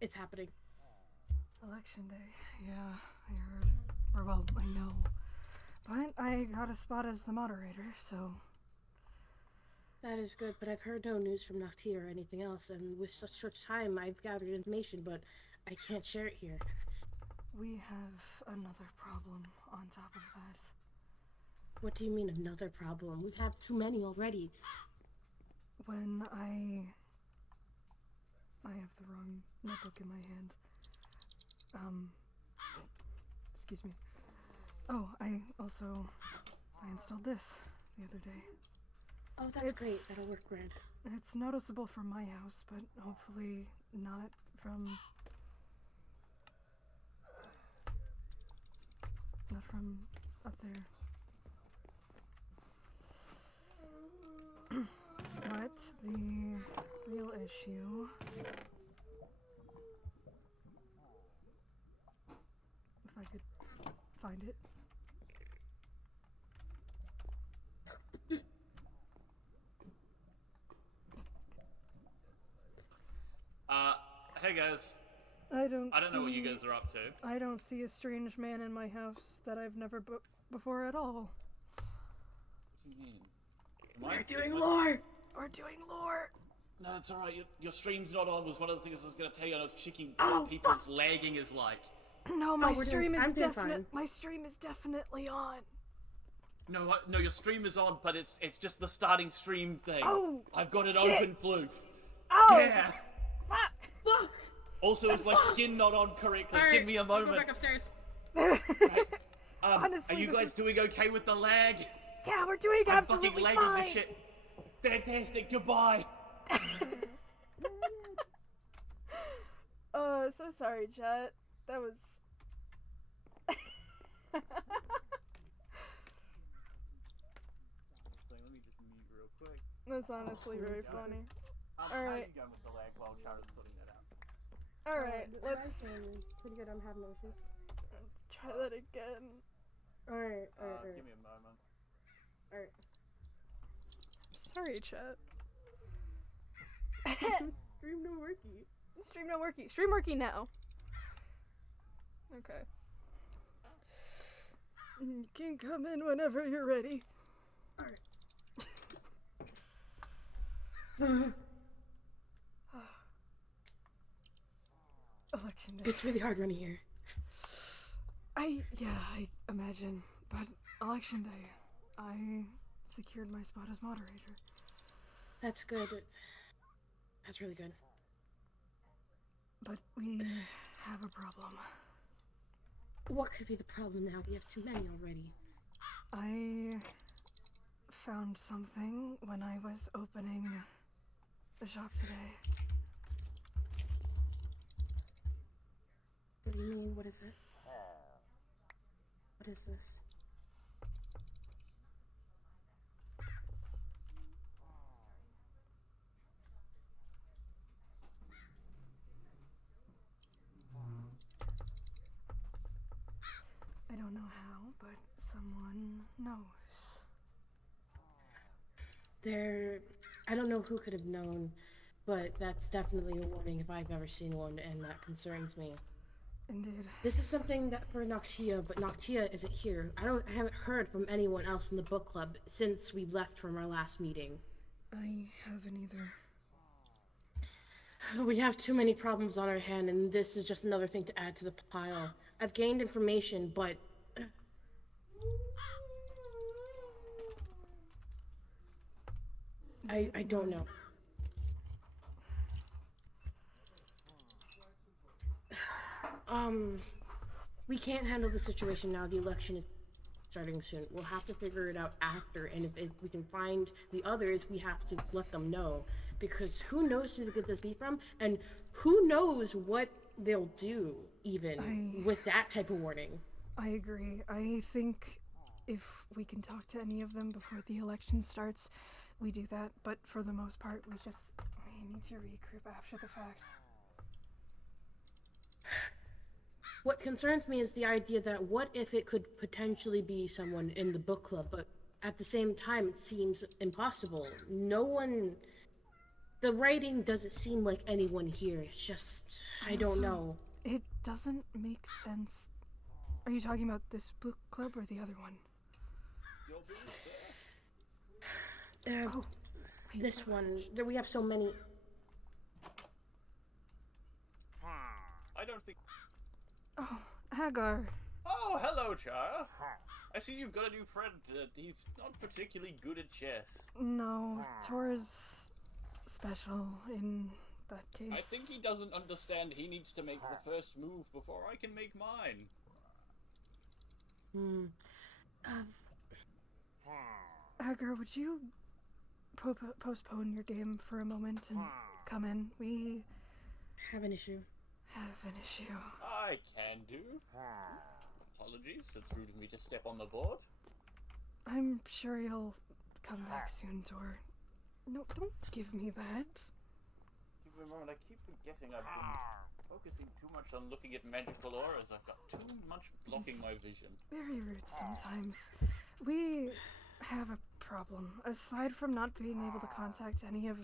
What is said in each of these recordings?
it's happening. Election day. Yeah, I heard. Or, well, I know. But I got a spot as the moderator, so... That is good, but I've heard no news from Noctia or anything else, and with such short time, I've gathered information, but I can't share it here. We have another problem on top of that. What do you mean, another problem? We have too many already. When I have the wrong notebook in my hand. Excuse me. Oh, I installed this the other day. Oh, that's great. That'll work grand. It's noticeable from my house, but hopefully not from up there. But the real issue... If I could find it. Hey guys. I don't know what you guys are up to. I don't see a strange man in my house that I've never before at all. What do you mean? We're doing lore! We're doing lore! No, it's alright. Your stream's not on was one of the things I was going to tell you, and I was checking Oh, what people's lagging is like. No, my stream is fine. My stream is definitely on. No, your stream is on, but it's just the starting stream thing. Oh, I've got it shit. open, Floof. Oh! Yeah! Fuck! Also, is my skin not on correctly? All right, Give me a moment. I'll go back upstairs. Honestly, are you guys doing okay with the lag? Yeah, we're doing I'm absolutely fucking lagging fine. this shit. Fantastic, goodbye. So sorry, chat. That was... Let me just mute real quick. That's honestly very funny. How Alright. are you going with the lag while Chara's sorting that out? Alright, let's Pretty good, I'm having no issues. try that again. Alright. Give me a moment. Alright. Sorry, chat. Stream no worky. Stream no worky. Stream worky now. Okay. You can come in whenever you're ready. Alright. Election day. It's really hard running here. I imagine. But election day, I secured my spot as moderator. That's good. That's really good. But we have a problem. What could be the problem now? We have too many already. I found something when I was opening the shop today. What do you mean? What is it? What is this? I don't know how, but someone knows. I don't know who could have known, but that's definitely a warning if I've ever seen one, and that concerns me. Indeed. This is something that for Noctia, but Noctia isn't here. I haven't heard from anyone else in the book club since we left from our last meeting. I haven't either. We have too many problems on our hand, and this is just another thing to add to the pile. I've gained information, but... I don't know. We can't handle the situation now. The election is starting soon. We'll have to figure it out after, and if we can find the others, we have to let them know. Because who knows who could this be from, and who knows what they'll do, even, with that type of warning. I agree. I think if we can talk to any of them before the election starts, we do that. But for the most part, we need to regroup after the fact. What concerns me is the idea that what if it could potentially be someone in the book club, but at the same time it seems impossible. No one The writing doesn't seem like anyone here. It's just, I don't Also, know. It doesn't make sense. Are you talking about this book club or the other one? Oh, wait, This one, we have so many. I don't think... Oh, Hagar. Oh, hello, Char. I see you've got a new friend. He's not particularly good at chess. No, Tor's special in that case. I think he doesn't understand he needs to make the first move before I can make mine. Hagar, would you postpone your game for a moment and come in? We Have an issue. have an issue. I can do. Apologies, it's rude of me to step on the board. I'm sure you'll come back soon, Tor. No, don't give me that. Give me a moment, I keep forgetting I've been focusing too much on looking at magical auras. I've got too much blocking my vision. Very rude sometimes. We have a problem. Aside from not being able to contact any of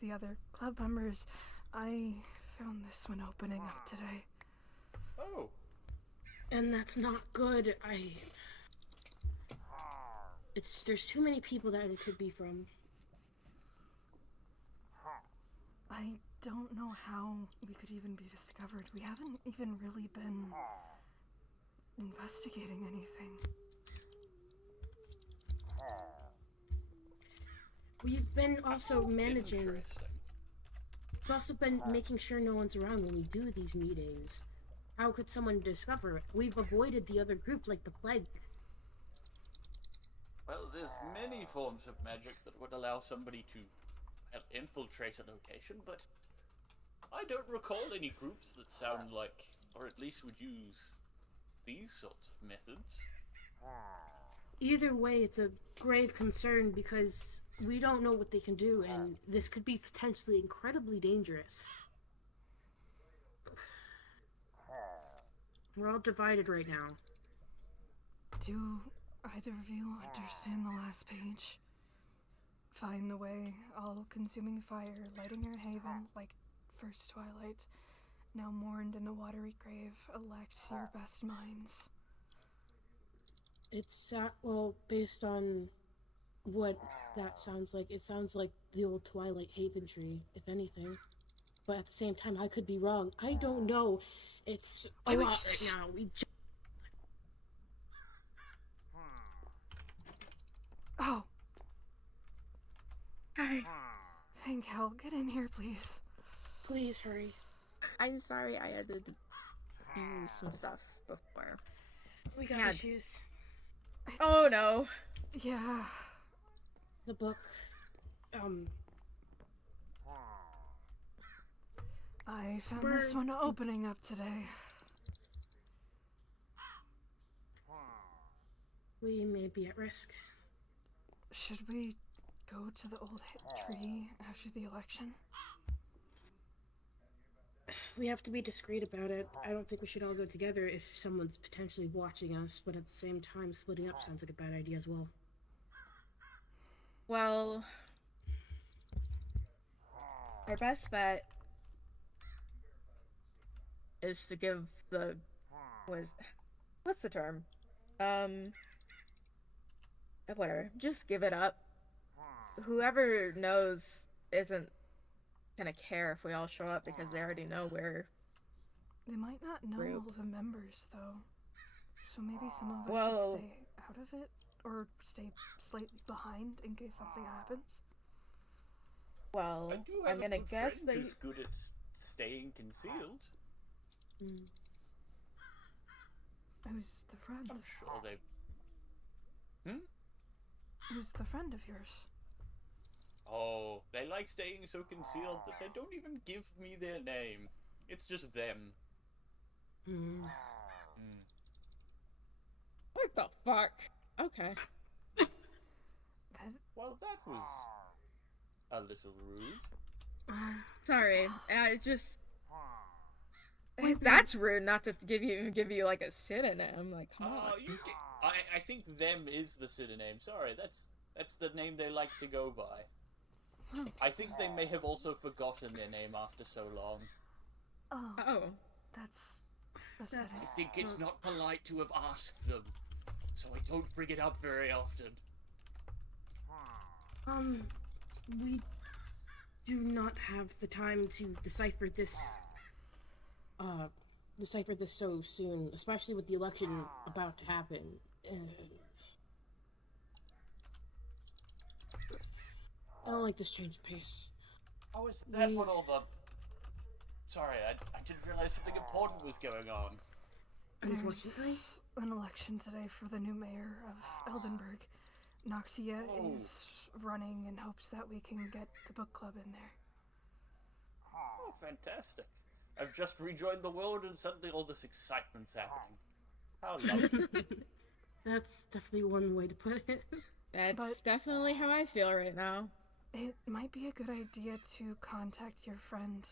the other club members, I found this one opening up today. Oh. And that's not good. There's too many people that it could be from. I don't know how we could even be discovered. We haven't even really been investigating anything. We've been also managing. Interesting. We've also been making sure no one's around when we do these meetings. How could someone discover it? We've avoided the other group like the plague. Well, there's many forms of magic that would allow somebody to infiltrate a location, but I don't recall any groups that sound like, or at least would use these sorts of methods. Either way, it's a grave concern because we don't know what they can do, and this could be potentially incredibly dangerous. We're all divided right now. Do either of you understand the last page? Find the way, all-consuming fire, lighting your haven like first twilight. Now mourned in the watery grave, elect your best minds. It's, well, based on what that sounds like, it sounds like the old Twilight Haven tree, if anything. But at the same time, I could be wrong. I don't know. It's a lot right now. Oh, Hi. thank hell. Get in here, please. Please hurry. I'm sorry I had to do some stuff before. We got Yeah. issues. Oh no. Yeah. The book. I found this one opening up today. We may be at risk. Should we go to the old tree after the election? We have to be discreet about it. I don't think we should all go together if someone's potentially watching us, but at the same time, splitting up sounds like a bad idea as well. Well, our best bet is to give what's the term? Whatever. Just give it up. Whoever knows isn't gonna care if we all show up because they already know we're. They might not know Group. all the members, though. So maybe some of us Well- should stay out of it, or stay slightly behind in case something happens. Well, I do have I'm a gonna good guess friend that. who's good at staying concealed. Who's the friend? I'm sure they... Who's the friend of yours? Oh, they like staying so concealed that they don't even give me their name. It's just them. What the fuck? Okay. Well, that was a little rude. Sorry. I just. Wait, That's rude not to give you like a synonym. Like, come on. I think them is the pseudonym. Sorry, that's the name they like to go by. I think they may have also forgotten their name after so long. Oh, Oh. that's I upsetting. think it's not polite to have asked them, so I don't bring it up very often. We do not have the time to decipher this so soon, especially with the election about to happen. I don't like this change of pace. Oh, is that what all the... Sorry, I didn't realize something important was going on. Unfortunately, There's an election today for the new mayor of Eldenburg. Noctia is running in hopes that we can get the book club in there. Oh, fantastic. I've just rejoined the world and suddenly all this excitement's happening. How lovely. that's definitely one way to put it. That's But- definitely how I feel right now. It might be a good idea to contact your friend.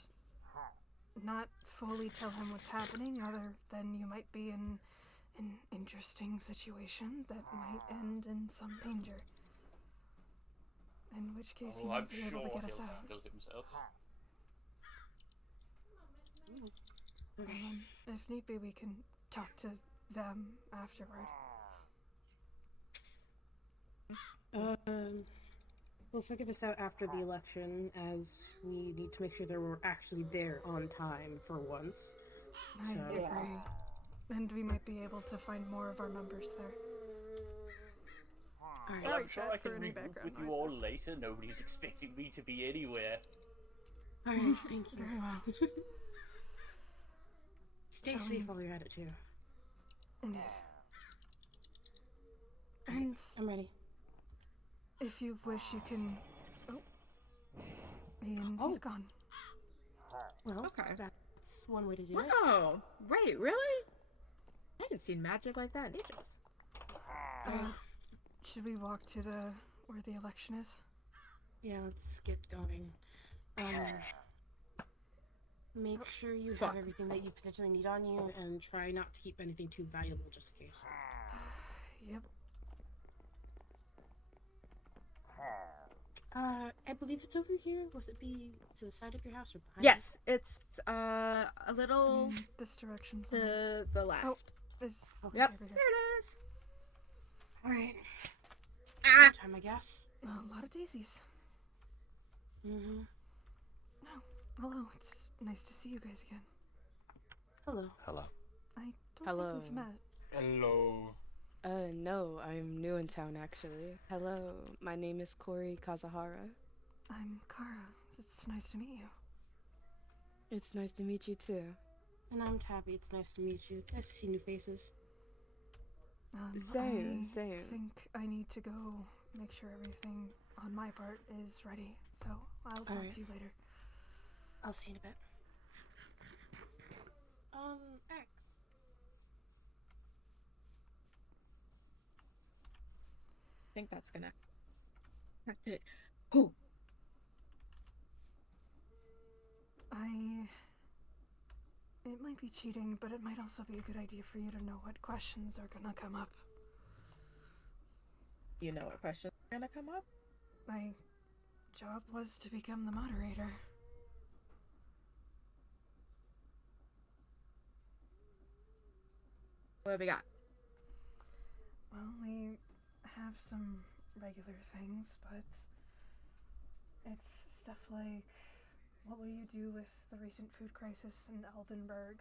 Not fully tell him what's happening, other than you might be in an interesting situation that might end in some danger. In which case he Oh, might I'm be sure able to get us he'll out. handle himself. And then, if need be, we can talk to them afterward. We'll figure this out after the election, as we need to make sure that we're actually there on time for once. I So- agree. And we might be able to find more of our members there. Alright. Well, Sorry, I'm sure chat, I can for any regroup background with you all noises. later. Nobody's expecting me to be anywhere. Alright, thank you. Very well. Stay Shall safe we- while you're at it, too. Indeed. And I'm ready. if you wish, you can... Oh. And Oh. he's gone. Well, Okay. that's one way to do it. Wow. Wait, really? I haven't seen magic like that in ages. Should we walk to where the election is? Yeah, let's get going. Make sure you have Fuck. everything that you potentially need on you, and try not to keep anything too valuable, just in case. Yep. I believe it's over here. Would it be to the side of your house or behind? Yes, it's a little This direction somewhere. to the left. Oh, is Yep, over there here. it is. All right. Ah! Time, I guess. A lot of daisies. Mm-hmm. Oh, hello. It's nice to see you guys again. Hello. Hello. I don't Hello. think we've met. Hello. No, I'm new in town actually. Hello, my name is Corey Kazuhara. I'm Kara. It's nice to meet you. It's nice to meet you too. And I'm Tabby. It's nice to meet you. Nice to see new faces. Same, I same. think I need to go make sure everything on my part is ready. So I'll talk Alright. to you later. I'll see you in a bit. X. I think that's gonna. That's it. Ooh. It might be cheating, but it might also be a good idea for you to know what questions are gonna come up. You know what questions are gonna come up? My job was to become the moderator. What have we got? Well, we have some regular things, but it's stuff like, what will you do with the recent food crisis in Eldenburg?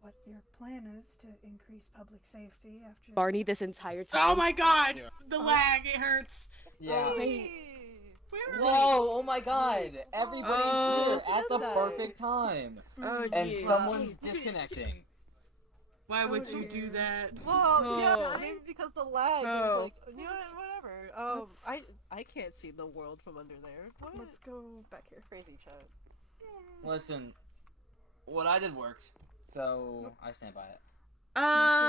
What your plan is to increase public safety after... Barney, this entire time. Oh my god! Yeah. The lag, it hurts. Yeah. Where Whoa! Oh my God! Everybody's Oh, here at the perfect time, Oh, and geez. someone's disconnecting. Why would you dear. do that? Well, Oh. yeah, maybe because the lag Oh. is like, you know, whatever. Let's- I can't see the world from under there. What? Let's go back here. Crazy chat. Listen, what I did works, so I stand by it.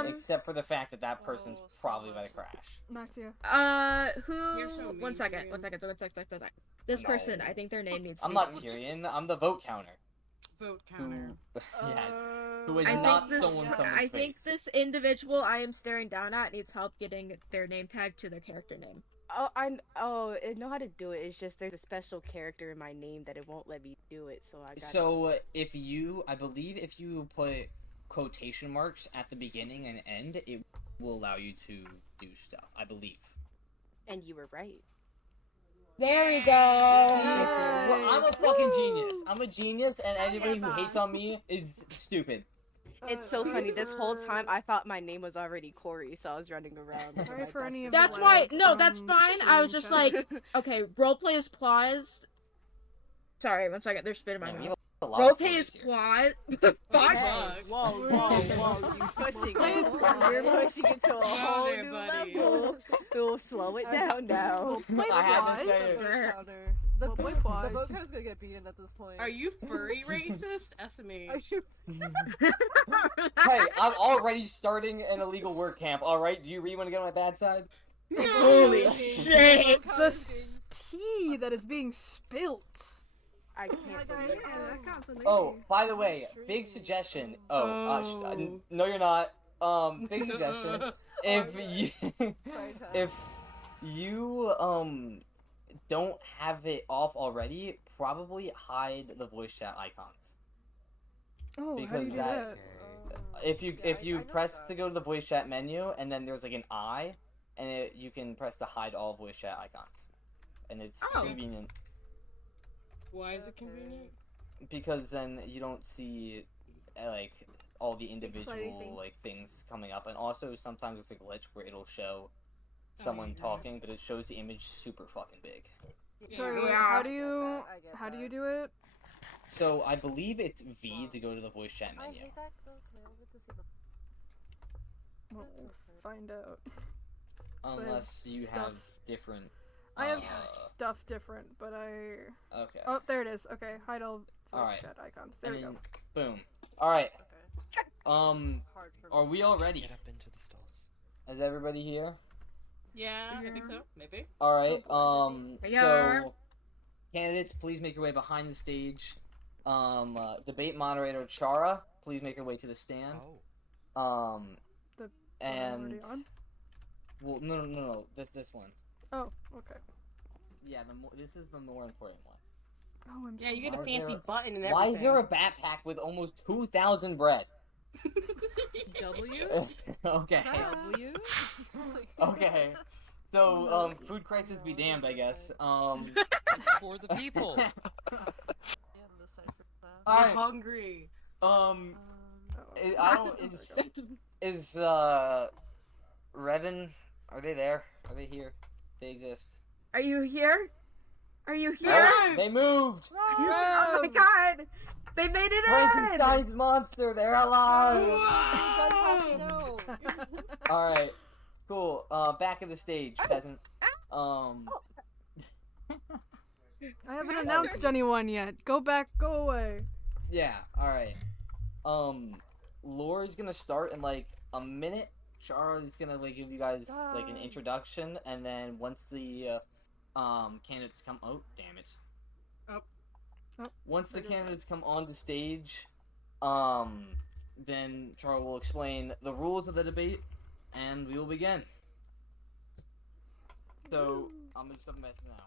Except for the fact that that person's Oh, so probably about to much. crash. Noctia. Who? You're so mean, One second. Tyrion. One second. One second. This No. person, I think their name needs to I'm be not changed. Tyrion. I'm the vote counter. Vote counter. Yes. Who has I not think this. stolen someone's I think face. this individual I am staring down at needs help getting their name tagged to their character name. I know how to do it. It's just there's a special character in my name that it won't let me do it, so I got. So I believe if you put quotation marks at the beginning and end, it will allow you to do stuff. I believe. And you were right. There we go. Well, I'm a fucking genius. I'm a genius, and anybody who hates on me is stupid. It's so funny. This whole time, I thought my name was already Corey, so I was running around. Sorry for any of That's the why. lag No, that's on fine. I was stream just chat. like, okay, roleplay is paused. Sorry, one second. There's spit in my Man, we mouth. have a lot of Roleplay is stories here. paused. Hey, whoa, you pushing it. You're pushing it to a whole there, new buddy. level. We'll slow it down now. I had to say it. The vocab's gonna get beaten at this point. Are you furry racist? SMH. Are you? Hey, I'm already starting an illegal work camp. All right, do you really want to get on my bad side? Holy shit! The tea that is being spilt. I can't believe it. Oh, by the way, big suggestion. No, you're not. Big suggestion. If you don't have it off already, probably hide the voice chat icons. Oh, how do Because you do that? if you press to go to the voice chat menu and then there's like an I, and you can press to hide all voice chat icons, and it's convenient Why is it convenient? because then you don't see like all the individual like things coming up, and also sometimes it's a glitch where it'll show someone talking, but it shows the image super fucking big. Sorry, wait, Yeah. how do you do it? So I believe it's V to go to the voice chat menu. We'll find out. So I have Unless you have stuff- different. I have stuff different, but I... Okay. Oh, there it is. Okay, hide all voice Alright. chat icons. There And we go. then, boom. All right. Hard for Are we all ready? Get up into the stalls. Is everybody here? Yeah, I think so. Maybe. All right. Yeah. So, candidates, please make your way behind the stage. Debate moderator Chara, please make your way to the stand. Oh. The And already on? well, no. This one. Oh, okay. Yeah, this is the more important one. Oh, I'm Yeah, so you get a Why is fancy there- button and everything. Why is there a backpack with almost 2,000 bread? W? Okay. W? Okay. So, food crisis be damned, I guess. It's for the people. I'm Alright, hungry. I don't, is, Revan, are they there? Are they here? They exist. Are you here? Are you here? Nope, they moved! Oh my god! They made it in! Frankenstein's monster, they're alive! No. Alright, cool. Back of the stage, peasant. I haven't announced anyone yet. Go back, go away. Yeah, alright. Laura's gonna start in like a minute. Chara is gonna like give you guys like an introduction, and then once the candidates come damn it. Oh, Once the candidates come onto stage, then Chara will explain the rules of the debate, and we will begin. So I'm gonna start messing now.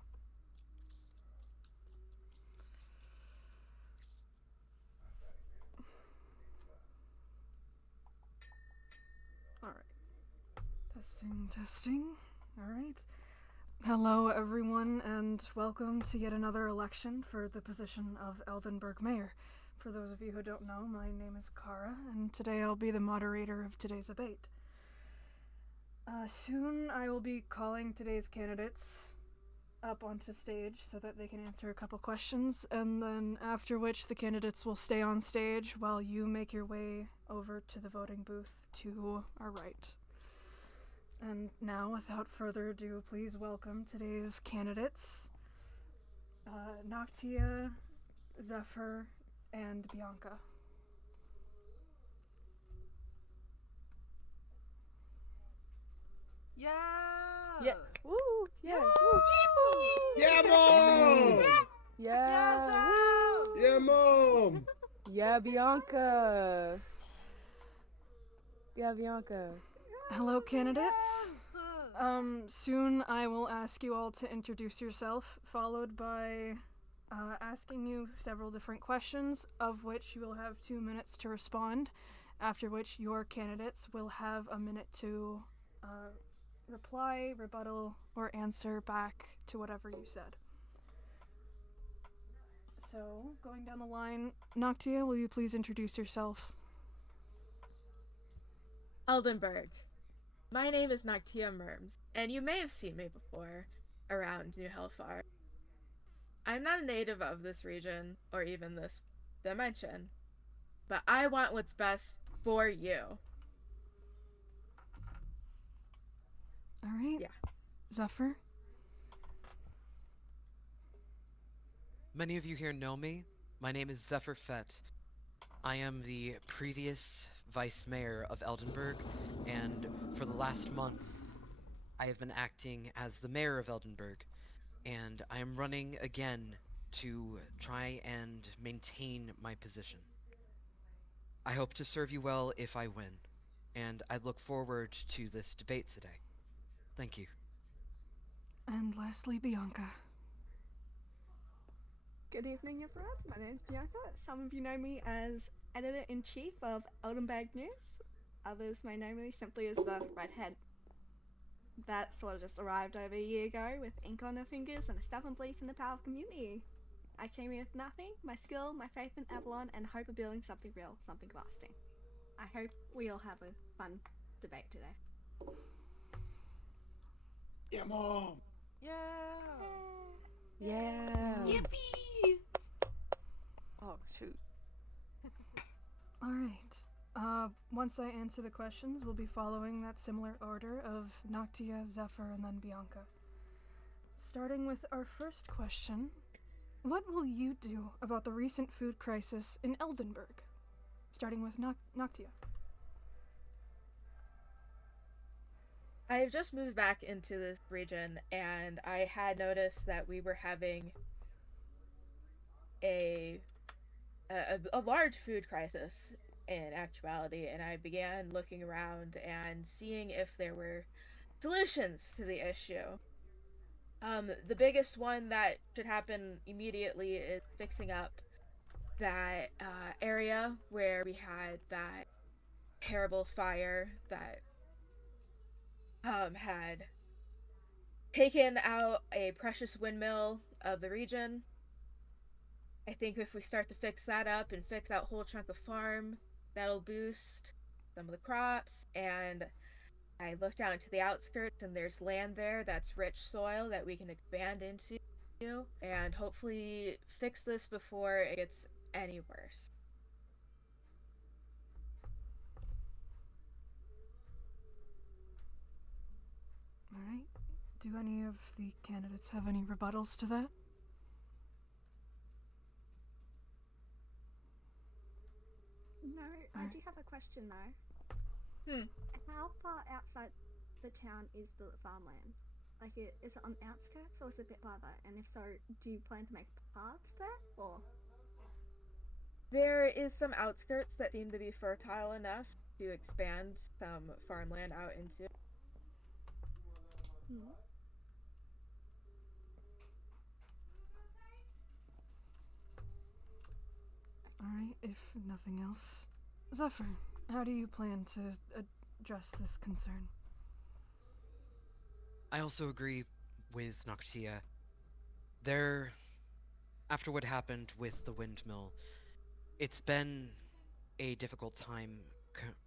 Alright. Testing. Alright. Hello, everyone, and welcome to yet another election for the position of Eldenburg Mayor. For those of you who don't know, my name is Kara, and today I'll be the moderator of today's debate. Soon I will be calling today's candidates up onto stage so that they can answer a couple questions, and then after which the candidates will stay on stage while you make your way over to the voting booth to our right. And now, without further ado, please welcome today's candidates, Noctia, Zephyr, and Bianca. Yeah. Yeah. Woo! Yeah. Yeah, mom! Yeah. Yeah, mom! Yeah, Bianca. Yeah, Bianca. Hello, candidates. Soon I will ask you all to introduce yourself, followed by asking you several different questions, of which you will have 2 minutes to respond, after which your candidates will have a minute to reply, rebuttal, or answer back to whatever you said. So, going down the line, Noctia, will you please introduce yourself? Eldenburg. My name is Noctia Merms, and you may have seen me before around New Hellfire. I'm not a native of this region, or even this dimension, but I want what's best for you. Alright. Yeah. Zephyr? Many of you here know me. My name is Zephyr Fett. I am the previous vice mayor of Eldenburg, and for the last month, I have been acting as the mayor of Eldenburg, and I am running again to try and maintain my position. I hope to serve you well if I win, and I look forward to this debate today. Thank you. And lastly, Bianca. Good evening, everyone. My name's Bianca. Some of you know me as Editor-in-Chief of Eldenburg News. Others may know me simply as the Redhead. That sort of just arrived over a year ago with ink on her fingers and a stubborn belief in the power of community. I came here with nothing, my skill, my faith in Avalon, and hope of building something real, something lasting. I hope we all have a fun debate today. Yeah, Mom! Yeah. Yeah. Yippee! Oh shoot. Alright. Once I answer the questions, we'll be following that similar order of Noctia, Zephyr, and then Bianca. Starting with our first question, what will you do about the recent food crisis in Eldenburg? Starting with Noctia. I have just moved back into this region, and I had noticed that we were having a large food crisis in actuality, and I began looking around and seeing if there were solutions to the issue. The biggest one that should happen immediately is fixing up that area where we had that terrible fire that had taken out a precious windmill of the region. I think if we start to fix that up and fix that whole chunk of farm, that'll boost some of the crops. And I looked out into the outskirts, and there's land there that's rich soil that we can expand into and hopefully fix this before it gets any worse. Alright. Do any of the candidates have any rebuttals to that? No, I do have a question though. How far outside the town is the farmland? Like, is it on the outskirts or is it a bit farther? And if so, do you plan to make paths there, or? There is some outskirts that seem to be fertile enough to expand some farmland out into. Alright, if nothing else. Zephyr, how do you plan to address this concern? I also agree with Noctia. After what happened with the windmill, it's been a difficult time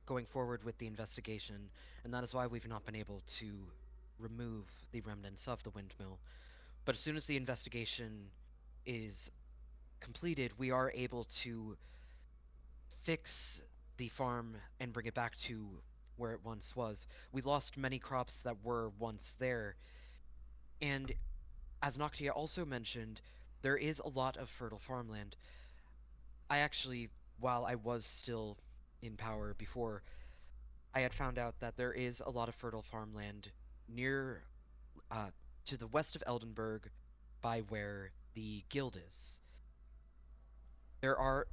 going forward with the investigation, and that is why we've not been able to remove the remnants of the windmill. But as soon as the investigation is completed, we are able to fix the farm and bring it back to where it once was. We lost many crops that were once there, and as Noctia also mentioned, there is a lot of fertile farmland. I actually, while I was still in power before, I had found out that there is a lot of fertile farmland near, to the west of Eldenburg, by where the guild is. There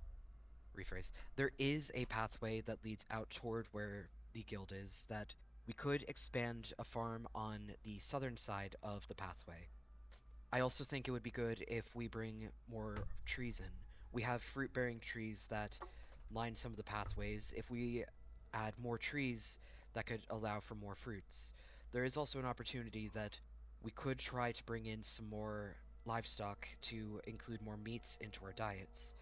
is a pathway that leads out toward where the guild is that We could expand a farm on the southern side of the pathway. I also think it would be good if we bring more trees in. We have fruit-bearing trees that line some of the pathways. If we add more trees, that could allow for more fruits. There is also an opportunity that we could try to bring in some more livestock to include more meats into our diets.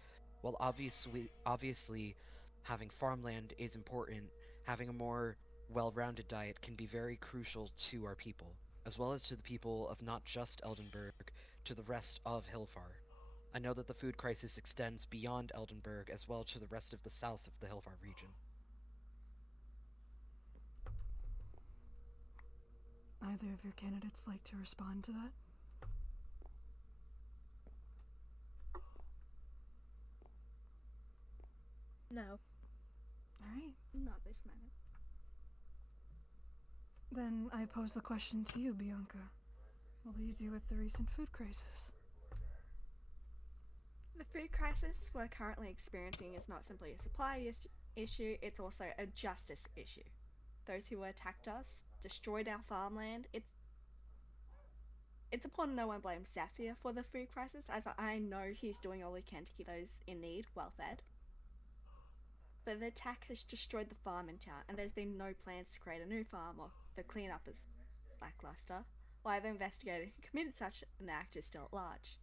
While obviously having farmland is important, having a more well-rounded diet can be very crucial to our people, as well as to the people of not just Eldenburg, to the rest of Hilfar. I know that the food crisis extends beyond Eldenburg as well to the rest of the south of the Hilfar region. Either of your candidates like to respond to that? No. Alright. Not this minute. Then I pose the question to you, Bianca. What will you do with the recent food crisis? The food crisis we're currently experiencing is not simply a supply issue, it's also a justice issue. Those who attacked us, destroyed our farmland, it's upon no one blames Zephyr for the food crisis, as I know he's doing all he can to keep those in need well fed. But the attack has destroyed the farm in town, and there's been no plans to create a new farm, or the cleanup is lackluster, while the investigator who committed such an act is still at large.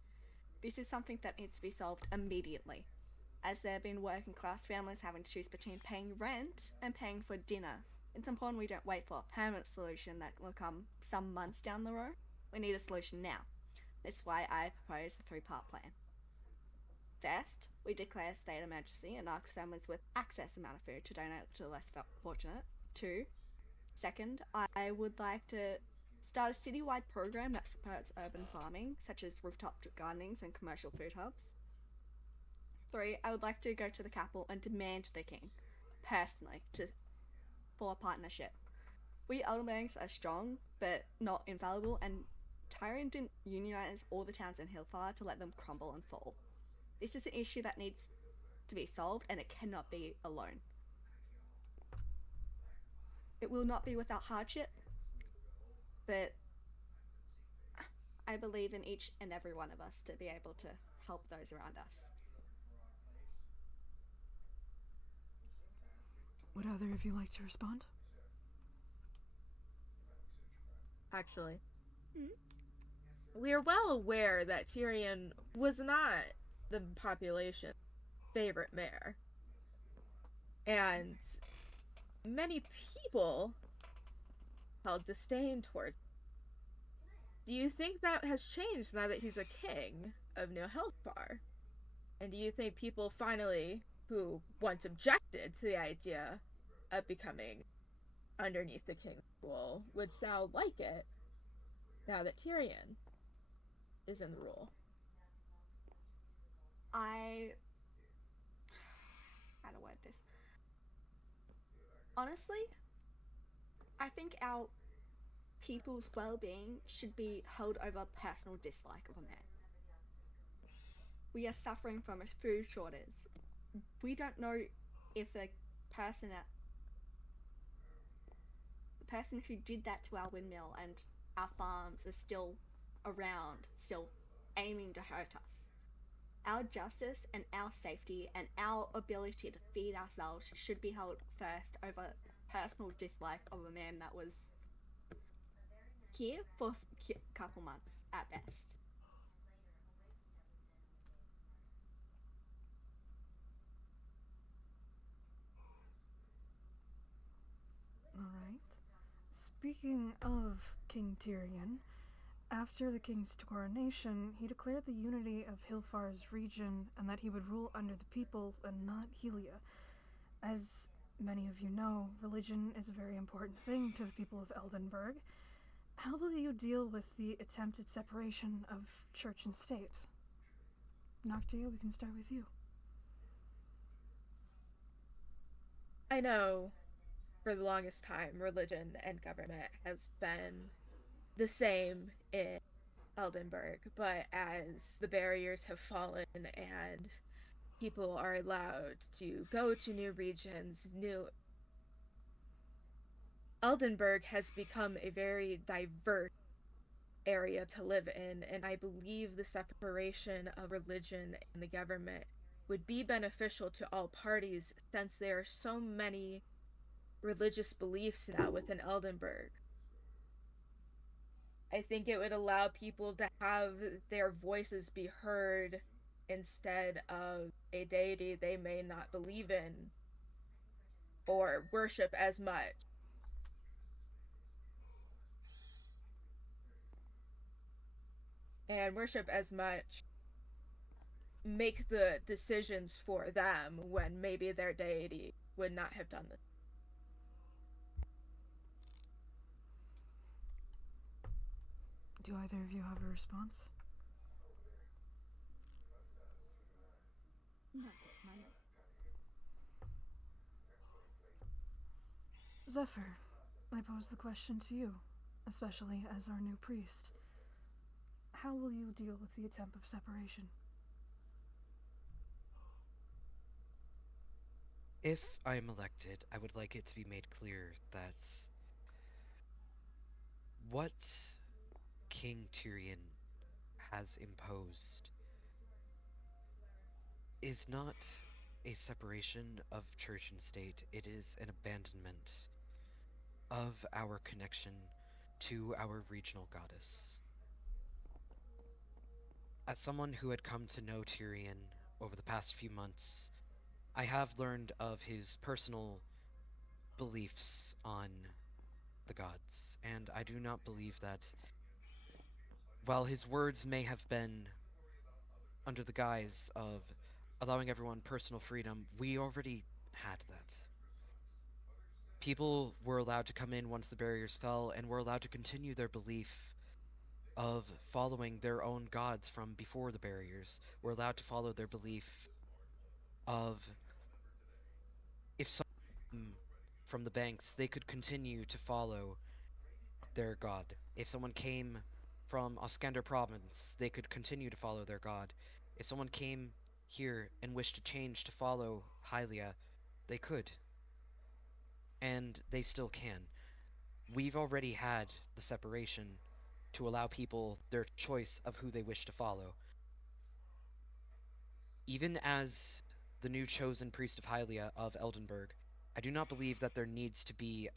This is something that needs to be solved immediately, as there have been working class families having to choose between paying rent and paying for dinner. It's important we don't wait for a permanent solution that will come some months down the road. We need a solution now. That's why I propose a three-part plan. First, we declare a state of emergency and ask families with access amount of food to donate to the less fortunate. Second, I would like to start a citywide program that supports urban farming, such as rooftop gardenings and commercial food hubs. 3, I would like to go to the capital and demand the king, personally, for a partnership. We Elderbangs are strong, but not infallible, and Tyrion didn't unionize all the towns in Hilfar to let them crumble and fall. This is an issue that needs to be solved, and it cannot be alone. It will not be without hardship, but I believe in each and every one of us to be able to help those around us. Would either of you like to respond? Actually. We are well aware that Tyrion was not the population's favorite mayor. And many people held disdain towards him. Do you think that has changed now that he's a king of New Hellfar? And do you think people finally, who once objected to the idea of becoming underneath the king's rule, would sound like it now that Tyrion is in the rule? How to word this? Honestly, I think our people's well-being should be held over personal dislike of a man. We are suffering from a food shortage. We don't know if the person who did that to our windmill and our farms is still around, still aiming to hurt us. Our justice and our safety and our ability to feed ourselves should be held first over personal dislike of a man that was here for a couple months at best. Alright. Speaking of King Tyrion, after the king's coronation, he declared the unity of Hilfar's region and that he would rule under the people and not Helia. As many of you know, religion is a very important thing to the people of Eldenburg. How will you deal with the attempted separation of church and state? Noctia, we can start with you. I know for the longest time religion and government has been the same in Eldenburg, but as the barriers have fallen and people are allowed to go to new regions, Eldenburg has become a very diverse area to live in, and I believe the separation of religion and the government would be beneficial to all parties since there are so many religious beliefs now within Eldenburg. I think it would allow people to have their voices be heard instead of a deity they may not believe in or worship as much. And worship as much make the decisions for them when maybe their deity would not have done this. Do either of you have a response? Not this moment. Zephyr, I pose the question to you, especially as our new priest. How will you deal with the attempt of separation? If I am elected, I would like it to be made clear that what King Tyrion has imposed is not a separation of church and state, it is an abandonment of our connection to our regional goddess. As someone who had come to know Tyrion over the past few months, I have learned of his personal beliefs on the gods, and I do not believe that, while his words may have been under the guise of allowing everyone personal freedom, we already had that. People were allowed to come in once the barriers fell, and were allowed to continue their belief of following their own gods from before the barriers, were allowed to follow their belief of if someone from the banks, they could continue to follow their god. If someone came from Oskander province, they could continue to follow their god. If someone came here and wished to change to follow Hylia, they could. And they still can. We've already had the separation to allow people their choice of who they wish to follow. Even as the new chosen priest of Hylia of Eldenburg, I do not believe that there needs to be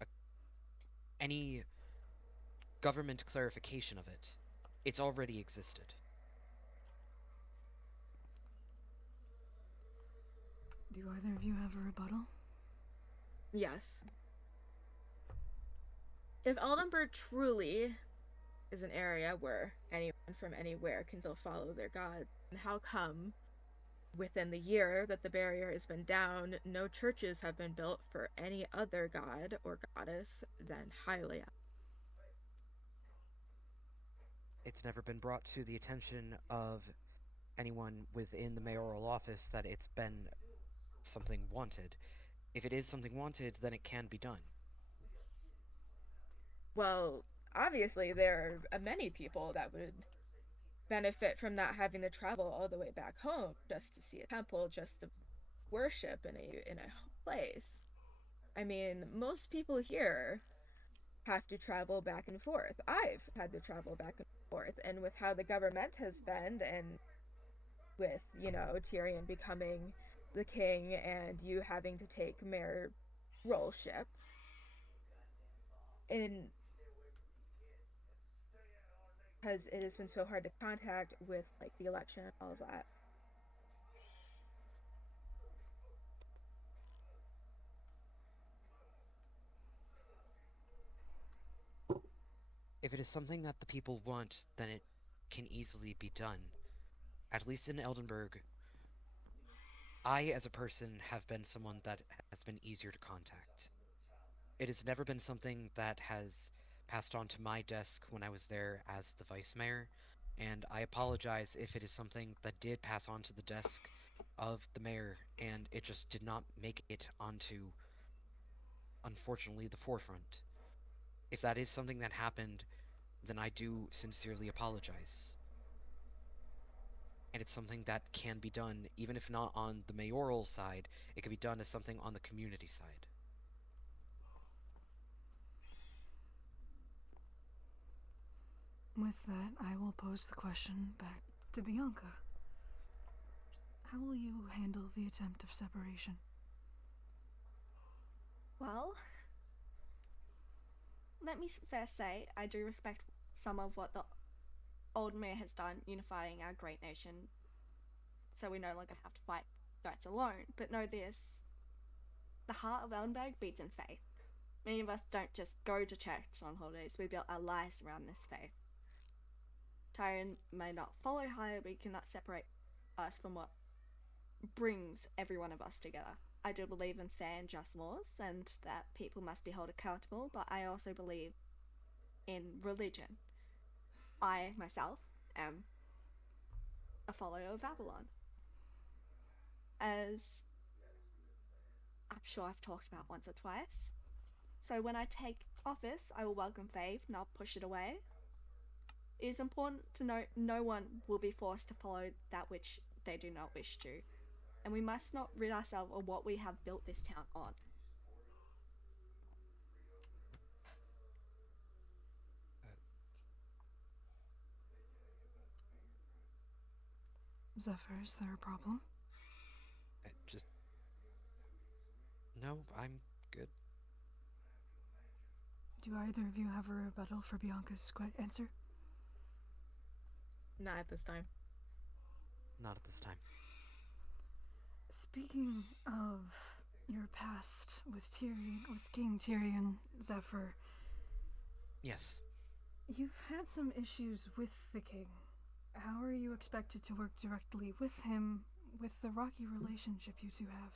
any government clarification of it. It's already existed. Do either of you have a rebuttal? Yes. If Eldenburg truly is an area where anyone from anywhere can still follow their god, then how come within the year that the barrier has been down, no churches have been built for any other god or goddess than Hylia? It's never been brought to the attention of anyone within the mayoral office that it's been something wanted. If it is something wanted, then it can be done. Well, obviously there are many people that would benefit from not having to travel all the way back home just to see a temple, just to worship in a place. I mean, most people here have to travel back and forth. I've had to travel back and forth, and with how the government has been, and with, Tyrion becoming the king and you having to take mayoralship, and because it has been so hard to contact with like the election and all of that. If it is something that the people want, then it can easily be done. At least in Eldenburg, I, as a person, have been someone that has been easier to contact. It has never been something that has passed on to my desk when I was there as the vice mayor, and I apologize if it is something that did pass on to the desk of the mayor, and it just did not make it onto, unfortunately, the forefront. If that is something that happened, then I do sincerely apologize. And it's something that can be done, even if not on the mayoral side, it can be done as something on the community side. With that, I will pose the question back to Bianca. How will you handle the attempt of separation? Well, let me first say I do respect some of what the old mayor has done, unifying our great nation, so we no longer have to fight threats alone. But know this: the heart of Ellenberg beats in faith. Many of us don't just go to church on holidays; we build our lives around this faith. Tyrion may not follow higher, but he cannot separate us from what brings every one of us together. I do believe in fair and just laws and that people must be held accountable, but I also believe in religion. I, myself, am a follower of Avalon. As I'm sure I've talked about once or twice. So when I take office, I will welcome faith, not push it away. It is important to note no one will be forced to follow that which they do not wish to. And we must not rid ourselves of what we have built this town on. Zephyr, is there a problem? No, I'm good. Do either of you have a rebuttal for Bianca's answer? Not at this time. Not at this time. Speaking of your past with King Tyrion, Zephyr. Yes. You've had some issues with the king. How are you expected to work directly with him with the rocky relationship you two have?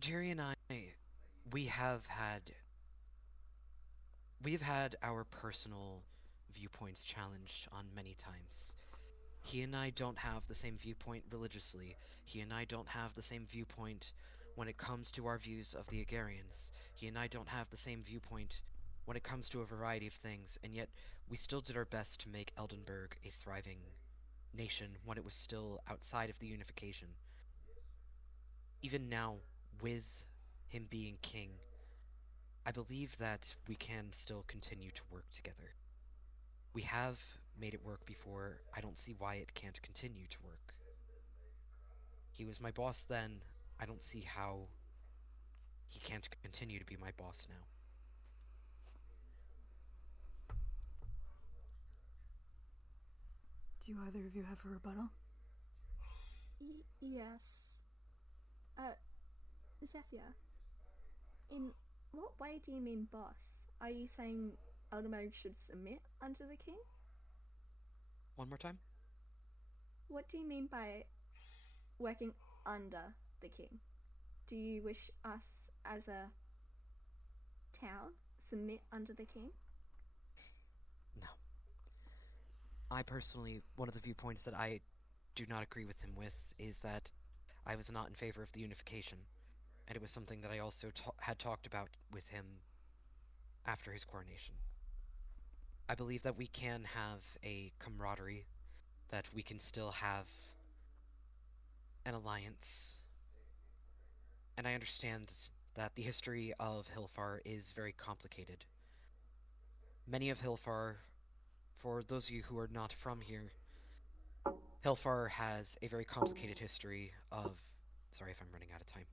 Jerry and I, we've had our personal viewpoints challenged on many times. He and I don't have the same viewpoint religiously. He and I don't have the same viewpoint when it comes to our views of the Agarians. He and I don't have the same viewpoint when it comes to a variety of things, and yet we still did our best to make Eldenburg a thriving nation when it was still outside of the unification. Even now, with him being king, I believe that we can still continue to work together. We have made it work before. I don't see why it can't continue to work. He was my boss then. I don't see how he can't continue to be my boss now. Do either of you have a rebuttal? Yes. Zephyr, in what way do you mean boss? Are you saying Elderberg should submit under the king? One more time? What do you mean by working under the king? Do you wish us as a town submit under the king? No. I personally, one of the viewpoints that I do not agree with him with is that I was not in favor of the unification, and it was something that I also had talked about with him after his coronation. I believe that we can have a camaraderie, that we can still have an alliance, and I understand that the history of Hilfar is very complicated. Many of Hilfar, for those of you who are not from here, Hilfar has a very complicated history of... Sorry if I'm running out of time.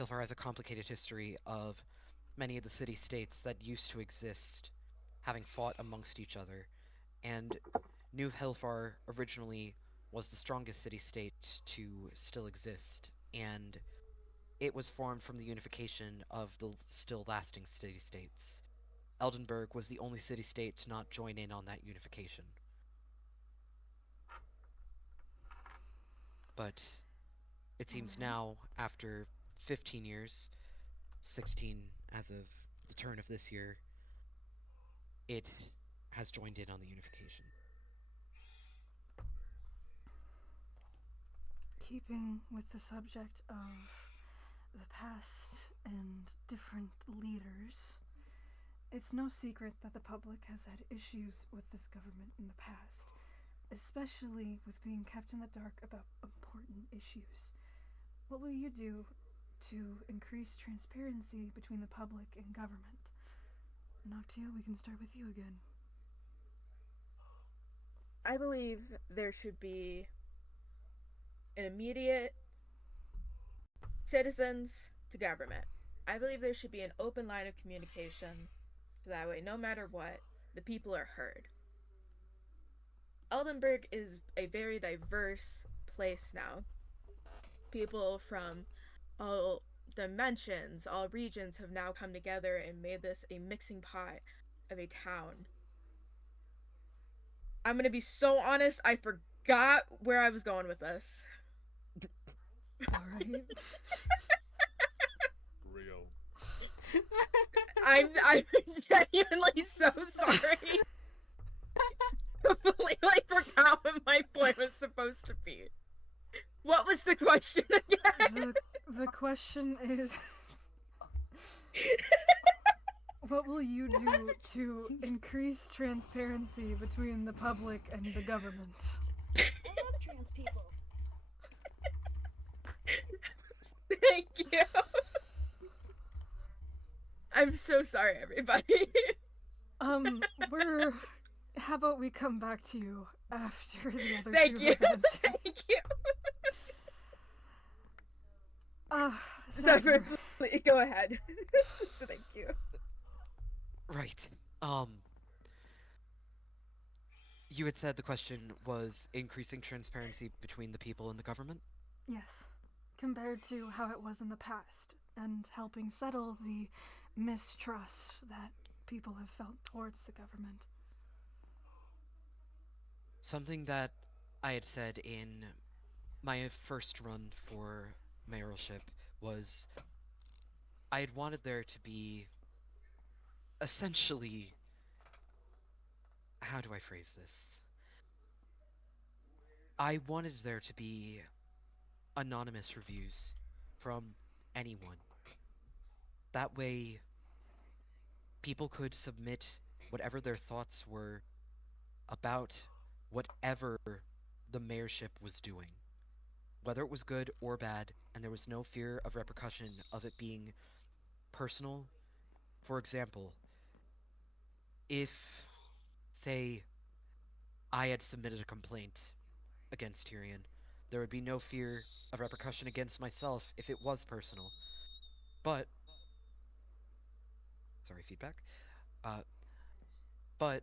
Hilfar has a complicated history of many of the city-states that used to exist having fought amongst each other, and New Hilfar originally was the strongest city-state to still exist, and it was formed from the unification of the still lasting city-states. Eldenburg was the only city-state to not join in on that unification. But it seems now, after 15 years, 16 as of the turn of this year, it has joined in on the unification. Keeping with the subject of the past and different leaders, it's no secret that the public has had issues with this government in the past, especially with being kept in the dark about important issues. What will you do to increase transparency between the public and government. Noctia, we can start with you again. I believe there should be an immediate citizens to government. I believe there should be an open line of communication so that way, no matter what, the people are heard. Eldenburg is a very diverse place now. People from all dimensions, all regions have now come together and made this a mixing pot of a town. I'm gonna be so honest, I forgot where I was going with this. Alright. Real. I'm genuinely so sorry. Completely forgot what my point was supposed to be. What was the question again? The question is, what will you do to increase transparency between the public and the government? I love trans people. Thank you. I'm so sorry, everybody. How about we come back to you after the other Thank two you. have answered? Thank you. Zephyr. Please go ahead. Thank you. Right. You had said the question was increasing transparency between the people and the government? Yes, compared to how it was in the past, and helping settle the mistrust that people have felt towards the government. Something that I had said in my first run for mayoralship was I had wanted there to be essentially, how do I phrase this? I wanted there to be anonymous reviews from anyone. That way, people could submit whatever their thoughts were about whatever the mayorship was doing. Whether it was good or bad, and there was no fear of repercussion of it being personal. For example, if, say, I had submitted a complaint against Tyrion, there would be no fear of repercussion against myself if it was personal. But, sorry, feedback. But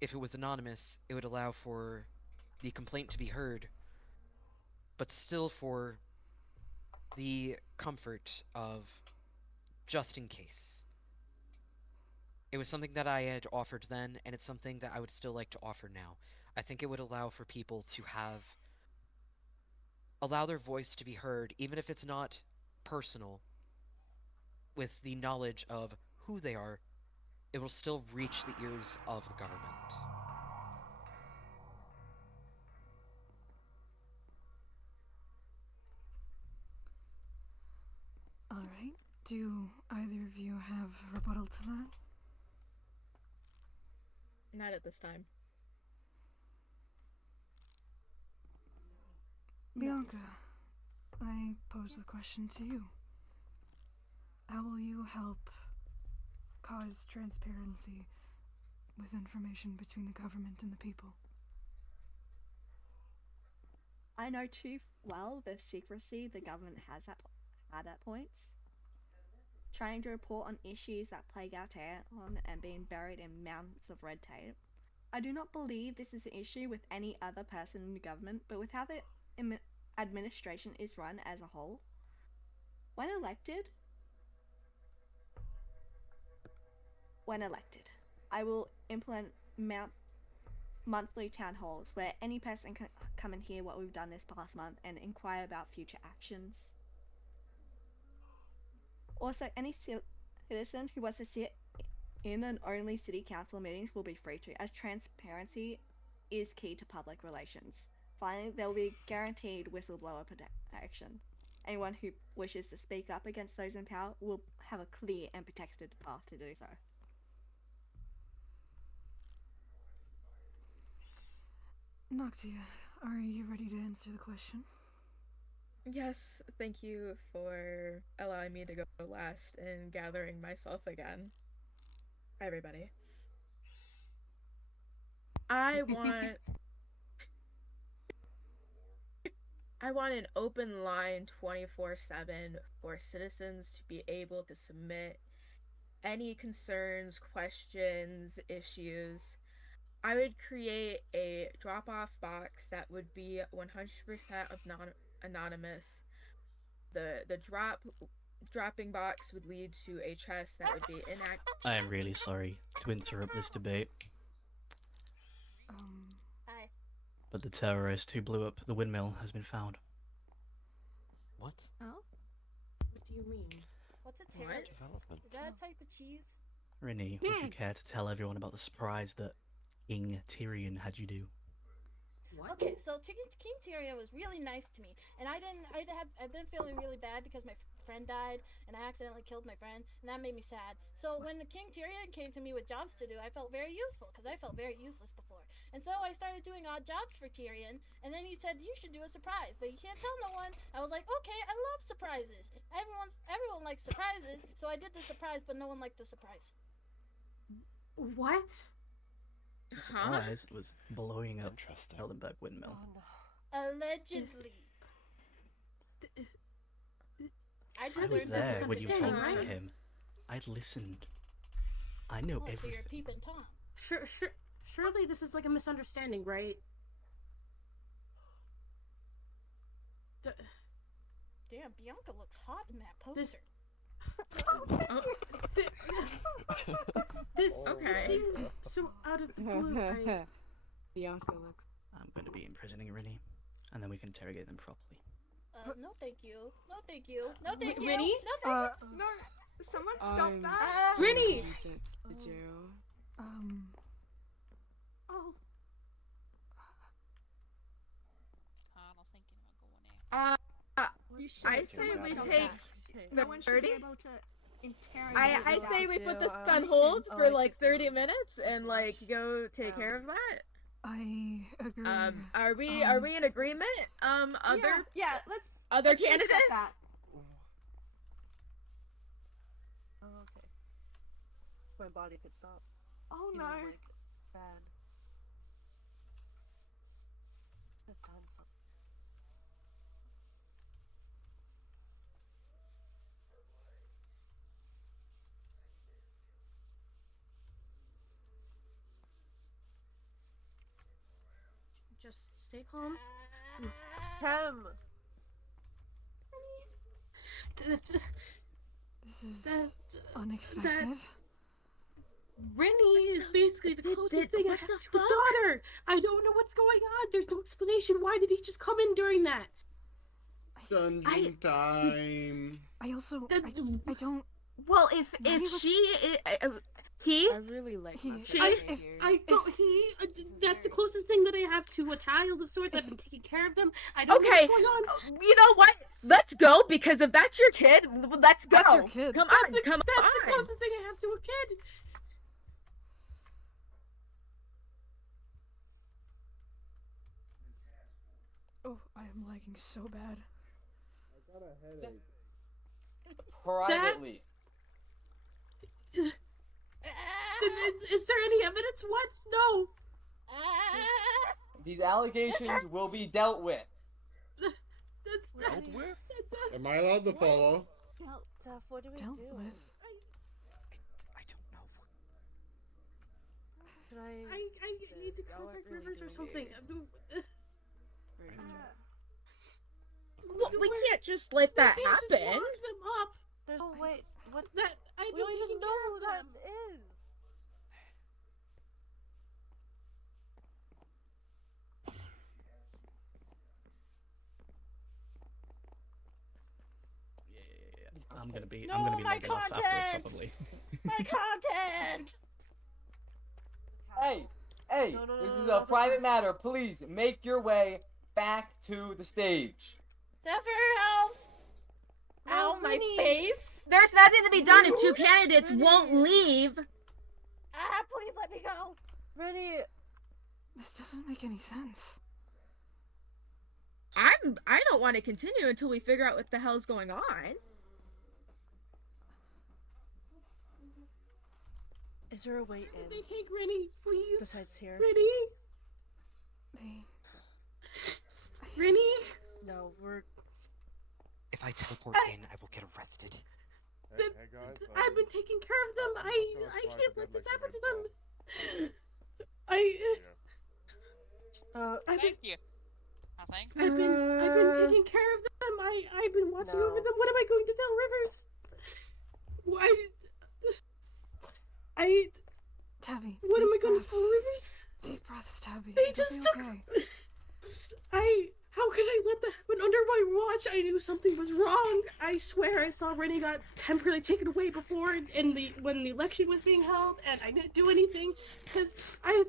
if it was anonymous, it would allow for the complaint to be heard, but still for the comfort of just in case. It was something that I had offered then, and it's something that I would still like to offer now. I think it would allow for people to allow their voice to be heard, even if it's not personal, with the knowledge of who they are. It will still reach the ears of the government. Alright, do either of you have a rebuttal to that? Not at this time. Bianca, I pose the question to you. How will you help cause transparency with information between the government and the people? I know too well the secrecy the government had at points. Trying to report on issues that plague our town and being buried in mountains of red tape. I do not believe this is an issue with any other person in the government, but with how the administration is run as a whole. When elected, I will implement monthly town halls where any person can come and hear what we've done this past month and inquire about future actions. Also, any citizen who wants to sit in and only city council meetings will be free to, as transparency is key to public relations. Finally, there will be guaranteed whistleblower protection. Anyone who wishes to speak up against those in power will have a clear and protected path to do so. Noctia, are you ready to answer the question? Yes, thank you for allowing me to go last and gathering myself again. Everybody. I want an open line 24/7 for citizens to be able to submit any concerns, questions, issues. I would create a drop-off box that would be 100% anonymous. The dropping box would lead to a chest that would be inactive. I am really sorry to interrupt this debate, Hi. but the terrorist who blew up the windmill has been found. What? Oh? What do you mean? What's a What? terrorist? Development. Is that a type of cheese? Rinny, would you care to tell everyone about the surprise that King Tyrion had you do? What? Okay, so King Tyrion was really nice to me, and I've been feeling really bad because my friend died, and I accidentally killed my friend, and that made me sad. So when the King Tyrion came to me with jobs to do, I felt very useful because I felt very useless before. And so I started doing odd jobs for Tyrion, and then he said you should do a surprise, but you can't tell no one. I was like, okay, I love surprises. Everyone likes surprises, so I did the surprise, but no one liked the surprise. What? The surprise was blowing up Eldenberg Windmill. Oh, no. Allegedly. I just I was learned there something when you understanding, talked to right? him. I listened. I know Oh, so everything. you're peeping Tom. Surely this is like a misunderstanding, right? Damn, Bianca looks hot in that poster. This Okay. seems so out of the blue. Bianca looks. I'm going to be imprisoning Rinny, and then we can interrogate them properly. No thank you. No thank you. No thank you. Rinny? No thank you. No, someone stop I'm that. Rinny! Sent to jail. Oh. You should I have say we stopped take that. the No one should be 30. able to interrogate I without say we put this permission. on hold for like 30 minutes and like go take care of that. I agree. Are we in agreement? Other Yeah, let's other let's accept candidates? that. Oh, okay. My body could stop. Oh feeling, no. like, bad. I've done something. Just stay calm. Hem! This is unexpected. Rennie is basically the closest thing I have to a daughter. I don't know what's going on. There's no explanation. Why did he just come in during that? Dungeon time. I also I don't. Well, if he I really like my He- friend here. That's the closest thing that I have to a child of sorts. I've been taking care of them. I don't know okay, what's going on. you know what? Let's go because if that's your kid, let's go. That's your kid. Come on, come That's on. the closest thing I have to a kid. Oh, I am lagging so bad. I got a headache. Privately. Is there any evidence? What? No. These allegations will be dealt with. Dealt with? Am I allowed to follow? Tef, what do we Dealt do? with. I don't know. Should I... I need to contact Rivers or something. Well, we can't just let that Just happen. lock them up. There's... Oh, wait, what? That I've We been don't taking even know care who of that them. is! Yeah. I'm gonna be No, I'm gonna be my logging off after content! probably. My content. Hey, No, this is no, a private matter. Please make your way back to the stage. Zephyr, help! Ow, my Winnie. face! There's nothing to be done if two candidates won't leave. Please let me go. Rennie, This doesn't make any sense. I don't want to continue until we figure out what the hell's going on. Is there a way in? They take Rennie, please. Besides here. Rennie. Rennie. No, we're. If I teleport in, I will get arrested. Hey, guys. I've been taking care of them. I can't let this happen to them. Thank you. I think. I've been taking care of them. I've been watching over them. What am I going to tell Rivers? Why? Tabby. What am I going to tell Rivers? Deep breaths, Tabby. They just took. Okay. How could I let that happen under my watch? I knew something was wrong. I swear I saw Rennie got temporarily taken away before when the election was being held, and I didn't do anything because I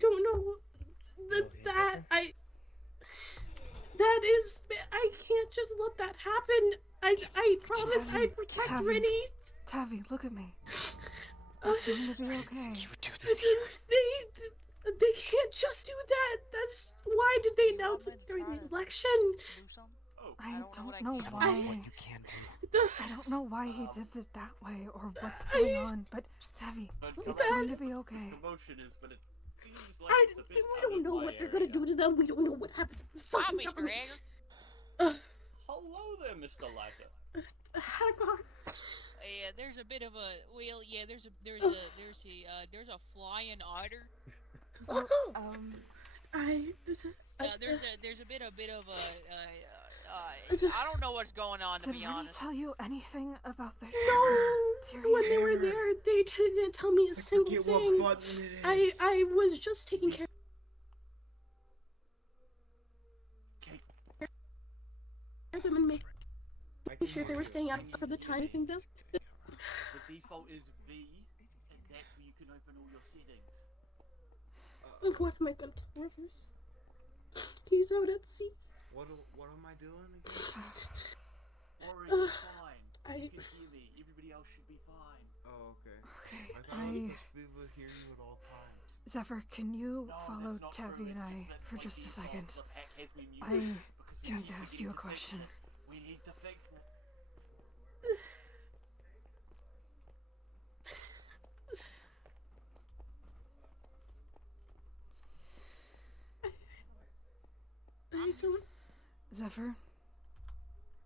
don't know that I can't just let that happen. I promised I'd protect Rennie. Tavi, look at me. It's going to be okay. You would do this. They can't just do that. That's why did they announce it during the election? I don't know why. You can do. I don't know why he did it that way or what's going on, but Tavi, it's going to be okay. Commotion is, but it seems like it's a bit we don't know what they're gonna do to them. We don't know what happens to this fucking Mr. government. Hello there, Mr. Liger. Hagar. Yeah, there's a bit of a there's a flying otter. There's a bit of a I don't know what's going on, to be honest. Did Rennie tell you anything about their No, when they were there, they didn't tell me a single thing. I was just taking care of them and making sure they were staying out for the time. I think though. The default is V, and that's where you can open all your settings. Look what my gun Rivers. He's out at sea. What am I doing again? Ori, you're fine. You can hear me. Everybody else should be fine. Oh, okay. Okay, I thought I was supposed to be able to hear you at all times. Zephyr, can you follow that's not Tavi true. and It's I that for by just a default second? the pack has me muted I because need to ask you a question. We need to fix it. I don't. Zephyr,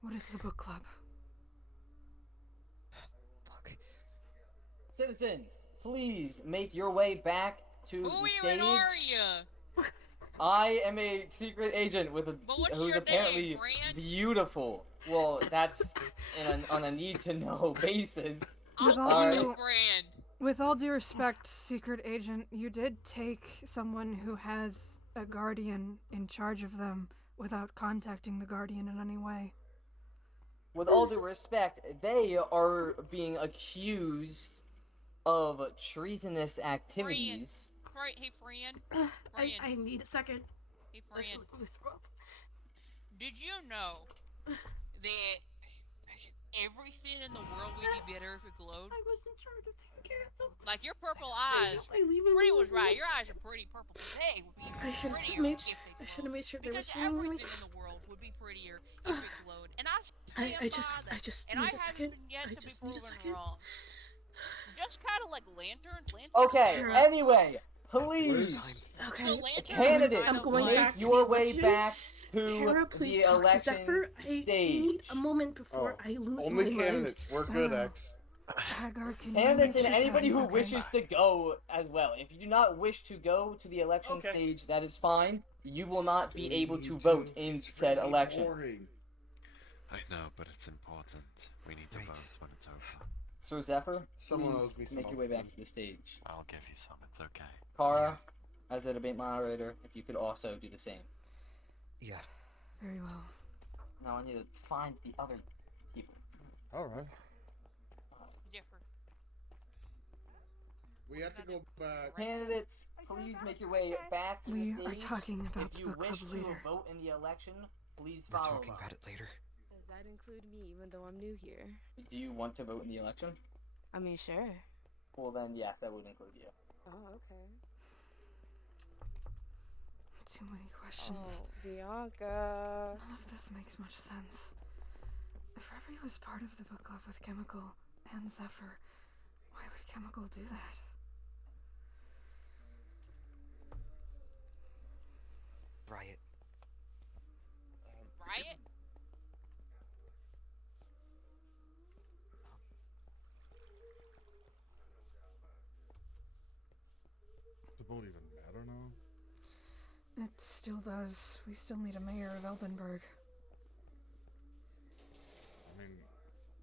what is the book club? Citizens, please make your way back to Who the stage. even are you? I am a secret agent with But what's who's your apparently name, Fran? beautiful. Well, that's on a need-to-know basis. With all Alright. due, with all due respect, secret agent, you did take someone who has a guardian in charge of them without contacting the guardian in any way. With all due respect, they are being accused of treasonous activities. Hey, Fran. I need a second. Hey, Fran. Did you know that everything in the world would be better if it glowed? I was in charge of taking care of them. Like your purple eyes. Free was right. Your eyes are pretty purple. They would be I should have prettier made. if they I should have made sure they were because seeing everything me. in the world would be prettier if it glowed. And I I just and I need a haven't second. been yet I to be just need a proven second. wrong. Just kind of like lanterns. Okay, are- anyway, please, Okay. So lanterns are candidates, kind I'm going make back to your the way election. back Kara, to please the talk to election Zephyr. I stage. need a moment before I lose Only my candidates. We're good, X. Hagar, can Candidates you and make sure anybody Tavi's who okay? wishes to go as well. If you do not wish to go to the election stage, that is fine. You will not be able to vote in said election. Boring. I know, but it's important. We need to vote when it's over. So Zephyr, Someone owes me please make some your way back money. to the stage. I'll give you some, it's okay. Kara, as the debate moderator, if you could also do the same. Yeah. Very well. Now I need to find the other people. Alright. Different. We have to go back. Candidates, please make your way back to We the are stage. talking about If the you book wish club to leader. vote in the election, please We're follow talking along. about it later. Does that include me, even though I'm new here? Do you want to vote in the election? I mean, sure. Well then, yes, that would include you. Oh, okay. Too many questions. Oh, Bianca. None of this makes much sense. If Reverie was part of the book club with Chemical and Zephyr, why would Chemical do that? Riot. Riot? Does the vote even matter now? It still does. We still need a mayor of Eldenburg. I mean,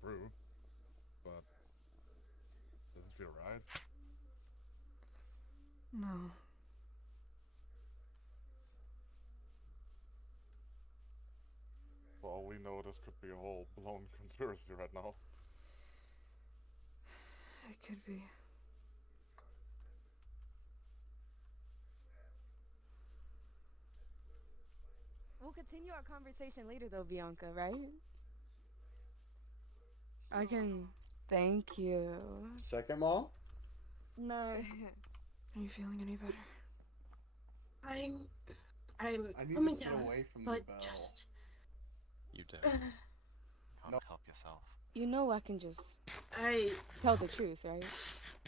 true. But does it feel right? No. For all we know, this could be a whole blown conspiracy right now. It could be. We'll continue our conversation later, though, Bianca, right? I can. Thank you. Second mom? No. Are you feeling any better? I'm I need coming to sit down, away from but the bell. just You do. Can't help yourself. You know I can just I tell the truth, right?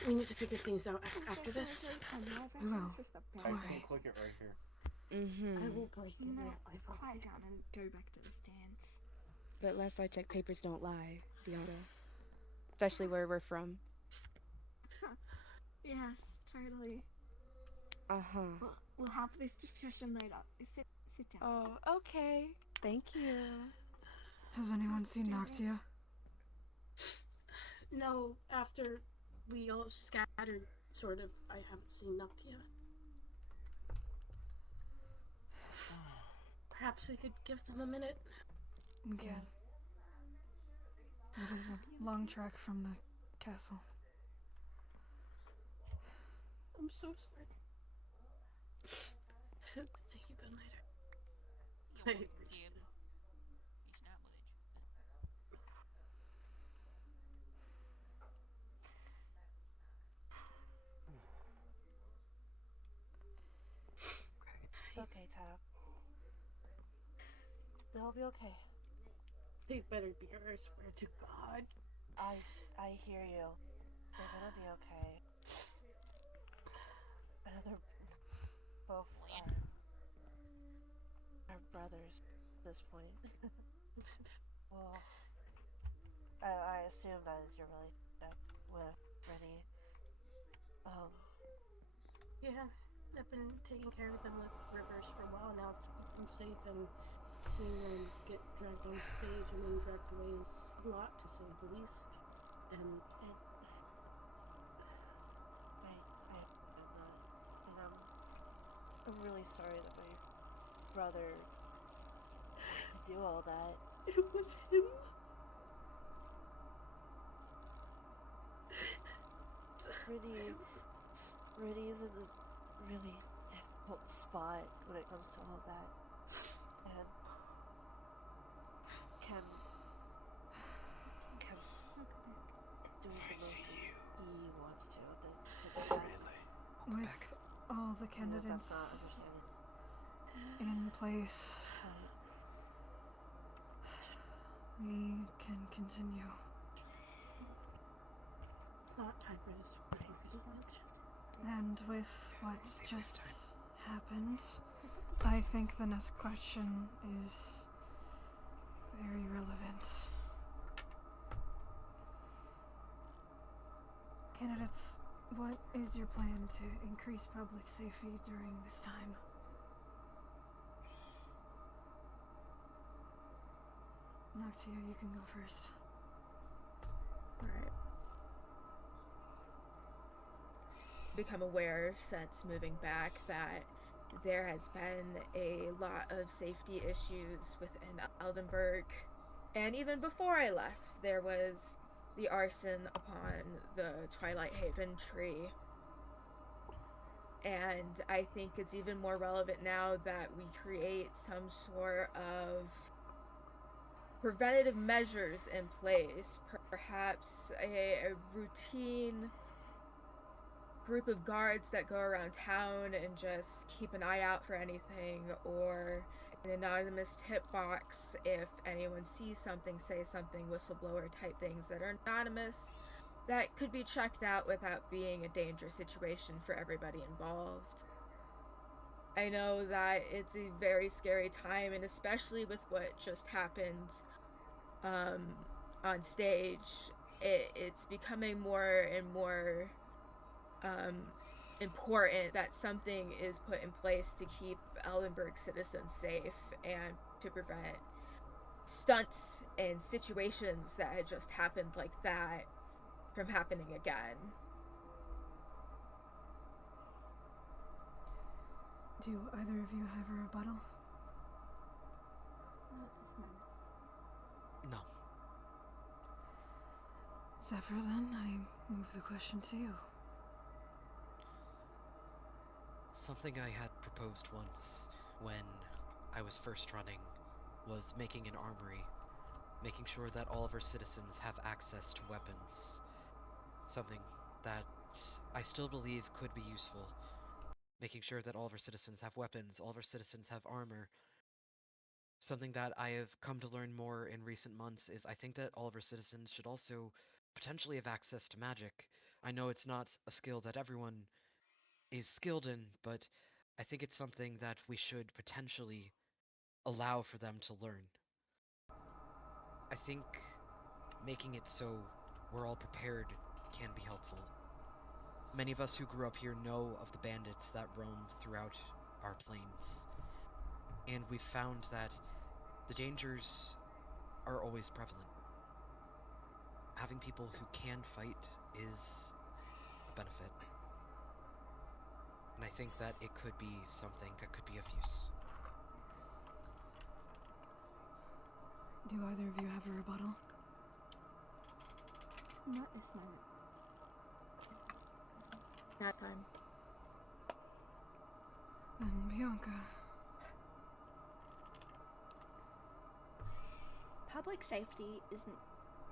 we need to figure things out after this. We will. I Don't can worry. click it right here. I will break it. No, I will. quiet down and go back to the stands. But last I checked, papers don't lie, Bianca. Especially where we're from. Yes, totally. Uh-huh. We'll have this discussion later. Sit down. Oh, okay. Thank you. Has anyone seen Noctia? No, after we all scattered, sort of, I haven't seen Noctia. Perhaps we could give them a minute. We can. It is a long trek from the castle. I'm so sorry. Thank you, good later. You're welcome, kid. It's not much. Okay, Tab. They'll be okay. They better be, or I swear to God. I hear you. They're gonna be okay. They're both our brothers at this point. Well, I assume that is your relationship with Rennie. Yeah, I've been taking care of them with Rivers for a while now to keep them safe, and seeing them get dragged on stage and then dragged away is a lot, to say the least. And I understand that. And I'm really sorry that my brother had to do all that. it was him. Rudy is in a really difficult spot when it comes to all that. And Ken's doing the most he wants to defend. With all the I know candidates that's not understanding. in place, we can continue. It's not time for this brave speech. And with what just happened, I think the next question is very relevant. Candidates, what is your plan to increase public safety during this time? Noctia, you can go first. Alright. Become aware since moving back that there has been a lot of safety issues within Eldenburg. And even before I left, there was the arson upon the Twilight Haven tree. And I think it's even more relevant now that we create some sort of preventative measures in place, perhaps a routine group of guards that go around town and just keep an eye out for anything, or an anonymous tip box if anyone sees something, say something, whistleblower type things that are anonymous, that could be checked out without being a dangerous situation for everybody involved. I know that it's a very scary time, and especially with what just happened on stage, it's becoming more and more important that something is put in place to keep Eldenburg citizens safe and to prevent stunts and situations that had just happened like that from happening again. Do either of you have a rebuttal? No. Zephyr, then, I move the question to you. Something I had proposed once when I was first running was making an armory, making sure that all of our citizens have access to weapons. Something that I still believe could be useful. Making sure that all of our citizens have weapons, all of our citizens have armor. Something that I have come to learn more in recent months is I think that all of our citizens should also potentially have access to magic. I know it's not a skill that everyone is skilled in, but I think it's something that we should potentially allow for them to learn. I think making it so we're all prepared can be helpful. Many of us who grew up here know of the bandits that roam throughout our plains, and we've found that the dangers are always prevalent. Having people who can fight is a benefit. And I think that it could be something that could be of use. Do either of you have a rebuttal? Not this moment. Not time. Then Bianca. Public safety isn't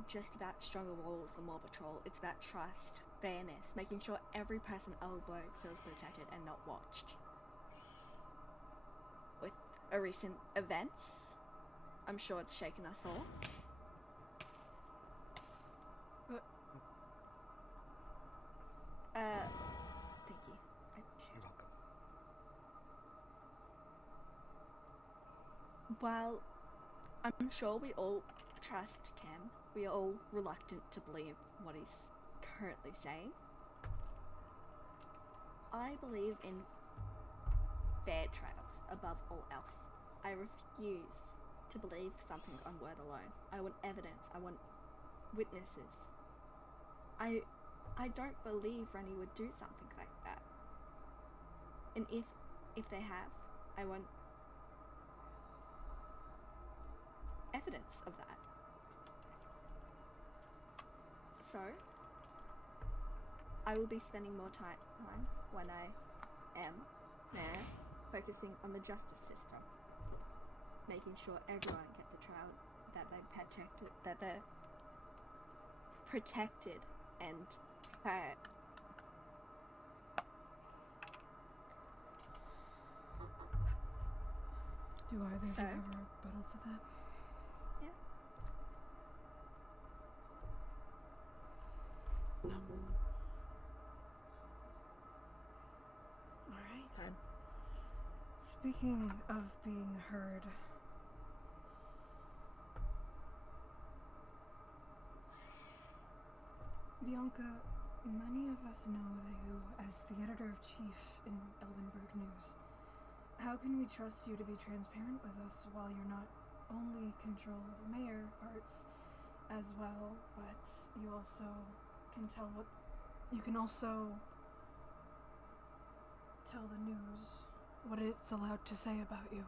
just about stronger walls or more patrol. It's about trust, fairness, making sure every person in Eldenburg feels protected and not watched. With recent events, I'm sure it's shaken us all. Thank you. You're welcome. While I'm sure we all trust Cam, we are all reluctant to believe what he's currently saying. I believe in fair trials above all else. I refuse to believe something on word alone. I want evidence. I want witnesses. I don't believe Rennie would do something like that. And if they have, I want evidence of that. So, I will be spending more time when I am there, focusing on the justice system, making sure everyone gets a trial, that they're protected and heard. Do either of you have a rebuttal to that? Yeah. No. Alright. Speaking of being heard, Bianca, many of us know you as the editor-in-chief in Eldenburg News. How can we trust you to be transparent with us while you're not only control the mayor parts as well, but you also can also tell the news what it's allowed to say about you?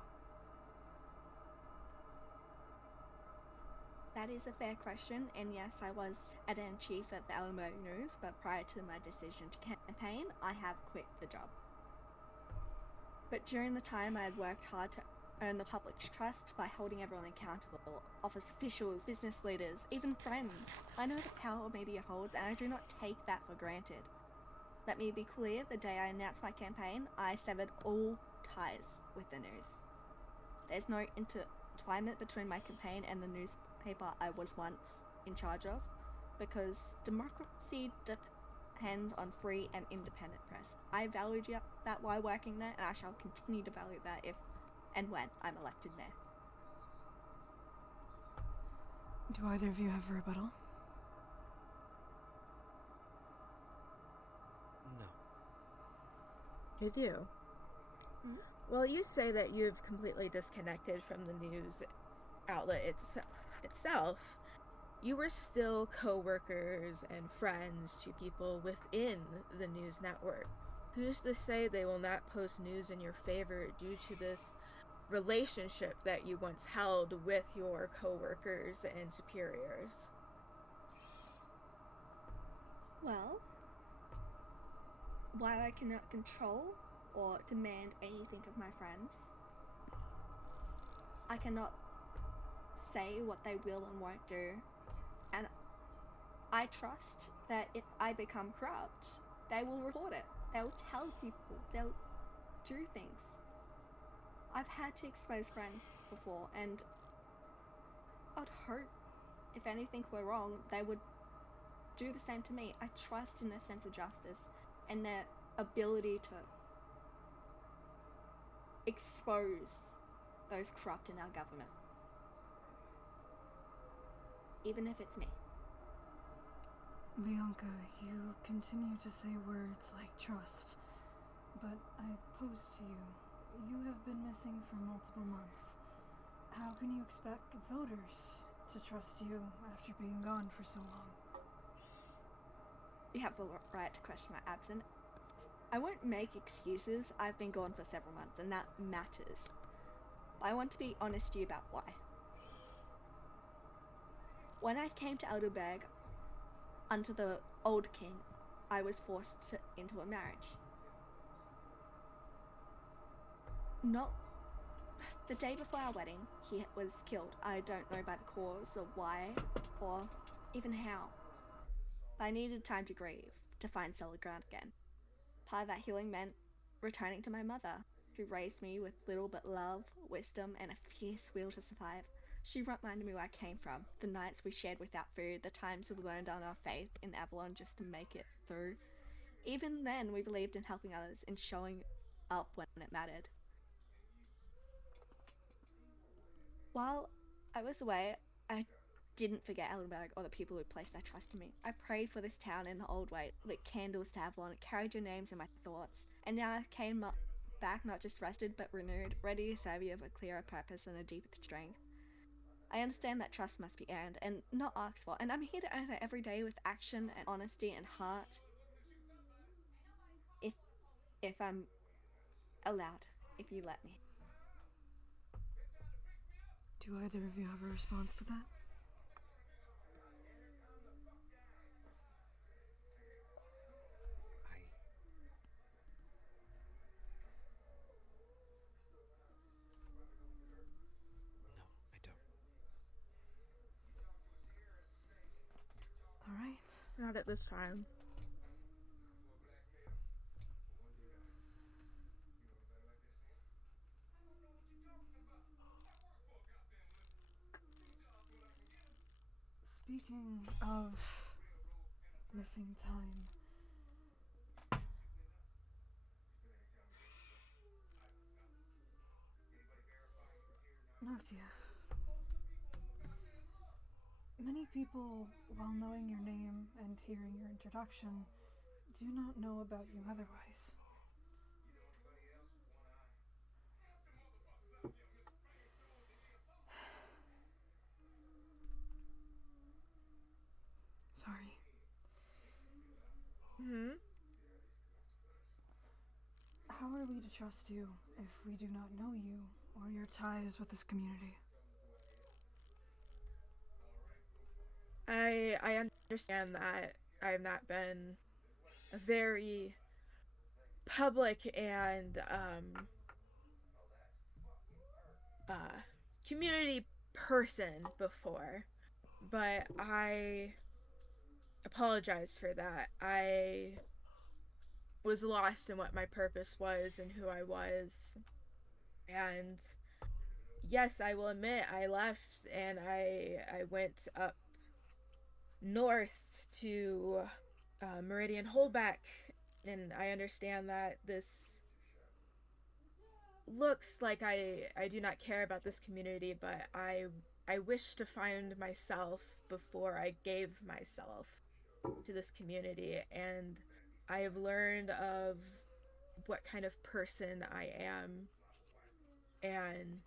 That is a fair question, and yes, I was editor-in-chief at the Eldenburg News, but prior to my decision to campaign, I have quit the job. But during the time, I had worked hard to earn the public's trust by holding everyone accountable, office officials, business leaders, even friends. I know the power media holds, and I do not take that for granted. Let me be clear, the day I announced my campaign, I severed all ties with the news. There's no intertwinement between my campaign and the newspaper I was once in charge of, because democracy depends on free and independent press. I valued that while working there, and I shall continue to value that if and when I'm elected mayor. Do either of you have a rebuttal? No. You do. Well, you say that you've completely disconnected from the news outlet itself. You were still co-workers and friends to people within the news network. Who's to say they will not post news in your favor due to this relationship that you once held with your co-workers and superiors? Well, while I cannot control or demand anything of my friends, I cannot say what they will and won't do, and I trust that if I become corrupt, they will report it. They'll tell people. They'll do things. I've had to expose friends before, and I'd hope if anything were wrong, they would do the same to me. I trust in their sense of justice and their ability to expose those corrupt in our government. Even if it's me. Bianca, you continue to say words like trust, but I pose to you, you have been missing for multiple months. How can you expect voters to trust you after being gone for so long? You have the right to question my absence. I won't make excuses. I've been gone for several months, and that matters. I want to be honest to you about why. When I came to Elderberg, under the old king, I was forced into a marriage. Not the day before our wedding, he was killed. I don't know by the cause or why, or even how. But I needed time to grieve, to find solid ground again. Part of that healing meant returning to my mother, who raised me with little but love, wisdom, and a fierce will to survive. She reminded me where I came from, the nights we shared without food, the times we learned on our faith in Avalon just to make it through. Even then, we believed in helping others and showing up when it mattered. While I was away, I didn't forget Ellenberg or the people who placed their trust in me. I prayed for this town in the old way, lit candles to Avalon, carried your names in my thoughts, and now I came back not just rested but renewed, ready to serve you with a clearer purpose and a deeper strength. I understand that trust must be earned and not asked for, and I'm here to earn it every day with action and honesty and heart. If I'm allowed, if you let me. Do either of you have a response to that? No, I don't. Alright. Not at this time. Speaking of missing time, Noctia, many people, while knowing your name and hearing your introduction, do not know about you otherwise. Sorry. How are we to trust you if we do not know you or your ties with this community? I understand that I've not been a very public and community person before, but I apologize for that. I was lost in what my purpose was and who I was. And yes, I will admit I left and I went up north to Meridian Holdback, and I understand that this looks like I do not care about this community, but I wish to find myself before I gave myself to this community, and I have learned of what kind of person I am and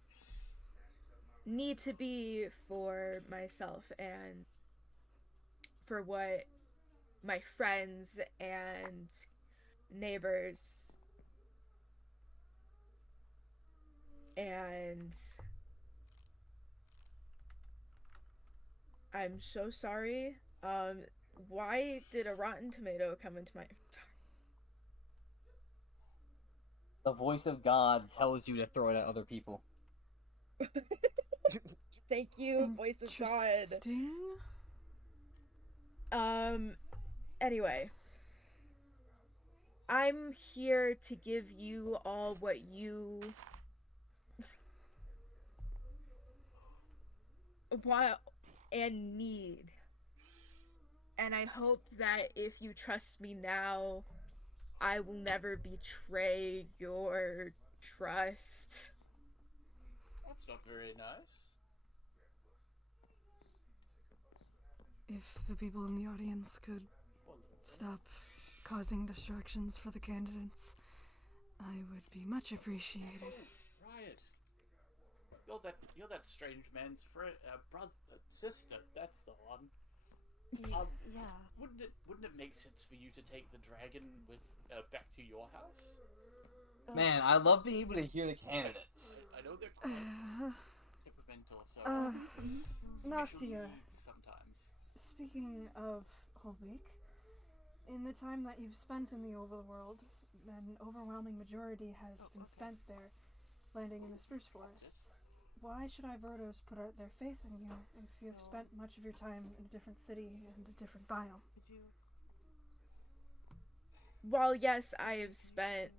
need to be for myself and for what my friends and neighbors and I'm so sorry. Why did a rotten tomato come into my... The voice of God tells you to throw it at other people. Thank you, voice of God. Interesting. Anyway. I'm here to give you all what you want and need. And I hope that if you trust me now, I will never betray your trust. That's not very nice. If the people in the audience could stop causing distractions for the candidates, I would be much appreciated. Oh, Riot. You're that strange man's brother, sister. That's the one. Yeah. Wouldn't it make sense for you to take the dragon with back to your house? Man, I love being able to hear the candidates. I know they're quite temperamental, so Noctia, sometimes. speaking of Holbeek, in the time that you've spent in the overworld, an overwhelming majority has been spent there, landing in the spruce forests. Why should Iverdos put out their faith in you if you have spent much of your time in a different city and a different biome? While yes, I have spent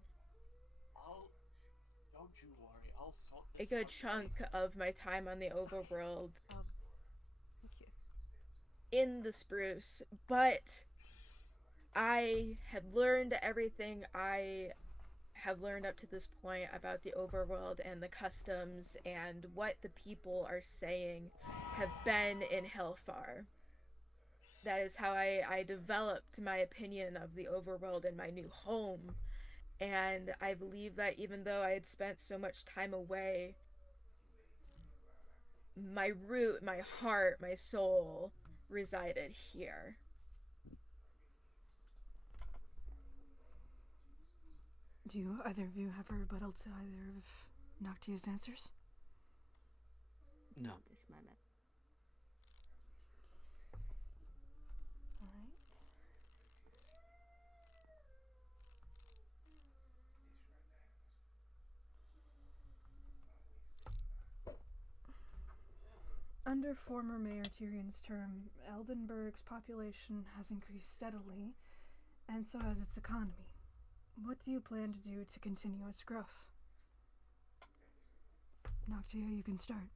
Don't you worry, I'll sort a this good out chunk later. of my time on the overworld Thank you. in the spruce, but I had learned everything I have learned up to this point about the overworld and the customs and what the people are saying have been in Hellfar. That is how I developed my opinion of the overworld in my new home. And I believe that even though I had spent so much time away, my root, my heart, my soul resided here. Do either of you have a rebuttal to either of Noctia's answers? No. Alright. Under former Mayor Tyrion's term, Eldenburg's population has increased steadily, and so has its economy. What do you plan to do to continue its growth? Noctia, you can start.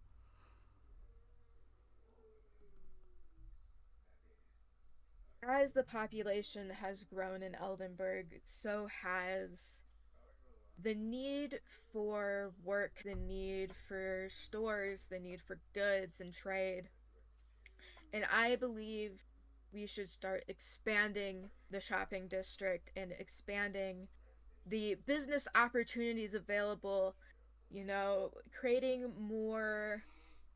As the population has grown in Eldenburg, so has the need for work, the need for stores, the need for goods and trade. And I believe we should start expanding the shopping district and expanding the business opportunities available, you know, creating more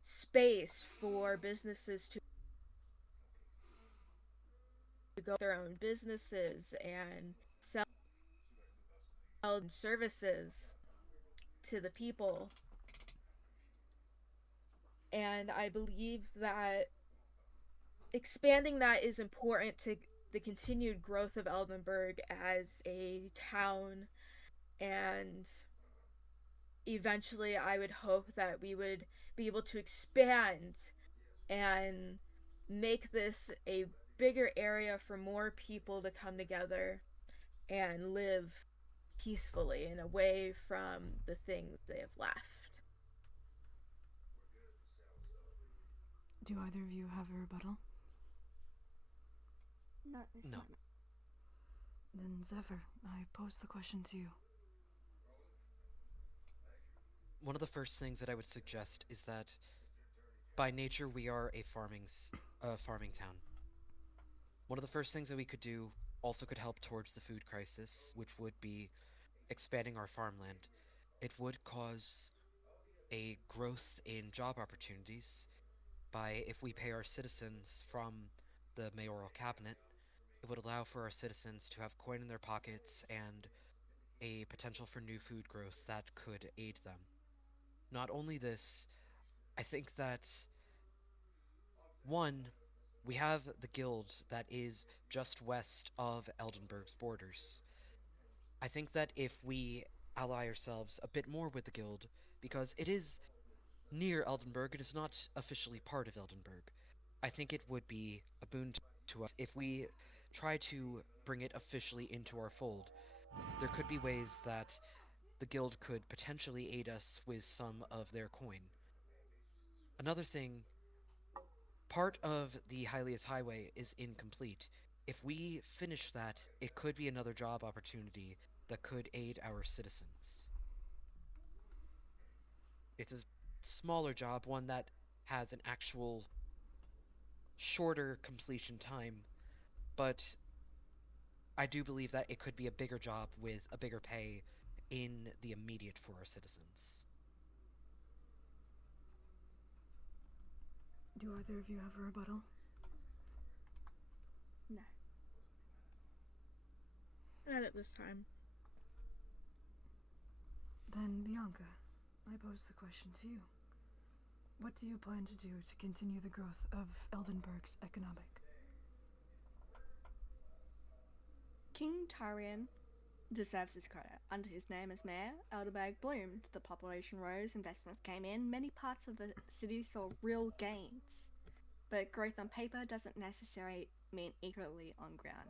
space for businesses to go their own businesses and sell services to the people. And I believe that expanding that is important to the continued growth of Eldenburg as a town, and eventually I would hope that we would be able to expand and make this a bigger area for more people to come together and live peacefully and away from the things they have left. Do either of you have a rebuttal? Not this No. moment. Then, Zephyr, I pose the question to you. One of the first things that I would suggest is that, by nature, we are a farming town. One of the first things that we could do also could help towards the food crisis, which would be expanding our farmland. It would cause a growth in job opportunities by if we pay our citizens from the mayoral cabinet, it would allow for our citizens to have coin in their pockets and a potential for new food growth that could aid them. Not only this, I think that one, we have the guild that is just west of Eldenburg's borders. I think that if we ally ourselves a bit more with the guild, because it is near Eldenburg, it is not officially part of Eldenburg. I think it would be a boon to us if we try to bring it officially into our fold. There could be ways that the guild could potentially aid us with some of their coin. Another thing, part of the Hylia's Highway is incomplete. If we finish that, it could be another job opportunity that could aid our citizens. It's a smaller job, one that has an actual shorter completion time, but I do believe that it could be a bigger job with a bigger pay in the immediate for our citizens. Do either of you have a rebuttal? No. Not at this time. Then, Bianca, I pose the question to you. What do you plan to do to continue the growth of Eldenburg's economic? King Tyrion deserves his credit. Under his name as mayor, Elderberg bloomed. The population rose, investments came in, many parts of the city saw real gains. But growth on paper doesn't necessarily mean equally on ground.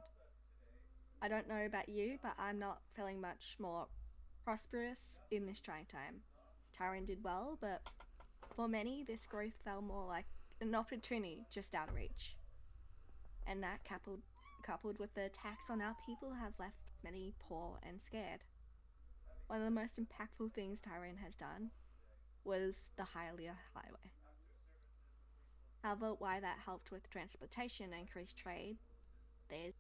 I don't know about you, but I'm not feeling much more prosperous in this trying time. Tyrion did well, but for many, this growth felt more like an opportunity just out of reach. And that coupled with the tax on our people have left many poor and scared. One of the most impactful things Tyrion has done was the Hylia Highway. However, why that helped with transportation and increased trade, there's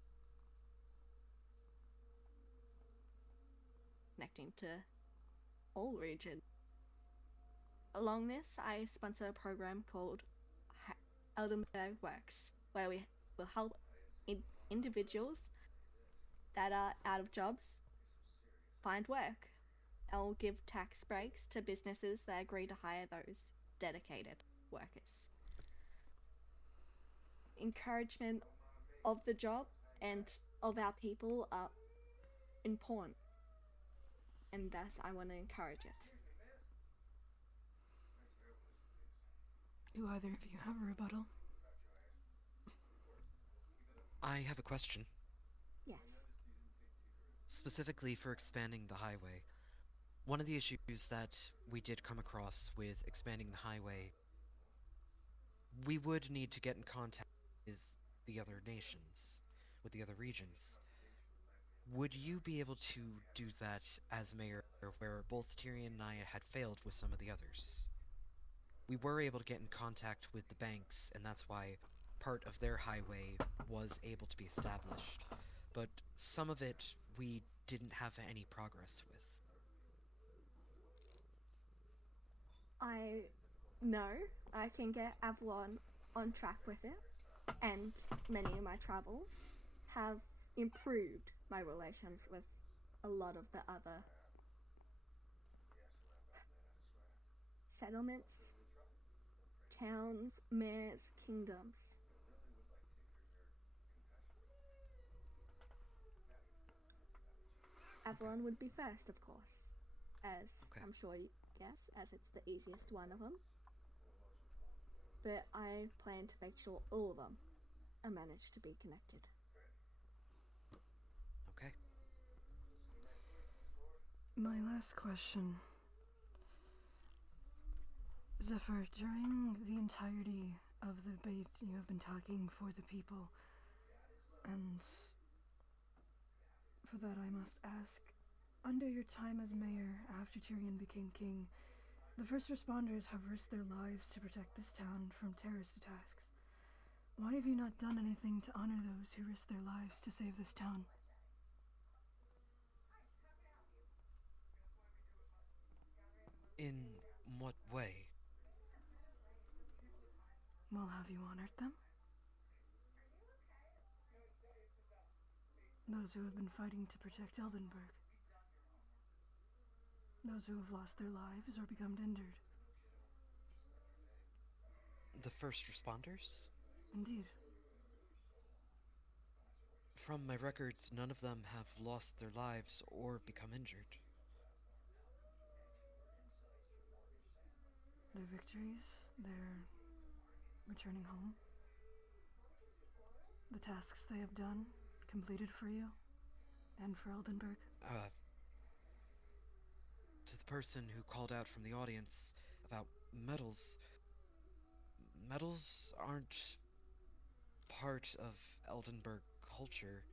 connecting to all regions. Along this, I sponsor a program called Eldenburg Works, where we will help individuals that are out of jobs find work, and will give tax breaks to businesses that agree to hire those dedicated workers. Encouragement of the job and of our people are important, and thus I want to encourage it. Do either of you have a rebuttal? I have a question. Yes. Specifically for expanding the highway. One of the issues that we did come across with expanding the highway, we would need to get in contact with the other nations, with the other regions. Would you be able to do that as mayor where both Tyrion and I had failed with some of the others? We were able to get in contact with the banks, and that's why part of their highway was able to be established. But some of it we didn't have any progress with. I know I can get Avalon on track with it, and many of my travels have improved my relations with a lot of the other settlements, towns, mayors, kingdoms. Avalon would be first, of course, as I'm sure you guess, as it's the easiest one of them. But I plan to make sure all of them are managed to be connected. Okay. My last question. Zephyr, during the entirety of the debate, you have been talking for the people, and for that I must ask, under your time as mayor, after Tyrion became king, the first responders have risked their lives to protect this town from terrorist attacks. Why have you not done anything to honor those who risked their lives to save this town? In what way? Well, have you honored them? Those who have been fighting to protect Eldenburg. Those who have lost their lives or become injured. The first responders? Indeed. From my records, none of them have lost their lives or become injured. Their victories, their returning home, the tasks they have done, completed for you, and for Eldenburg. To the person who called out from the audience about medals, medals aren't part of Eldenburg culture.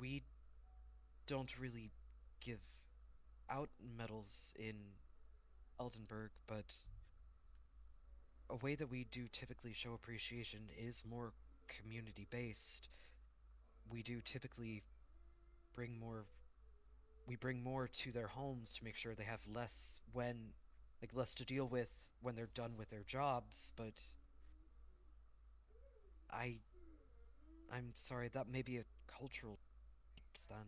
We don't really give out medals in Eldenburg, but a way that we do typically show appreciation is more community-based. We do typically bring more to their homes to make sure they have less less to deal with when they're done with their jobs, but I'm sorry, that may be a cultural then.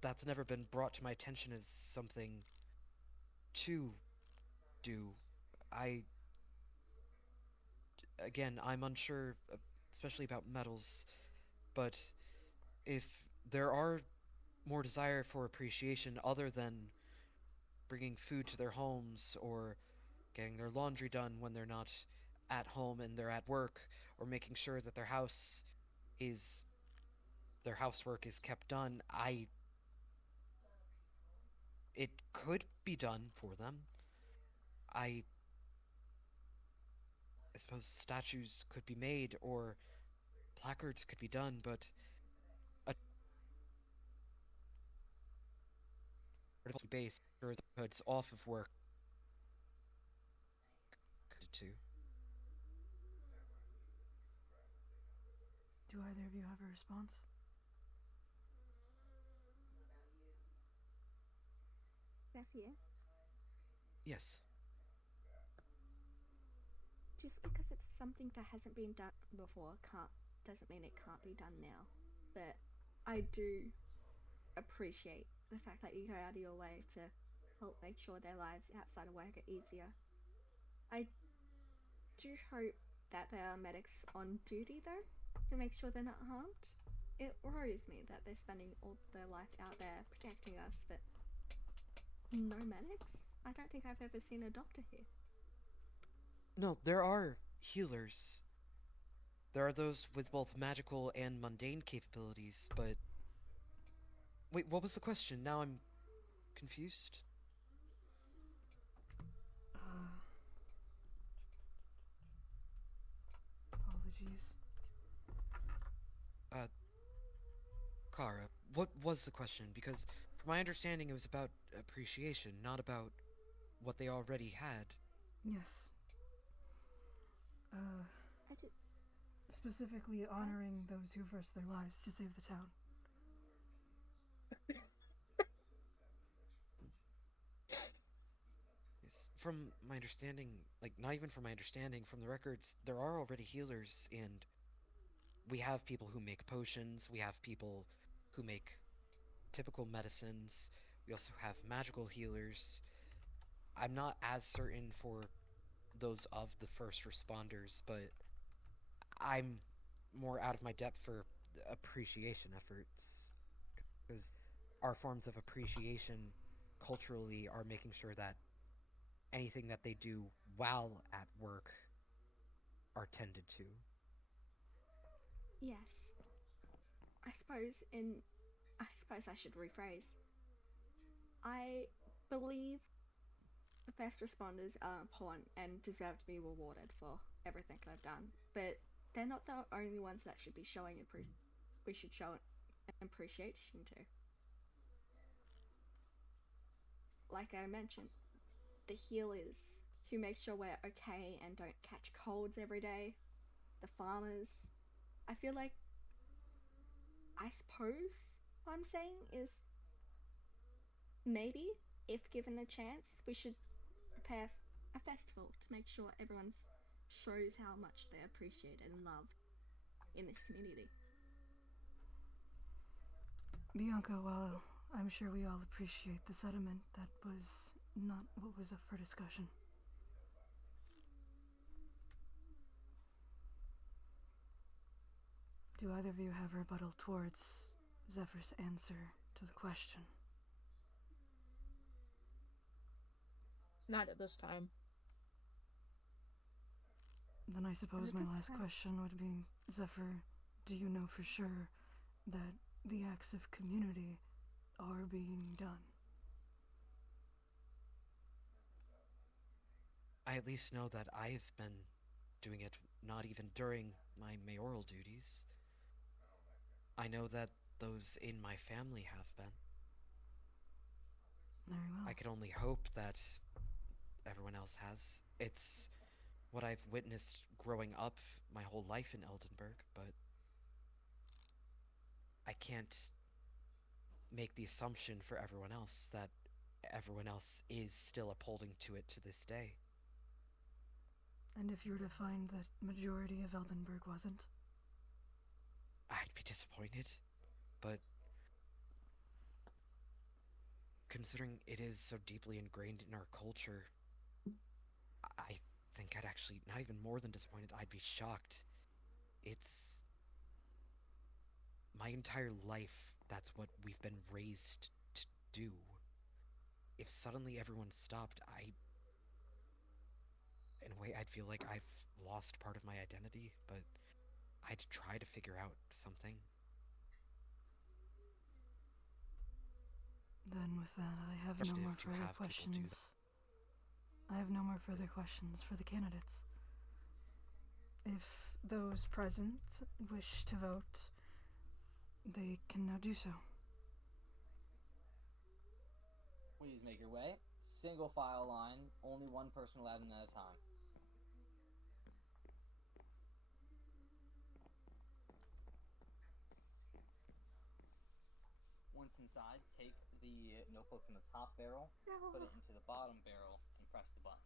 That's never been brought to my attention as something to do. Again, I'm unsure, especially about metals, but if there are more desire for appreciation other than bringing food to their homes or getting their laundry done when they're not at home and they're at work, or making sure that their housework is kept done, it could be done for them. I suppose statues could be made or placards could be done, but a base or the hoods off of work to. Do either of you have a response? Zephyr? Yes. Just because it's something that hasn't been done before doesn't mean it can't be done now. But I do appreciate the fact that you go out of your way to help make sure their lives outside of work are easier. I do hope that there are medics on duty though, to make sure they're not harmed. It worries me that they're spending all their life out there protecting us, but no medics? I don't think I've ever seen a doctor here. No, there are healers. There are those with both magical and mundane capabilities, but... Wait, what was the question? Now I'm confused. Apologies. Kara, what was the question? Because from my understanding it was about appreciation, not about what they already had. Yes. Specifically honoring those who've risked their lives to save the town. From my understanding, not even from my understanding, from the records, there are already healers, and we have people who make potions, we have people who make typical medicines, we also have magical healers. I'm not as certain for those of the first responders, but I'm more out of my depth for appreciation efforts, because our forms of appreciation culturally are making sure that anything that they do while at work are tended to. Yes, suppose I should rephrase. I believe the first responders are important and deserve to be rewarded for everything they've done, but they're not the only ones that should be showing we should show appreciation to. Like I mentioned, the healers who make sure we're okay and don't catch colds every day, the farmers. I feel like, I suppose what I'm saying is, maybe, if given a chance, we should prepare a festival to make sure everyone shows how much they appreciate and love in this community. Bianca, while I'm sure we all appreciate the sentiment, that was not what was up for discussion. Do either of you have a rebuttal towards Zephyr's answer to the question? Not at this time. Then I suppose my last question would be, Zephyr, do you know for sure that the acts of community are being done? I at least know that I've been doing it not even during my mayoral duties. I know that those in my family have been. Very well. I can only hope that everyone else has. It's what I've witnessed growing up my whole life in Eldenburg, but I can't make the assumption for everyone else that everyone else is still upholding to it to this day. And if you were to find that majority of Eldenburg wasn't? I'd be disappointed, but considering it is so deeply ingrained in our culture, I think I'd actually, not even more than disappointed, I'd be shocked. It's my entire life, that's what we've been raised to do. If suddenly everyone stopped, in a way, I'd feel like I've lost part of my identity, but I'd try to figure out something. Then with that, I have no more further questions. I have no more further questions for the candidates. If those present wish to vote, they can now do so. Please make your way. Single file line, only one person allowed in at a time. Once inside, take the notebook from the top barrel, put it into the bottom barrel, and press the button.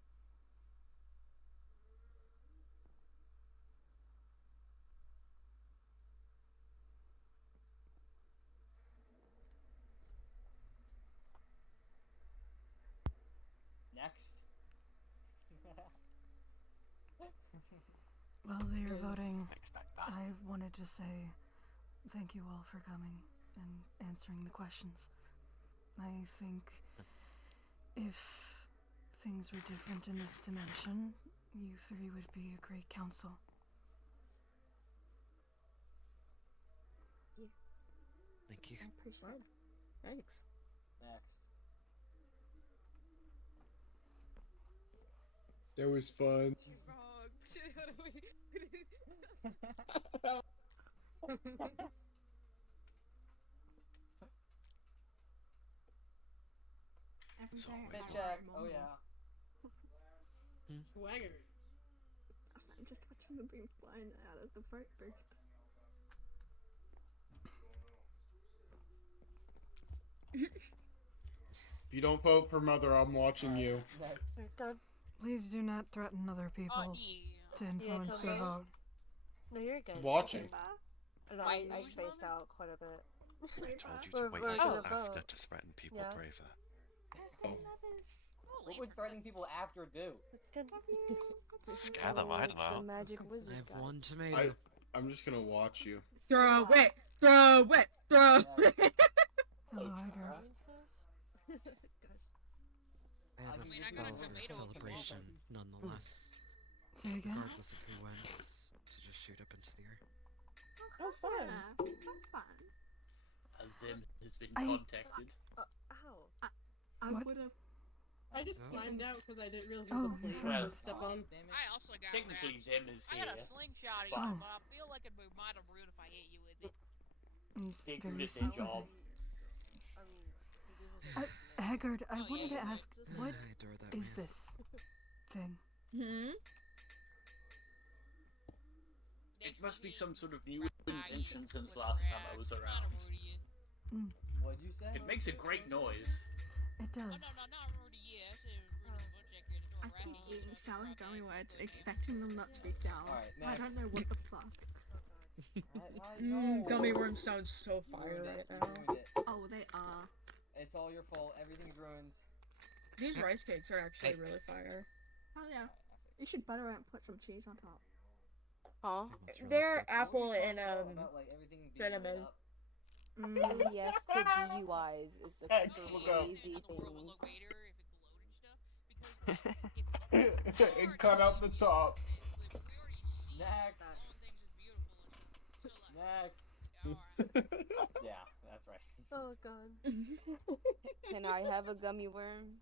Next. While they are voting, I wanted to say thank you all for coming and answering the questions. I think if things were different in this dimension, you three would be a great council. Thank you. I appreciate it. Thanks. Next. That was fun. Fit check. Oh yeah. Swagger. I'm just watching the beam flying out of the vote booth. If you don't vote for Mother, I'm watching you. Please do not threaten other people to influence their vote. No, you're good. Watching. No, I spaced out quite a bit. I told you to wait until after to threaten people braver. What would threatening people after do? Scare them, I don't know. The magic wizard. I have one tomato. I'm just gonna watch you. Throw it! Throw it! Throw it! Hello, Iger. I have a spell for celebration, nonetheless. Say again? Regardless of who wins, to just shoot up into the air. Oh, fun. That's fun. has been I- contacted. Ow. I What? would have. I just climbed out because I didn't realize there Oh, was a your point where I friend. would step on. I also got Technically, wraps. Zen is I here. got a slingshot but Oh. but I feel like it'd be mighty rude if I hit you with it. He's They're good very at their silent. job. I mean, he did his Haggard, I Oh, wanted to yeah, ask, what I adore that is man. this thing? It must be some sort of new invention since last time I was around. What'd you say? It makes a great noise. It does. Oh, no, not rude to you. I said rude to Butch here to I throw a keep rat eating sour gummy words, expecting them not to be sour. Alright, I don't know what the fuck. Gummy worm sounds so fire right now. Oh, they are. It's all your fault. Everything's ruined. These rice cakes are actually really fire. Oh yeah. You should butter it and put some cheese on top. Huh? They're apple and About, like, everything being lit cinnamon. up. Saying yes to DUIs is a X, look up. crazy thing. It cut out the top. Next. Next. Yeah, that's right. Oh god. Can I have a gummy worm?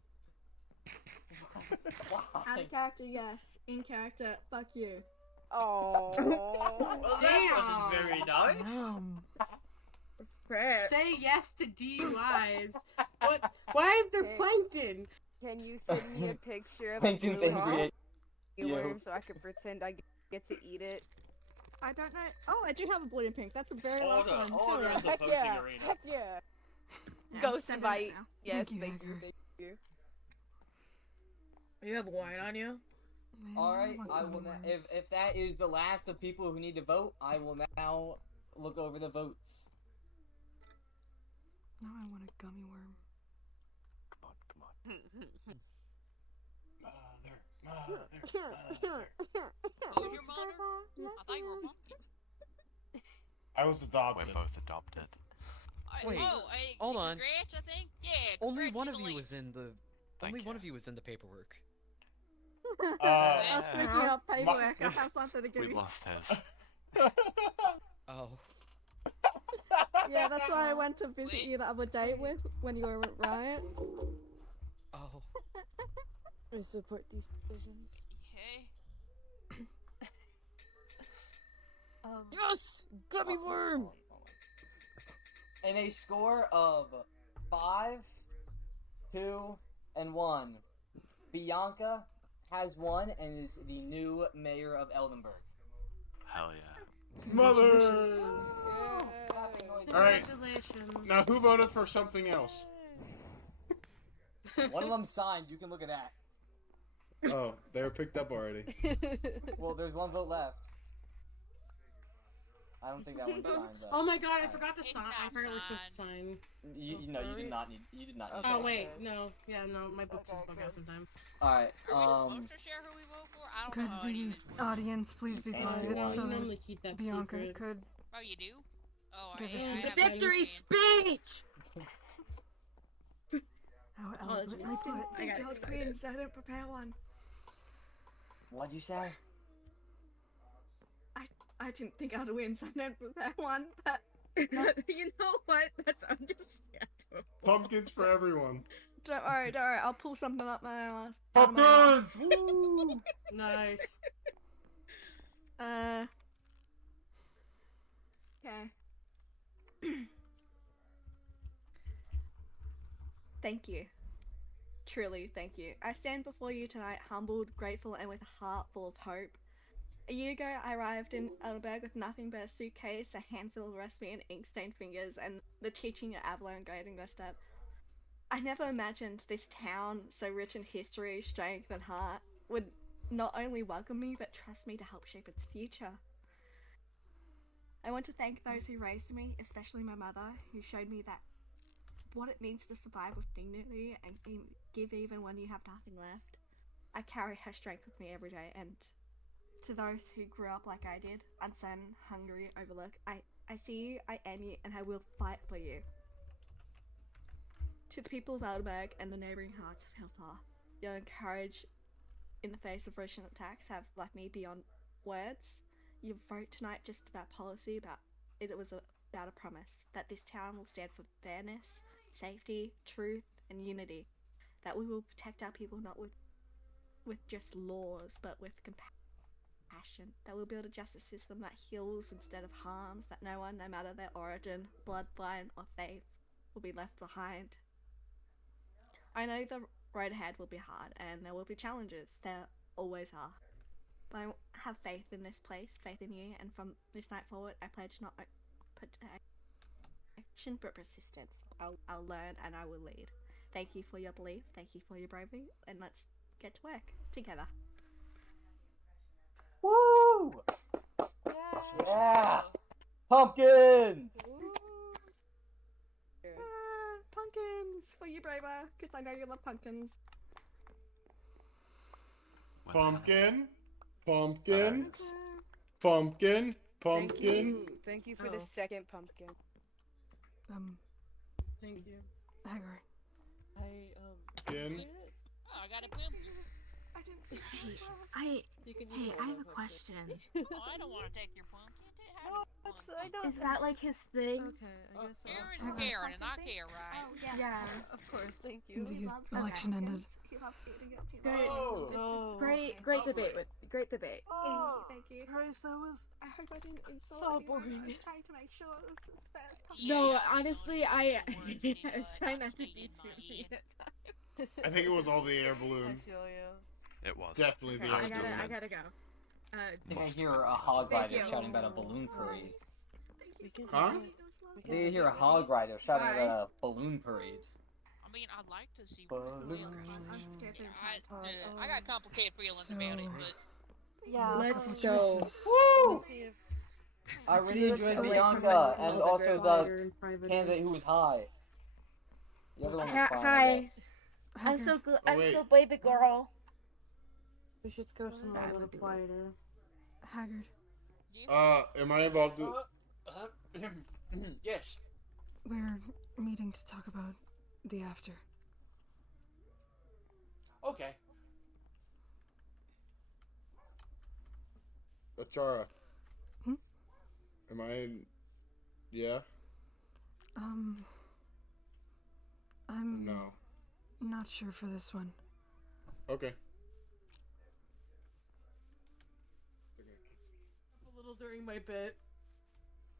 Out of character, yes. In character, fuck you. Oh. Well, that wasn't very nice. Say yes to DUIs. What? Why is there Okay. plankton? Can you send me a picture of a Plankton's blue angry at gummy you. worm so I can pretend I get to eat it? I don't know. Oh, I do have a blue and pink. That's a very last one. Order Hell in the Heck voting yeah! arena. Heck yeah! Yeah, Ghost send it bite. now. Yes, Thank you, thank you, Hagar. thank you. You have wine on you? Man, Alright, want I gummy will worms. if that is the last of people who need to vote, I will now look over the votes. Now I want a gummy worm. Who's your mother? I thought you were a pumpkin. I was adopted. We're both adopted. Wait, hold on. Congrats, I think? Yeah, Only one of you congratulations. was in the. Thank Only you. one of you was in the paperwork. Speaking of paperwork, I have something to give We you. lost his. Oh. Yeah, that's why I went to visit you the other day with when you were at Riot. Oh. I support these decisions. Hey. Yes! Gummy worm! In a score of 5, 2, and 1, Bianca has won and is the new mayor of Eldenburg. Hell yeah. Mother! Alright, Congratulations. now who voted for something else? One of them signed, you can look at that. Oh, they were picked up already. Well, there's one vote left. I don't think that one's signed though. Oh my god, I Alright. forgot to sign. I forgot I was supposed to sign. You did not need. You did not need. Oh that. wait, no. Yeah, no, my book just bug out sometime. Alright. Are we supposed to share who we vote for? I don't Could know how any of the this works. audience please be And quiet you so that normally keep that Bianca secret. could Oh, you do? Oh, give us I some have The no victory understand. speech! how eloquently put. I got God excited. wins, I didn't prepare one. What'd you say? I didn't think I'd win, so I didn't prepare one, but You know what? I'm just scared to it. Pumpkins for everyone. don't worry, I'll pull something up my ass. out of my ass. Pumpkins! Woo! Nice. Okay. Thank you. Truly, thank you. I stand before you tonight humbled, grateful, and with a heart full of hope. A year ago, I arrived in Elderberg with nothing but a suitcase, a handful of recipe and ink-stained fingers, and the teaching at Avalon guiding my step. I never imagined this town, so rich in history, strength, and heart, would not only welcome me, but trust me to help shape its future. I want to thank those who raised me, especially my mother, who showed me that what it means to survive with dignity and give even when you have nothing left. I carry her strength with me every day, and to those who grew up like I did, uncertain, hungry, overlooked, I see you, I am you, and I will fight for you. To the people of Alderberg and the neighbouring hearts of Hillfar, your courage in the face of Russian attacks have left me beyond words. Your vote tonight just about policy, about it was about a promise that this town will stand for fairness, safety, truth, and unity. That we will protect our people not with just laws, but with compassion. That we'll build a justice system that heals instead of harms. That no one, no matter their origin, bloodline, or faith, will be left behind. I know the road ahead will be hard, and there will be challenges. There always are. But I have faith in this place, faith in you, and from this night forward, I pledge not action but persistence. I'll learn and I will lead. Thank you for your belief, thank you for your bravery, and let's get to work together. Woo! Yeah! Pumpkins! Pumpkins! For you, Braver, because I know you love pumpkins. Pumpkin, pumpkin, pumpkin, pumpkin. Thank you for the second pumpkin. Thank you. Hagar. Pumpkin. Oh, I got a pumpkin. Hey, I have a question. Oh, I don't want to take your pumpkin. Is that like his thing? Okay, I guess Karen's Karen, and I care, right? Oh, yeah, of course. Thank you. The election ended. He loves eating it. Great debate. Great debate. Thank you. Grace, that was. I hope I didn't insult so anyone. boring. I was trying to make sure it was as fair as possible. No, honestly, I was trying not to be too mean at times. I think it was all the air balloon. I feel you. It was. Definitely the Okay, air balloon. I gotta go. I think I hear a hog Thank rider you. shouting about a balloon parade. Huh? I think I hear a hog rider shouting about a balloon parade. I mean, I'd like to see what's the real I got complicated feelings about it, but Yeah. Let's go. Woo! I really enjoyed Bianca and also the candidate who was high. The other one was fine, I Hi. guess. I'm so good. Oh, I'm wait. so baby girl. We should go somewhere a little quieter. Haggard. Am I involved? Yes. We're meeting to talk about the after. Okay. Achara. Hmm? Am I in? Yeah? I'm No. not sure for this one. Okay. A little during my bit.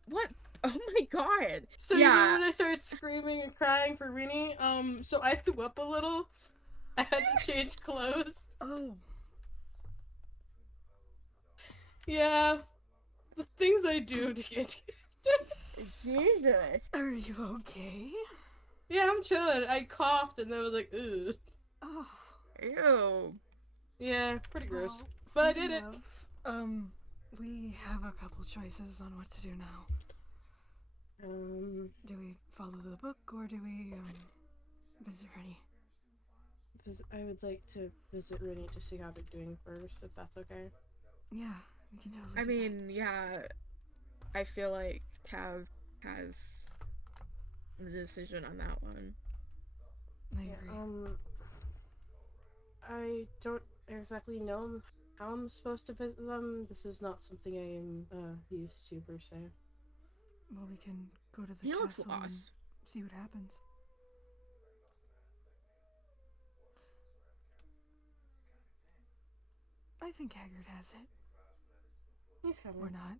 What? Oh my god. So you know when I started screaming and crying for Rini? So I threw up a little. I had to change clothes. Oh. Yeah. The things I do to get Jesus. Are you okay? Yeah, I'm chilling. I coughed and then was like, ugh. Oh. Ew. Yeah, pretty gross. Well, But I did speaking it. of, we have a couple choices on what to do now. Do we follow the book or do we, visit Rennie? I would like to visit Rini to see how they're doing first, if that's okay. Yeah, we can totally I do mean, yeah. I feel like Tav has the decision on that one. that. I agree. I don't exactly know how I'm supposed to visit them. This is not something I am used to per se. Well, we can go to the He looks castle and lost. see what happens. I think Haggard has it. He's coming. Or not.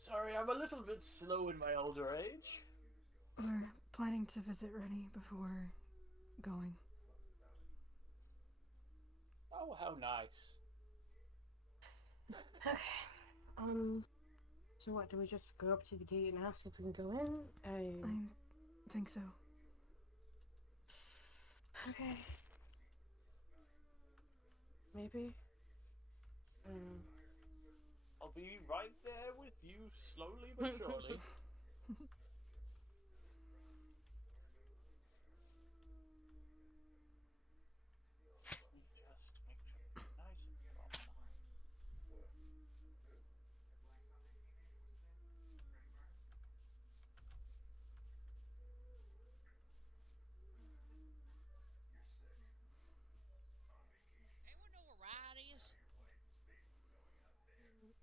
Sorry, I'm a little bit slow in my older age. We're planning to visit Rennie before going. Oh, how nice. Okay. So what, do we just go up to the gate and ask if we can go in? I think so. Okay. Maybe? I'll be right there with you, slowly but surely.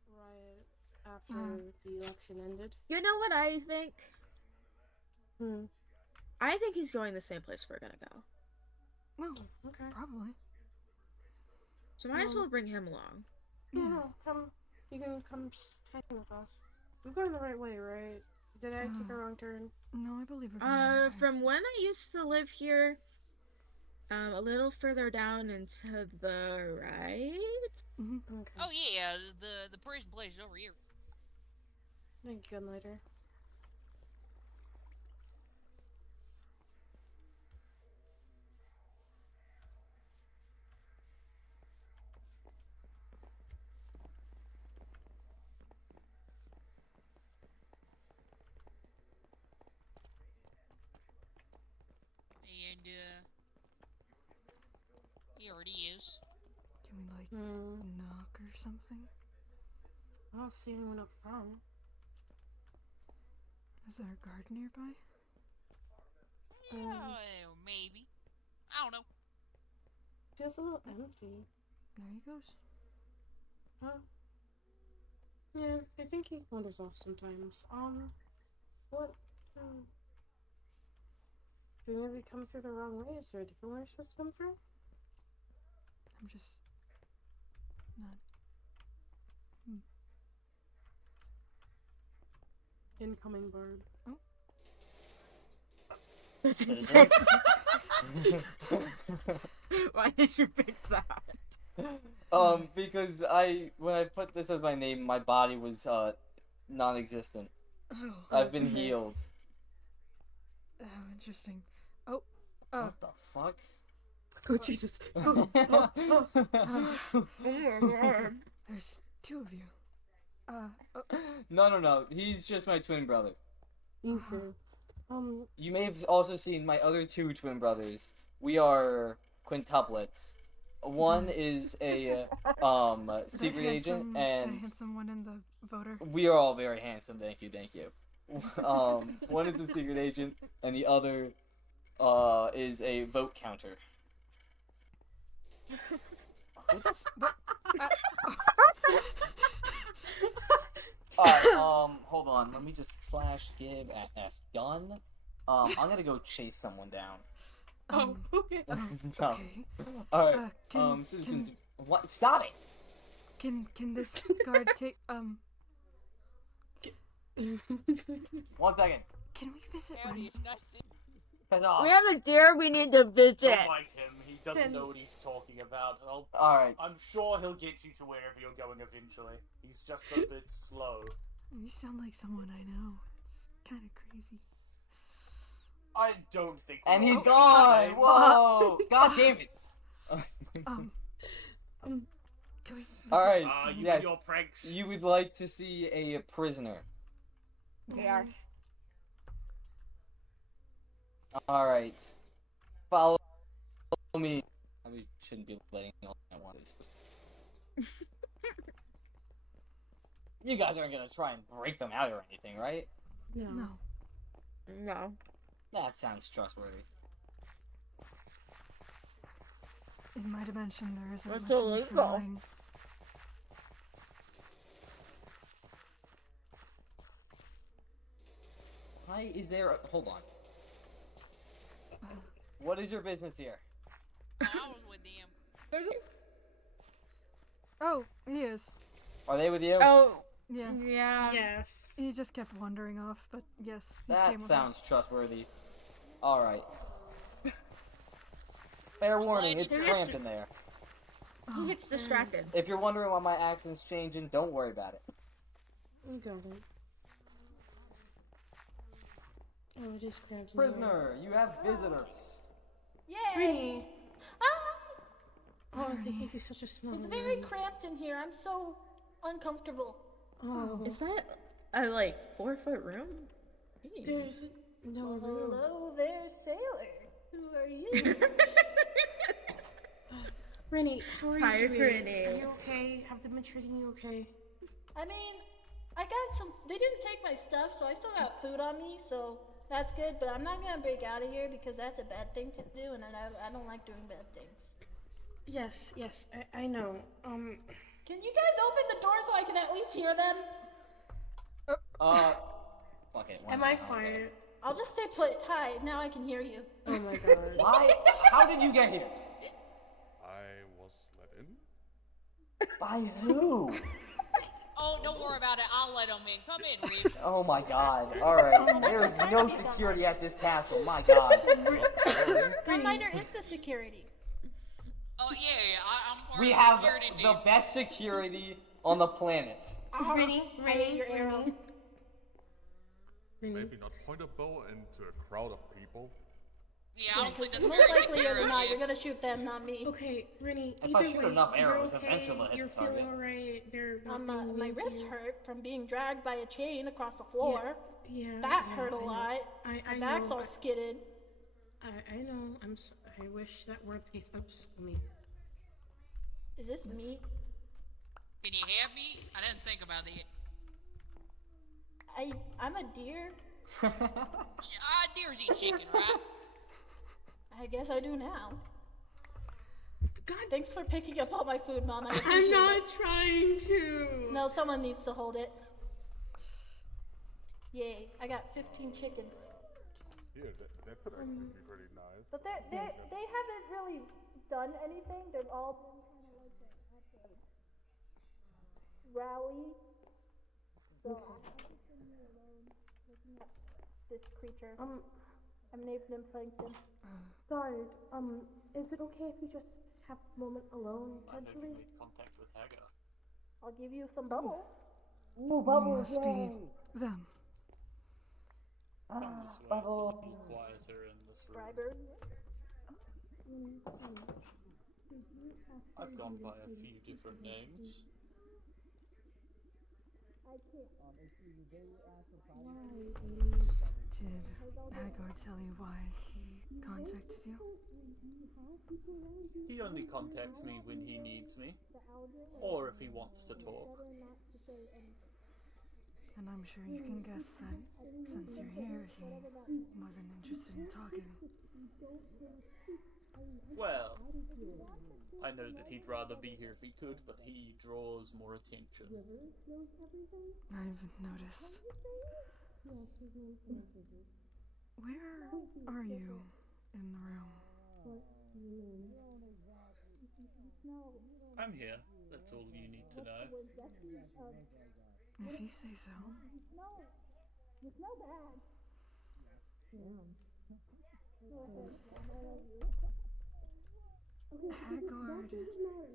Riot after the election ended. You know what I think? Hmm. I think he's going the same place we're gonna go. Well, okay. Probably. So might as well bring him along. Yeah, come. You can come hang with us. I'm going the right way, right? Did I take a wrong turn? No, I believe we're going the right way. From when I used to live here, a little further down and to the right. Okay. Oh yeah, the prison place is over here. Thank you, Gunlighter. And here it is. Can we knock or something? I don't see anyone up front. Is there a guard nearby? Maybe. I don't know. Feels a little empty. There he goes. Huh? Yeah, I think he wanders off sometimes. What? Do we maybe come through the wrong way? Is there a different way we're supposed to come through? I'm just not. Incoming bard. Oh. That's insane. Why did you pick that? Because when I put this as my name, my body was non-existent. Oh, I've been healed. Oh, interesting. Oh, what the fuck? Oh Jesus! Oh my god! There's two of you. No. He's just my twin brother. Okay. You may have also seen my other two twin brothers. We are quintuplets. One is a secret agent, the and handsome one in the voter. we are all very handsome. Thank you. One is a secret agent, and the other is a vote counter. Who the Alright, hold on. Let me just /give @ gun. I'm gonna go chase someone down. Okay. No. Okay. Alright, citizens. What? Stop it! Can this guard take 1 second. Can we visit Rennie? Piss off. We have a deer we need to visit. Don't mind him. He doesn't know what he's talking about. Alright. I'm sure he'll get you to wherever you're going eventually. He's just a bit slow. You sound like someone I know. It's kind of crazy. I don't think. And we're he's all gone! the same. Whoa! God damn it! Can we Alright, you yes. and your pranks. You would like to see a prisoner. They are. Alright. Follow me. I shouldn't be letting all at once. You guys aren't gonna try and break them out or anything, right? No. No. That sounds trustworthy. In my dimension, there isn't That's much need for illegal. lying. Why is there a... Hold on. What is your business here? I was with them. Oh, he is. Are they with you? Oh. Yeah. Yeah. Yes. He just kept wandering off, but yes, he That came with sounds us. trustworthy. Alright. Fair warning, it's cramped in there. He gets distracted. If you're wondering why my accent's changing, don't worry about it. Got it. Oh, it is cramped. Prisoner, you have visitors. Yay! Rennie. Ah! Oh, they think he's such a small. It's very cramped in here. I'm so uncomfortable. Oh. Is that a 4-foot room? There's no room. Hello there, sailor. Who are you? Rennie, how are Hi, you doing? Rennie. Are you okay? Have they been treating you okay? I mean, I got some. They didn't take my stuff, so I still got food on me, so that's good. But I'm not gonna break out of here because that's a bad thing to do, and I don't like doing bad things. Yes, I know. Can you guys open the door so I can at least hear them? Fuck it. Am I quiet? I'll just stay put. Hi, now I can hear you. Oh my god. Why? How did you get here? I was let in. By who? Oh, don't worry about it. I'll let him in. Come in, Reed. Oh my god. Alright, there's no security at this castle. My god. Green Miner is the security. Oh, yeah, I'm part We of have the security the team. best security on the planet. Rennie, your arrow. Maybe not point a bow into a crowd of people. Yeah, I'll put the Most security likely you're security. not. You're gonna shoot them, not me. Okay, Rennie. If I shoot enough arrows, you're okay, eventually I'll hit you're the target. feeling alright. They're not being My mean to wrist you. hurt from being dragged by a chain across the floor. Yeah. That yeah, hurt a I know. lot. I My back's know. all skidded. I know. I wish that weren't the case. Oops. Me. Is this me? Can you hear me? I didn't think about it. I'm a deer. Deers eat chicken, right? I guess I do now. God. Thanks for picking up all my food, Mom. I I'm appreciate not it. trying to. No, someone needs to hold it. Yay, I got 15 chicken. Yeah, that could actually be pretty nice. But they haven't really done anything. They've all been kind of like a rally. So I'm just sitting here alone, looking at this creature. I'm named him Plankton. Sorry. Is it okay if we just have a moment alone, I hope you potentially? made contact with Hagar. I'll give you some bubbles. You must be them. Come this way, it's a little quieter in this room. Freiberg. I've gone by a few different names. Did Hagar tell you why he contacted you? He only contacts me when he needs me, or if he wants to talk. And I'm sure you can guess that since you're here, he wasn't interested in talking. Well, I know that he'd rather be here if he could, but he draws more attention. I've noticed. Where are you in the room? I'm here. That's all you need to know. If you say so. You smell bad. Haggard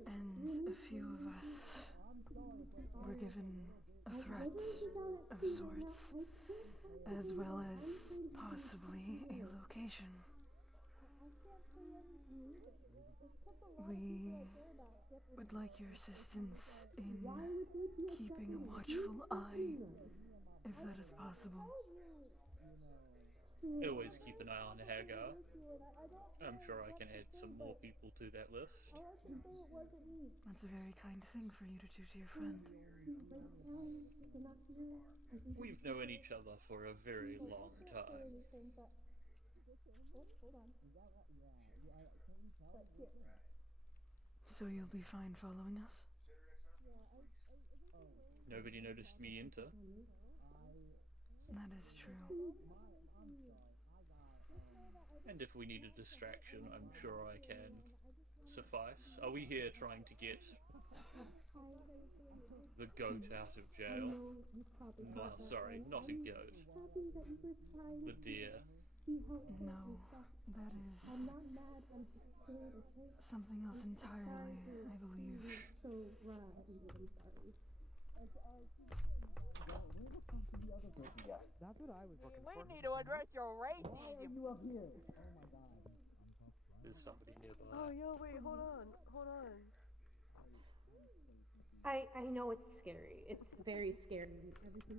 and a few of us were given a threat of sorts, as well as possibly a location. We would like your assistance in keeping a watchful eye, if that is possible. Always keep an eye on Hagar. I'm sure I can add some more people to that list. That's a very kind thing for you to do to your friend. We've known each other for a very long time. So you'll be fine following us? Nobody noticed me enter. That is true. And if we need a distraction, I'm sure I can suffice. Are we here trying to get the goat out of jail? No, sorry, not a goat. The deer. No, that is something else entirely, I believe. That's what I was looking for. We need to address your racism. Why are you up here? There's somebody nearby. Oh, yo, wait, hold on. I know it's scary. It's very scary.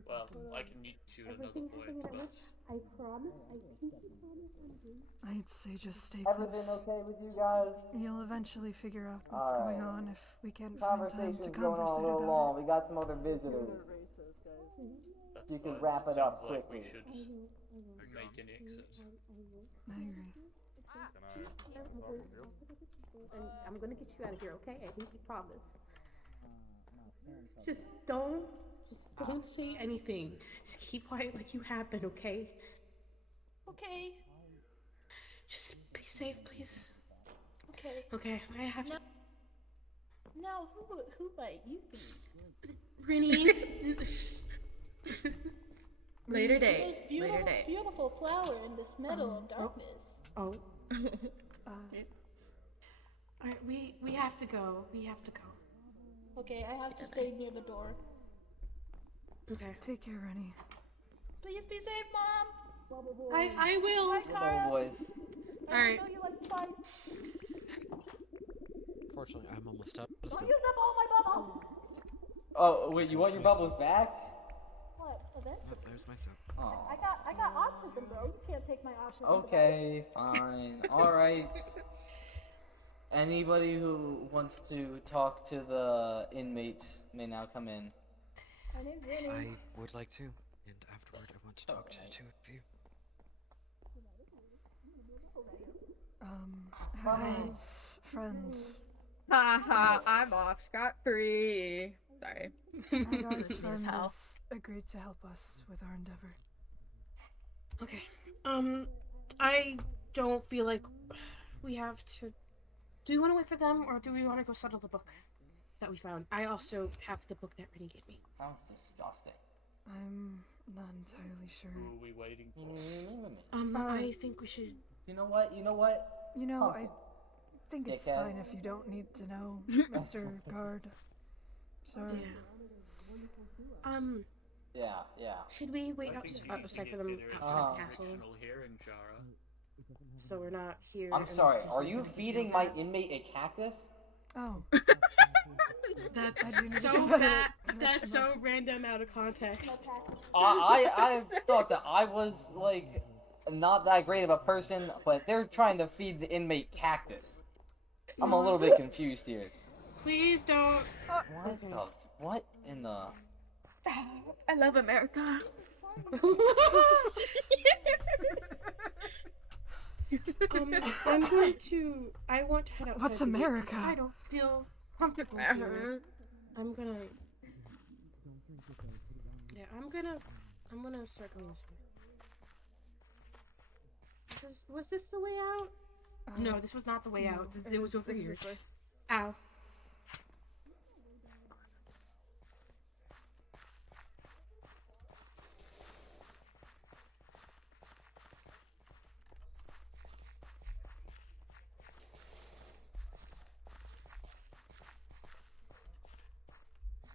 Well, I can meet you at another point, but I promise. I think you promise I'm good. I'd say just stay Everything close. okay with you guys? You'll eventually figure out what's Alright. going on if we can't find time to Conversation's going on a conversate little about long. We got some other visitors. that's You can fine. wrap it up Sounds like we quickly. should make an exit. I agree. Can I talk with you? And I'm gonna get you out of here, okay? I think you promised. Just don't Just don't say anything. Just keep quiet like you have been, okay? Okay. Just be safe, please. Okay. Okay, I have to. Now, who might you be? Rennie. Later The date. most beautiful, Later date. beautiful flower in this meadow of darkness. Oh. Alright, we have to go. We have to go. Okay, I have to stay near the door. Okay. Take care, Rennie. Please be safe, Mom. I will. Bye, Kara. boys. I Alright. know you like to fight. Fortunately, I'm almost up. Don't use up all my bubbles. Oh wait, you want your bubbles back? What? Eventually. Oh, there's my soap. Oh. I got autism, bro. You can't take my autism. Okay, fine. Alright. Anybody who wants to talk to the inmate may now come in. My name's Rennie. I would like to, and afterward, I want to talk to two of you. Haggard's friends. Haha, I'm off scot-free. Sorry. Haggard's friend has agreed to help us with our endeavor. Okay. I don't feel like we have to. Do we want to wait for them, or do we want to go settle the book that we found? I also have the book that Rennie gave me. Sounds disgusting. I'm not entirely sure. Who are we waiting for? I think we should. You know what? You know, I think it's Dickhead. fine if you don't need to know, Mr. Guard. Sorry. Yeah. Should we wait I think you outside need for to them get dinner outside at the castle? jurisdictional hearing, Chara. So we're not here. I'm and sorry, just are like you gonna feeding do my that? inmate a cactus? Oh. That's so bad. That's so random out of context. I thought that I was, like, not that great of a person, but they're trying to feed the inmate cactus. I'm a little bit confused here. Please don't. What in the... I love America. I'm going to. I want to head outside. What's the gate America? because I don't feel comfortable here. I'm gonna. Yeah, I'm gonna start going this way. Was this the way out? No, this was not the way out. It was over here. This way. Ow.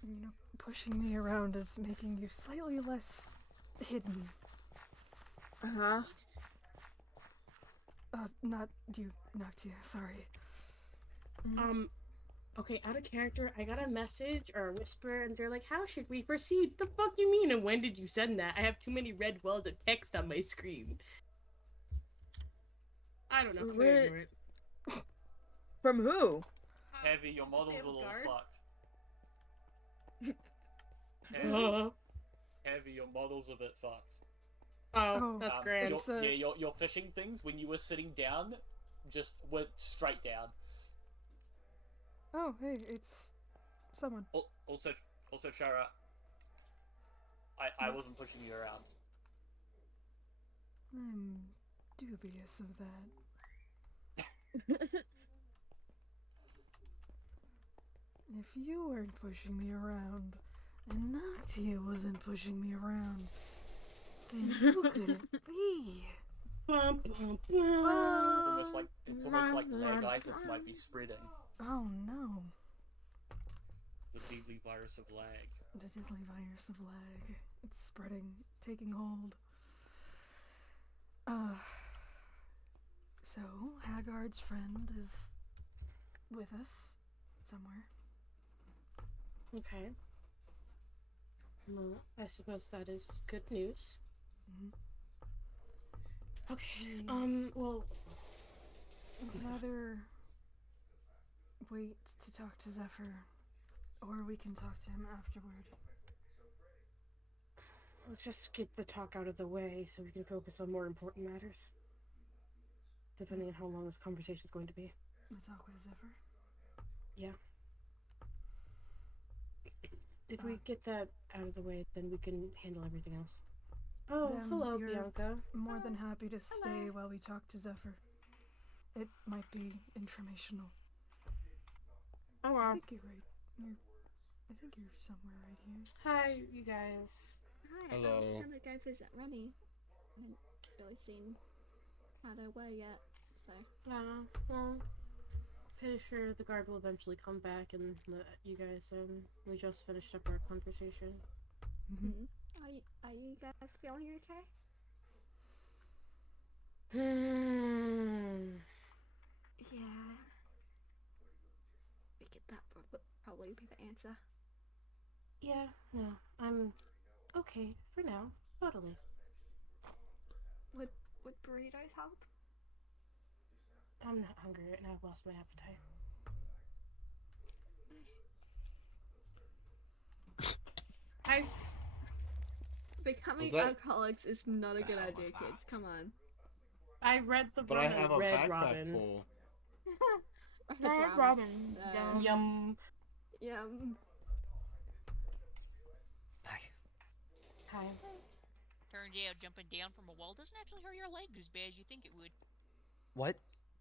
You know, pushing me around is making you slightly less hidden. Uh-huh. Not you, Noctia, sorry. Okay, out of character, I got a message or a whisper, and they're like, how should we proceed? The fuck you mean? And when did you send that? I have too many red wells of text on my screen. I don't know. I'm gonna ignore it. From who? Heavy, your model's a little guard? fucked. Heavy, your model's a bit fucked. Oh, that's grand. Your fishing things, when you were sitting down, just went straight down. Oh, hey, it's someone. Also, Chara, I wasn't pushing you around. I'm dubious of that. If you weren't pushing me around, and Noctia wasn't pushing me around, then who could it be? It's almost like lagitis might be spreading. Oh no. The deadly virus of lag. The deadly virus of lag. It's spreading, taking hold. So, Haggard's friend is with us somewhere. Okay. Well, I suppose that is good news. Okay, well... We can either wait to talk to Zephyr, or we can talk to him afterward. Let's just get the talk out of the way so we can focus on more important matters. Depending on how long this conversation is going to be. The talk with Zephyr? Yeah. if we get that out of the way, then we can handle everything else. Oh, Then hello, you're Bianca. more than happy to stay while we talk to Zephyr. It might be informational. Oh, I wow. think you're right. I think you're somewhere right here. Hi, you guys. Hi, I Hello. was trying to go visit Rennie. I haven't really seen how they were yet, so. Well, pretty sure the guard will eventually come back and let you guys in. We just finished up our conversation. Mm-hmm. Are you guys feeling okay? Yeah. That would probably be the answer. Yeah, no, I'm okay for now. Totally. Would burritos help? I'm not hungry right now. I've lost my appetite. Becoming that- alcoholics is not a good hell idea, was that? kids. Come on. I read the But I rum have as a Red backpack Robin. full. Red Robin. Yum. Yum. Yum. Hi. Hi. Turns out jumping down from a wall doesn't actually hurt your legs as bad as you think it would. What?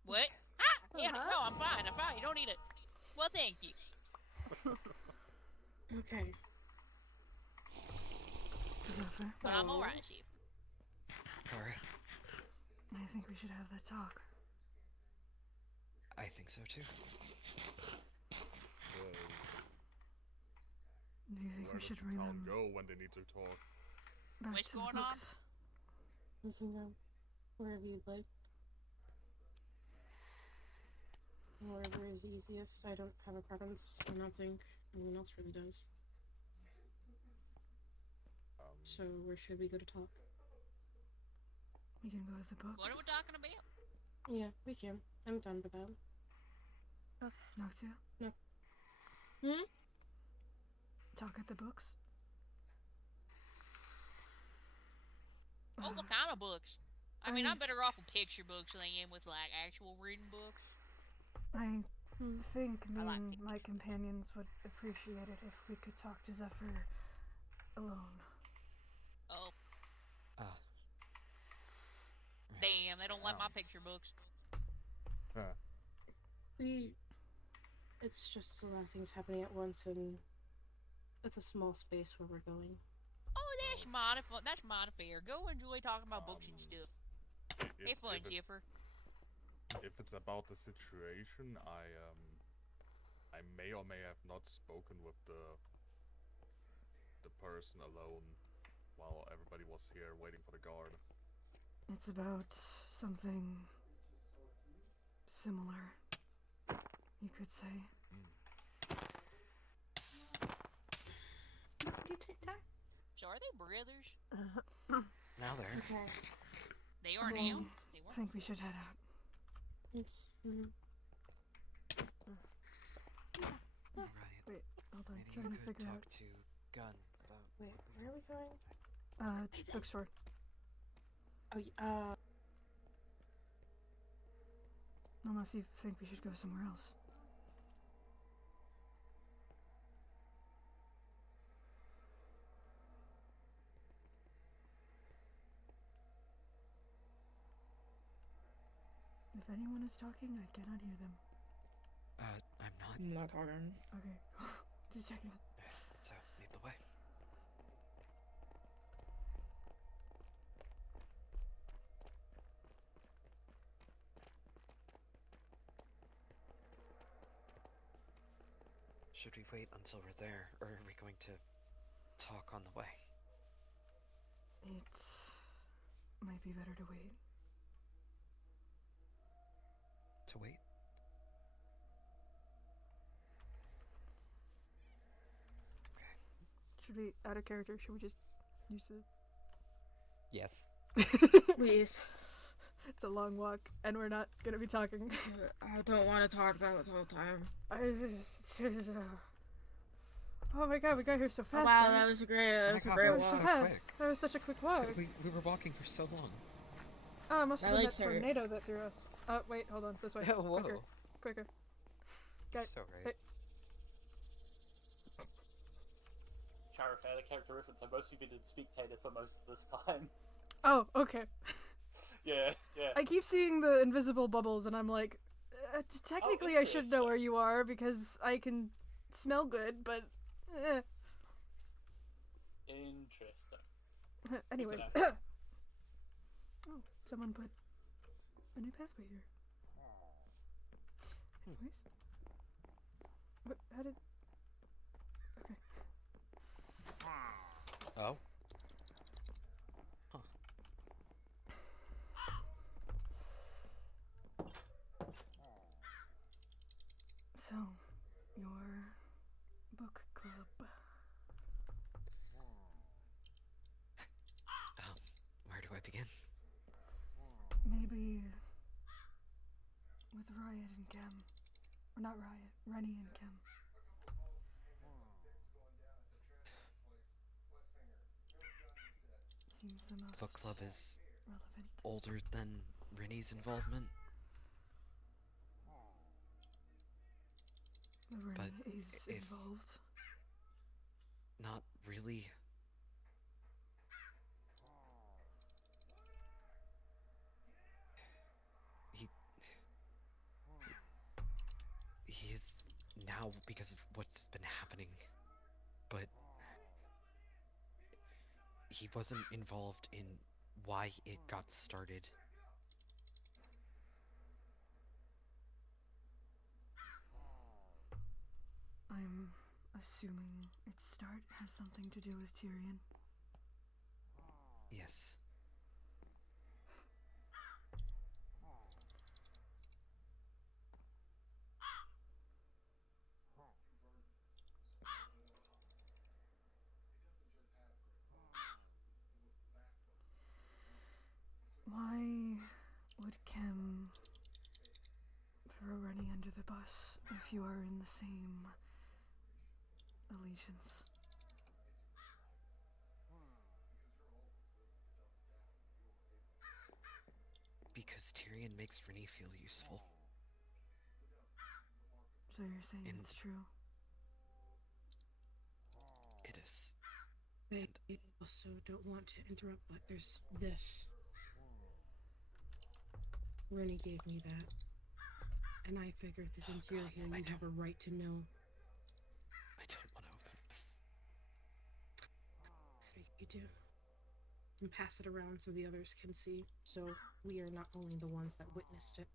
What? Ah! Yeah, no, I'm fine. You don't need it. Well, thank you. Okay. Zephyr, But I'm alright, Chief. Alright. I think we should have that talk. I think so too. Do you think Where we does should the bring town them go when they need to talk? back What's to the going on? books? You can go wherever you'd like. Wherever is easiest. I don't have a preference. I don't think anyone else really does. So where should we go to talk? We can go to the books. What are we talking about? Yeah, we can. I'm done with that. Noxia? No. Talk at the books? Oh, what kind of books? I mean, I'm better off with picture books than I am with, like, actual reading books. I think me and my companions would appreciate it if we could talk to Zephyr alone. Oh. Right. Damn, they don't like my picture books. It's just a lot of things happening at once, and it's a small space where we're going. Oh, that's mighty fun. That's mighty fair. Go enjoy talking about books and stuff. Have fun, Jiffer. If it's about the situation, I may or may have not spoken with the person alone while everybody was here waiting for the guard. It's about something similar, you could say. You take time? So are they brothers? Now there. Okay. They are I now? They were? think we should head out. It's. Right. Wait, hold on. Maybe Trying you to could figure talk out. to Gun about. Wait, where are we going? Bookstore. Oh, Unless you think we should go somewhere else. If anyone is talking, I cannot hear them. I'm not. I'm not talking. Okay, just checking. So, lead the way. Should we wait until we're there, or are we going to talk on the way? It might be better to wait. To wait? Should we, out of character, should we just use the... Yes. Please. It's a long walk, and we're not gonna be talking. I don't want to talk about the whole time. Oh my god, we got here so fast. Wow, guys. that was great. That was a great That was walk. so fast. That was such a quick walk. We were walking for so long. Oh, it must have My been legs that hurt. tornado that threw us. Oh, wait, hold on. This way. Whoa. Quicker. Quicker. Guys, So right. Charafan, a character reference. I've mostly been in Spectator for most of this time. Oh, okay. Yeah. I keep seeing the invisible bubbles, and I'm like, technically I should know where you are because I can smell good, but. Interesting. Anyways. Oh, someone put a new pathway here. Anyways. What? How did. Okay. Oh? Huh. So, your book club. Where do I begin? Maybe with Riot and Chem. Or not Riot, Rennie and Chem. Seems the most Book club is relevant. older than Rennie's involvement. Rennie is involved. Not really. He is now because of what's been happening, but he wasn't involved in why it got started. I'm assuming its start has something to do with Tyrion. Yes. Why would Chem throw Rennie under the bus if you are in the same allegiance? Because Tyrion makes Rennie feel useful. So you're saying it's true? It is. I also don't want to interrupt, but there's this. Rennie gave me that. And I figured that since you're here, you have a right to know. I don't want to open this. I think you do. And pass it around so the others can see. So we are not only the ones that witnessed it.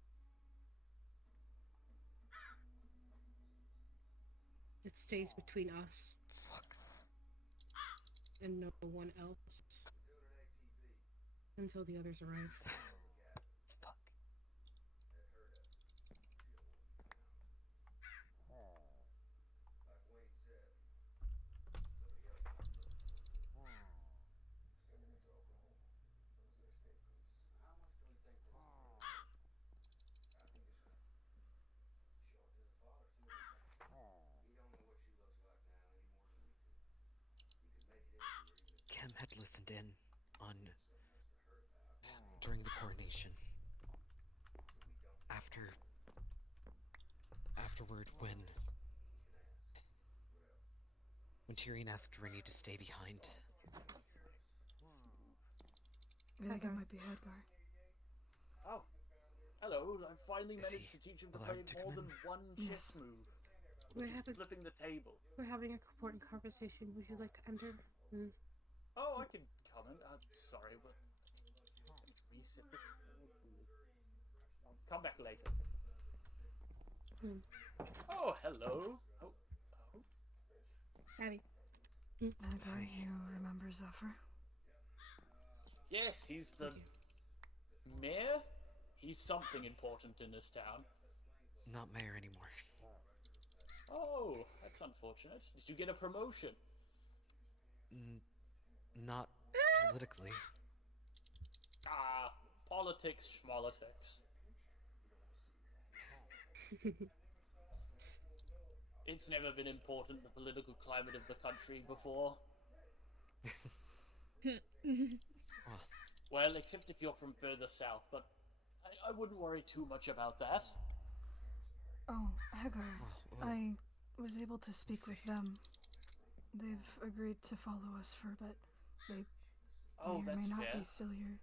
It stays between us. And no one else. Until the others arrive. Chem had listened in on during the coronation. Afterward, when Tyrion asked Rennie to stay behind. I think it might be Hadgar. Oh, hello! I finally managed to teach him to play more than one chess move. We're having flipping the table. We're having a important conversation. Would you like to enter? Oh, I can comment. I'm sorry, but reset this. I'll come back later. Oh, hello. Oh. Abby. Hadgar, you remember Zephyr? Yes, he's the mayor. He's something important in this town. Not mayor anymore. Oh, that's unfortunate. Did you get a promotion? Not politically. Ah, politics, schmolitics. It's never been important, the political climate of the country before. Well, except if you're from further south, but I wouldn't worry too much about that. Oh, Hadgar, I was able to speak with them. They've agreed to follow us for a bit. They Oh, may or may that's not fair. be still here.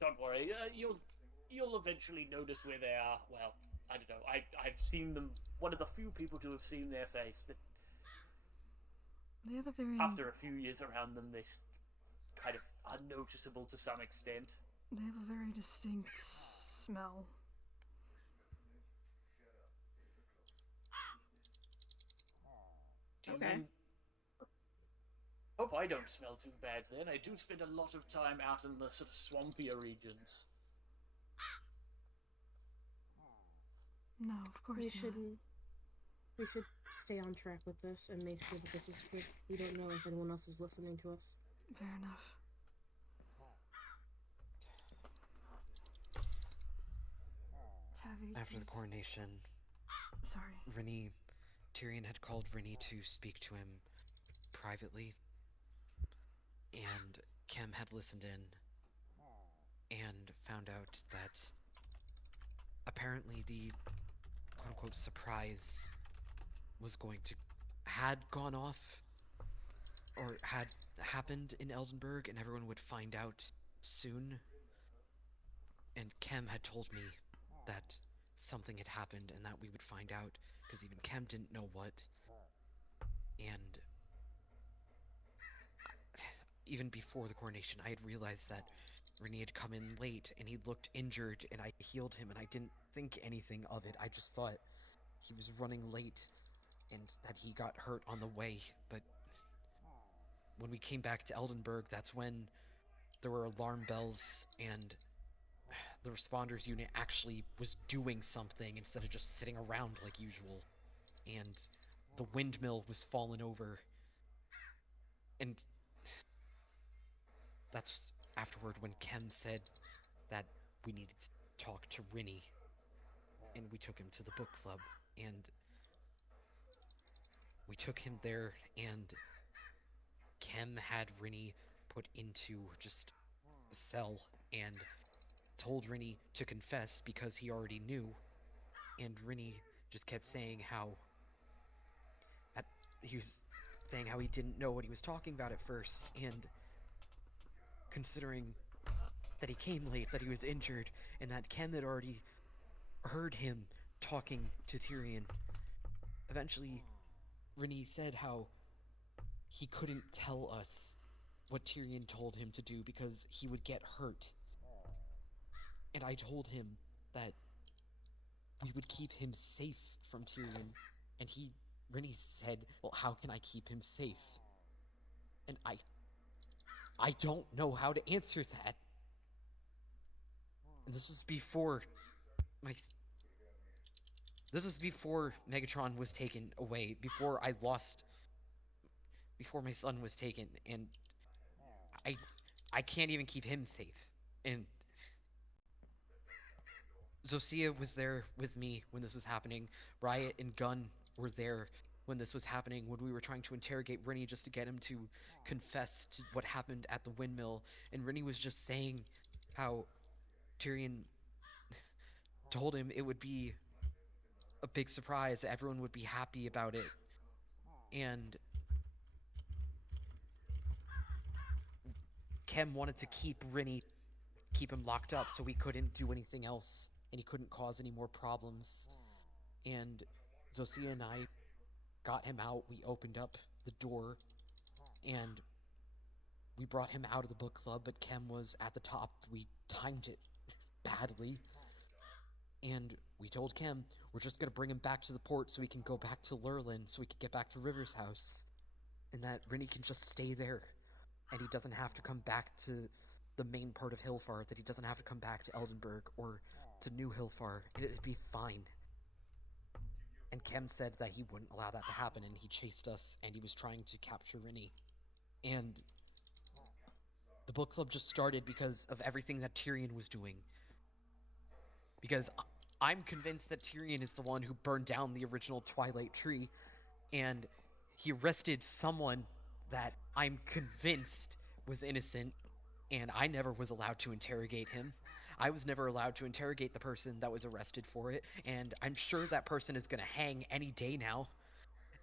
Don't worry, you'll eventually notice where they are. Well, I don't know. I've seen them. One of the few people to have seen their face. That They have a very after a few years around them, they kind of unnoticeable to some extent. They have a very distinct smell. Do you mean? Hope I don't smell too bad then. I do spend a lot of time out in the sort of swampier regions. No, of course We not. shouldn't. We should stay on track with this and make sure that this is good. We don't know if anyone else is listening to us. Fair enough. Tavi, After the coronation, sorry. Tyrion had called Rinny to speak to him privately, and Kem had listened in and found out that apparently the quote-unquote surprise had gone off, or had happened in Eldenburg, and everyone would find out soon. And Kem had told me that something had happened and that we would find out, because even Kem didn't know what. And even before the coronation, I had realized that Rennie had come in late and he looked injured, and I healed him, and I didn't think anything of it. I just thought he was running late and that he got hurt on the way. But when we came back to Eldenburg, that's when there were alarm bells, and the responders unit actually was doing something instead of just sitting around like usual. And the windmill was fallen over. And that's afterward when Kem said that we needed to talk to Rinny. And we took him to the book club. And we took him there, and Kem had Rinny put into just a cell and told Rinny to confess because he already knew. And Rinny just kept saying how he didn't know what he was talking about at first, and considering that he came late, that he was injured, and that Kem had already heard him talking to Tyrion. Eventually, Rinny said how he couldn't tell us what Tyrion told him to do because he would get hurt. And I told him that we would keep him safe from Tyrion, and Rinny said, well, how can I keep him safe? And I don't know how to answer that. And this was before Megatron was taken away, before my son was taken, and I can't even keep him safe. And Zosia was there with me when this was happening. Riot and Gunn were there when this was happening, when we were trying to interrogate Rinny just to get him to confess to what happened at the windmill. And Rinny was just saying how Tyrion told him it would be a big surprise, everyone would be happy about it. And Kem wanted to keep him locked up so he couldn't do anything else, and he couldn't cause any more problems. And Zosia and I got him out. We opened up the door, and we brought him out of the book club, but Kem was at the top. We timed it badly. And we told Kem, we're just going to bring him back to the port so he can go back to Lurlin, so we can get back to River's house. And that Rinny can just stay there. And he doesn't have to come back to the main part of Hilfar, that he doesn't have to come back to Eldenburg or to New Hilfar. It'd be fine. And Kem said that he wouldn't allow that to happen, and he chased us, and he was trying to capture Rinny. And the book club just started because of everything that Tyrion was doing. Because I'm convinced that Tyrion is the one who burned down the original Twilight Tree, and he arrested someone that I'm convinced was innocent, and I never was allowed to interrogate him. I was never allowed to interrogate the person that was arrested for it, and I'm sure that person is going to hang any day now.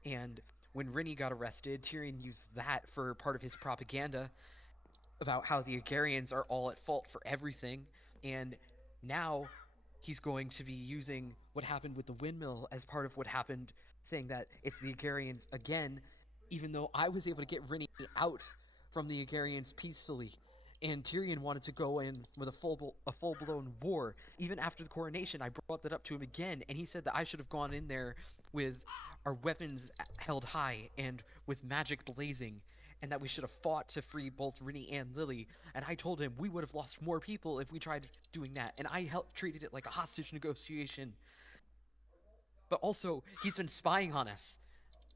And when Rinny got arrested, Tyrion used that for part of his propaganda about how the Agarians are all at fault for everything. And now he's going to be using what happened with the windmill as part of what happened, saying that it's the Agarians again, even though I was able to get Rinny out from the Agarians peacefully. And Tyrion wanted to go in with a full-blown war. Even after the coronation, I brought that up to him again, and he said that I should have gone in there with our weapons held high and with magic blazing, and that we should have fought to free both Rinny and Lily. And I told him we would have lost more people if we tried doing that, and I treated it like a hostage negotiation. But also, he's been spying on us.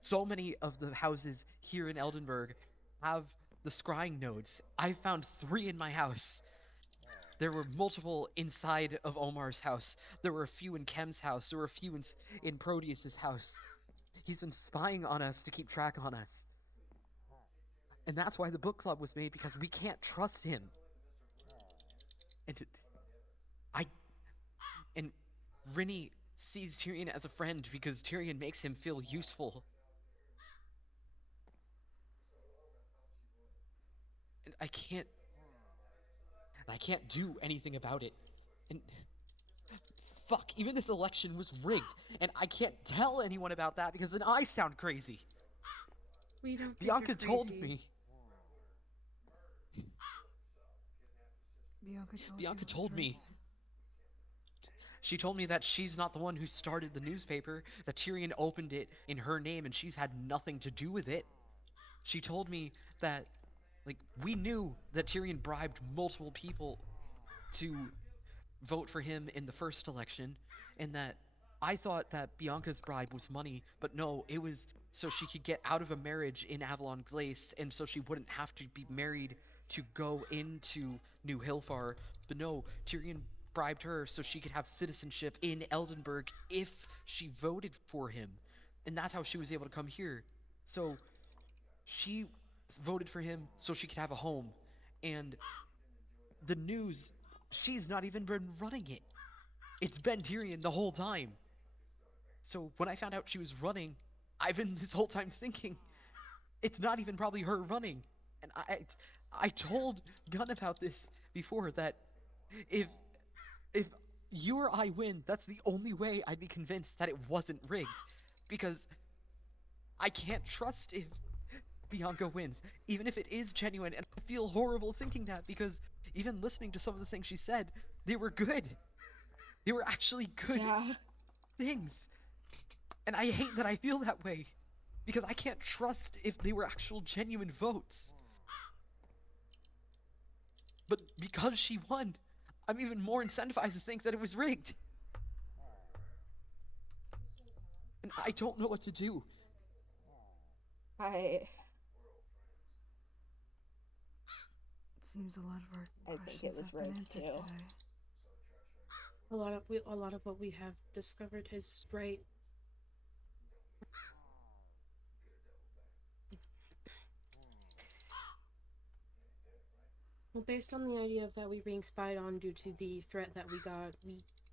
So many of the houses here in Eldenburg have the scrying nodes. I found 3 in my house. There were multiple inside of Omar's house. There were a few in Kem's house. There were a few in Proteus's house. He's been spying on us to keep track on us. And that's why the book club was made, because we can't trust him. And Rinny sees Tyrion as a friend because Tyrion makes him feel useful. And I can't do anything about it. And fuck, even this election was rigged, and I can't tell anyone about that because then I sound crazy. We don't think Bianca you're told crazy. me. Bianca told me. She told me that she's not the one who started the newspaper, that Tyrion opened it in her name and she's had nothing to do with it. She told me that, like, we knew that Tyrion bribed multiple people to vote for him in the first election, and that I thought that Bianca's bribe was money, but no, it was so she could get out of a marriage in Avalon Glace, and so she wouldn't have to be married to go into New Hilfar. But no, Tyrion bribed her so she could have citizenship in Eldenburg if she voted for him. And that's how she was able to come here. So she voted for him so she could have a home. And the news, she's not even been running it. It's been Tyrion the whole time. So when I found out she was running, I've been this whole time thinking, it's not even probably her running. And I told Gunn about this before, that if you or I win, that's the only way I'd be convinced that it wasn't rigged. Because I can't trust if Bianca wins, even if it is genuine, and I feel horrible thinking that, because even listening to some of the things she said, they were good. They were actually good things. And I hate that I feel that way, because I can't trust if they were actual genuine votes. But because she won, I'm even more incentivized to think that it was rigged. And I don't know what to do. Seems a lot of our questions was have been rigged, answered too. today. A lot of what we have discovered is right. Well, based on the idea of that we being spied on due to the threat that we got,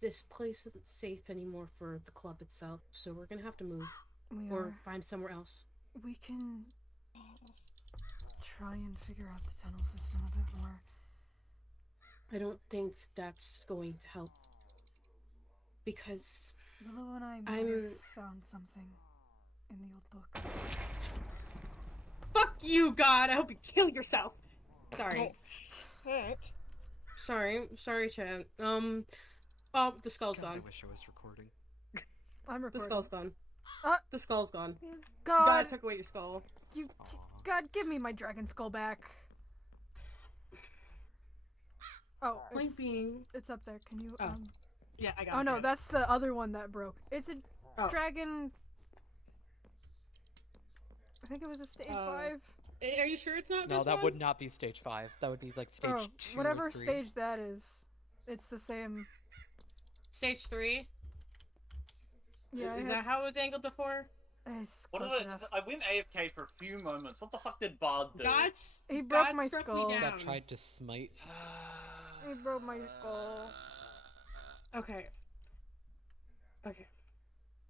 this place isn't safe anymore for the club itself, so we're gonna have to move. Or find somewhere else. We can try and figure out the tunnel system a bit more. I don't think that's going to help. Because Willow and I might have found something in the old books. Fuck you, God! I hope you kill yourself! Sorry. Sorry, chat. Oh, the skull's gone. I wish I was recording. I'm recording. The skull's gone. The skull's gone. God! God took away your skull. God, give me my dragon skull back. Oh, it's up there. Can you, Yeah, I got Oh it. no, that's the other one that broke. It's a dragon... I think it was a stage 5. Are you sure it's not No, this that one? would not be stage 5. That would be like stage 2 whatever or 3. stage that is. It's the same. Stage 3? Yeah. Is that how it was angled before? It's What close did enough. I went AFK for a few moments. What the fuck did Bard do? He broke my struck skull. me down. That tried to smite. He broke my skull. Okay. Okay.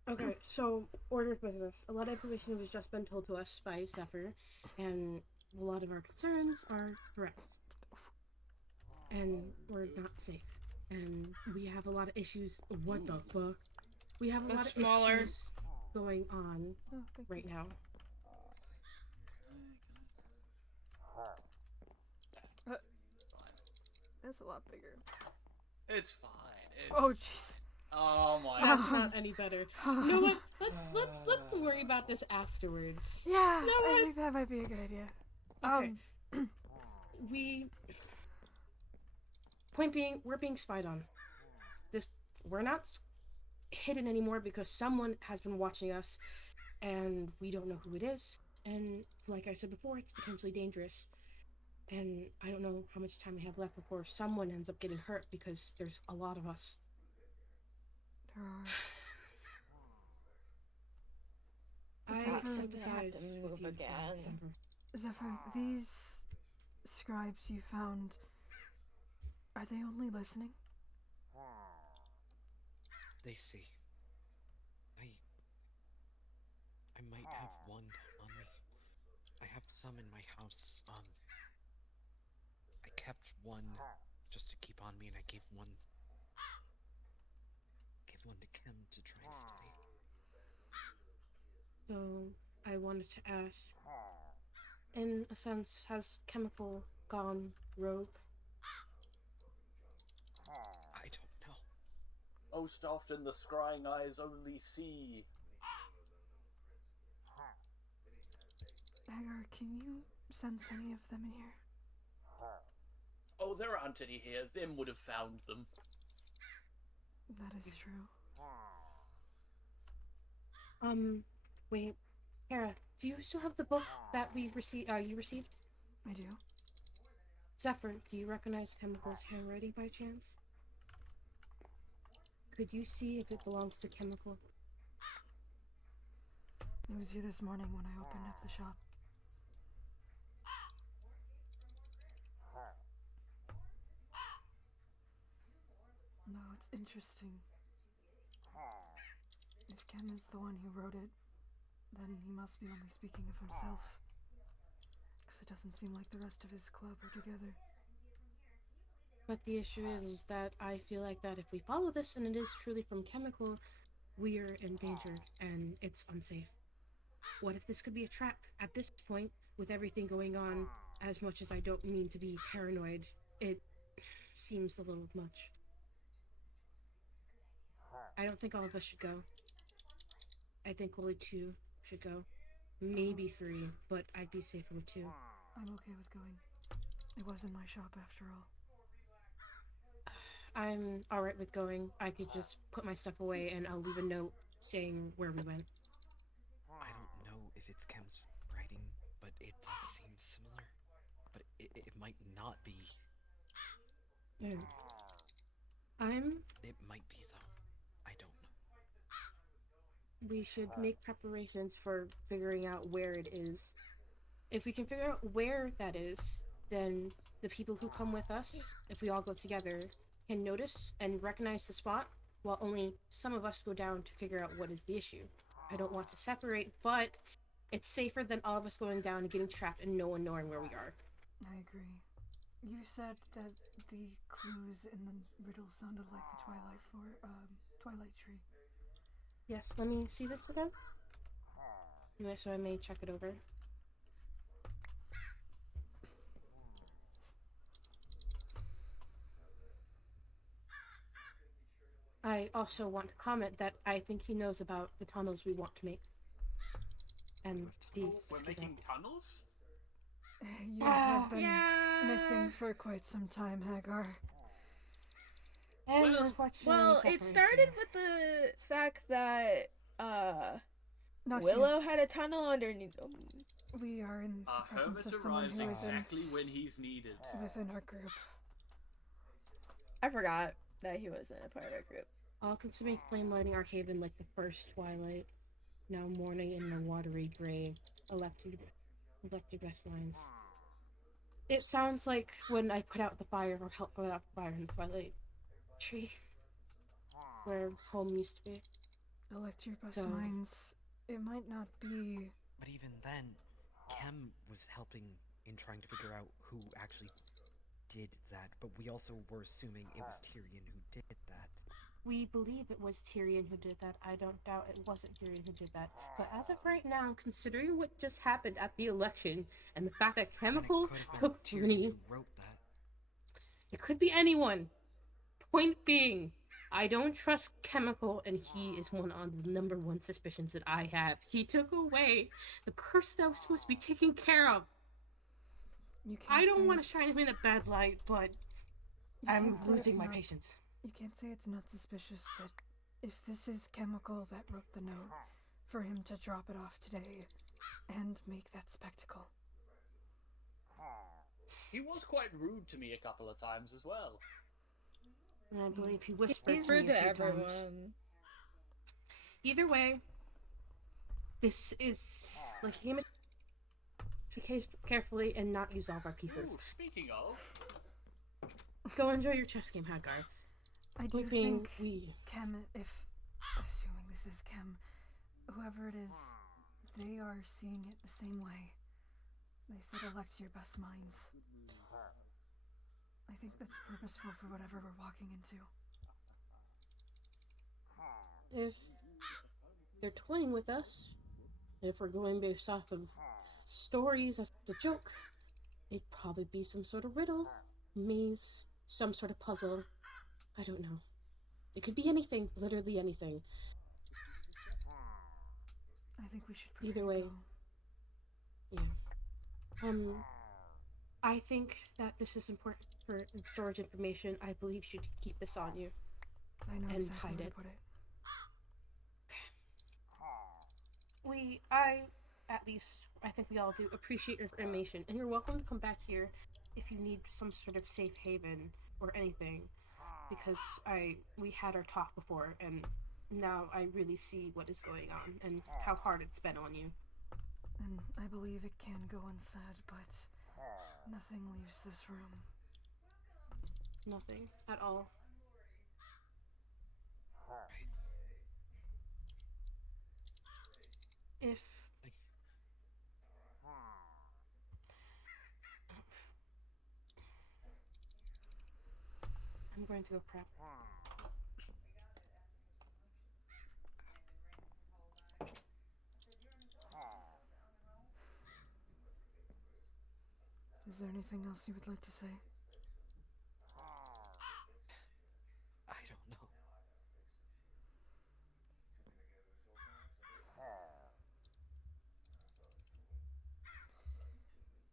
Okay, so order of business. A lot of information has just been told to us by Zephyr, and a lot of our concerns are correct. And we're not safe. And we have a lot of issues. What the fuck? We have a lot of issues going on right now. That's a lot bigger. It's fine. Oh jeez. Oh my. That's not any better. You know what? Let's worry about this afterwards. Yeah, You know what? I think that might be a good idea. Okay. Point being, we're being spied on. We're not hidden anymore because someone has been watching us, and we don't know who it is. And like I said before, it's potentially dangerous. And I don't know how much time we have left before someone ends up getting hurt because there's a lot of us. There are. I sympathize with you, Zephyr. Zephyr, these scribes you found, are they only listening? They see. I might have one on me. I have some in my house. I kept one just to keep on me, and I gave one to Kim to try and study. So I wanted to ask, in a sense, has Chemical gone rogue? I don't know. Most often the scrying eyes only see. Hagar, can you sense any of them in here? Oh, there aren't any here. Them would have found them. That is true. Wait, Kara, do you still have the book that we received? You received? I do. Zephyr, do you recognize Chemical's handwriting by chance? Could you see if it belongs to Chemical? It was here this morning when I opened up the shop. No, it's interesting. If Kem is the one who wrote it, then he must be only speaking of himself. Because it doesn't seem like the rest of his club are together. But the issue is that I feel like that if we follow this and it is truly from Chemical, we're in danger and it's unsafe. What if this could be a trap? At this point, with everything going on, as much as I don't mean to be paranoid, it seems a little much. I don't think all of us should go. I think only 2 should go. Maybe 3, but I'd be safer with 2. I'm okay with going. It wasn't my shop after all. I'm alright with going. I could just put my stuff away and I'll leave a note saying where we went. I don't know if it's Kem's writing, but it does seem similar. But it might not be. Yeah. It might be, though. I don't know. We should make preparations for figuring out where it is. If we can figure out where that is, then the people who come with us, if we all go together, can notice and recognize the spot, while only some of us go down to figure out what is the issue. I don't want to separate, but it's safer than all of us going down and getting trapped and no one knowing where we are. I agree. You said that the clues in the riddle sounded like the Twilight Tree. Yes, let me see this again. So I may check it over. I also want to comment that I think he knows about the tunnels we want to make. And these. We're making tunnels? You have been missing for quite some time, Hagar. And Well, it started with the fact that Willow had a tunnel underneath them. We are in the presence Hermit of someone arrives who exactly isn't when he's needed. within our group. I forgot that he wasn't a part of our group. All-consuming flame lighting our haven like the first twilight. Now morning in the watery gray, electric west lines. It sounds like when I put out the fire, or helped put out the fire in the Twilight Tree, where home used to be. elect your best So- minds. It might not be. But even then, Kem was helping in trying to figure out who actually did that, but we also were assuming it was Tyrion who did that. We believe it was Tyrion who did that. I don't doubt it wasn't Tyrion who did that. But as of right now, considering what just happened at the election and the fact that Chemical took Rooney, Who wrote that? it could be anyone. Point being, I don't trust Chemical, and he is one of the number one suspicions that I have. He took away the person that was supposed to be taken care of. I don't want to shine him in a bad light, but I'm losing my patience. You can't say it's not suspicious that if this is Chemical that wrote the note, for him to drop it off today and make that spectacle. He was quite rude to me a couple of times as well. And I believe he whispered He's to me rude a to few everyone. times. Either way, this is like game it carefully and not use all of our pieces. Ooh, speaking of, Go enjoy your chess game, Hagar. I do Hoping think Chem, if assuming this is Chem, whoever it is, they are seeing it the same way. They said elect your best minds. I think that's purposeful for whatever we're walking into. If they're toying with us, if we're going based off of stories as a joke, it'd probably be some sort of riddle, maze, some sort of puzzle. I don't know. It could be anything, literally anything. I think we should Either way. Yeah. I think that this is important for storage information. I believe you should keep this on you. I know and exactly hide where it. to put it. I think we all do appreciate your information, and you're welcome to come back here if you need some sort of safe haven or anything, because we had our talk before, and now I really see what is going on and how hard it's been on you. And I believe it can go unsaid, but nothing leaves this room. Nothing at all. If I'm going to go prep. Is there anything else you would like to say? I don't know.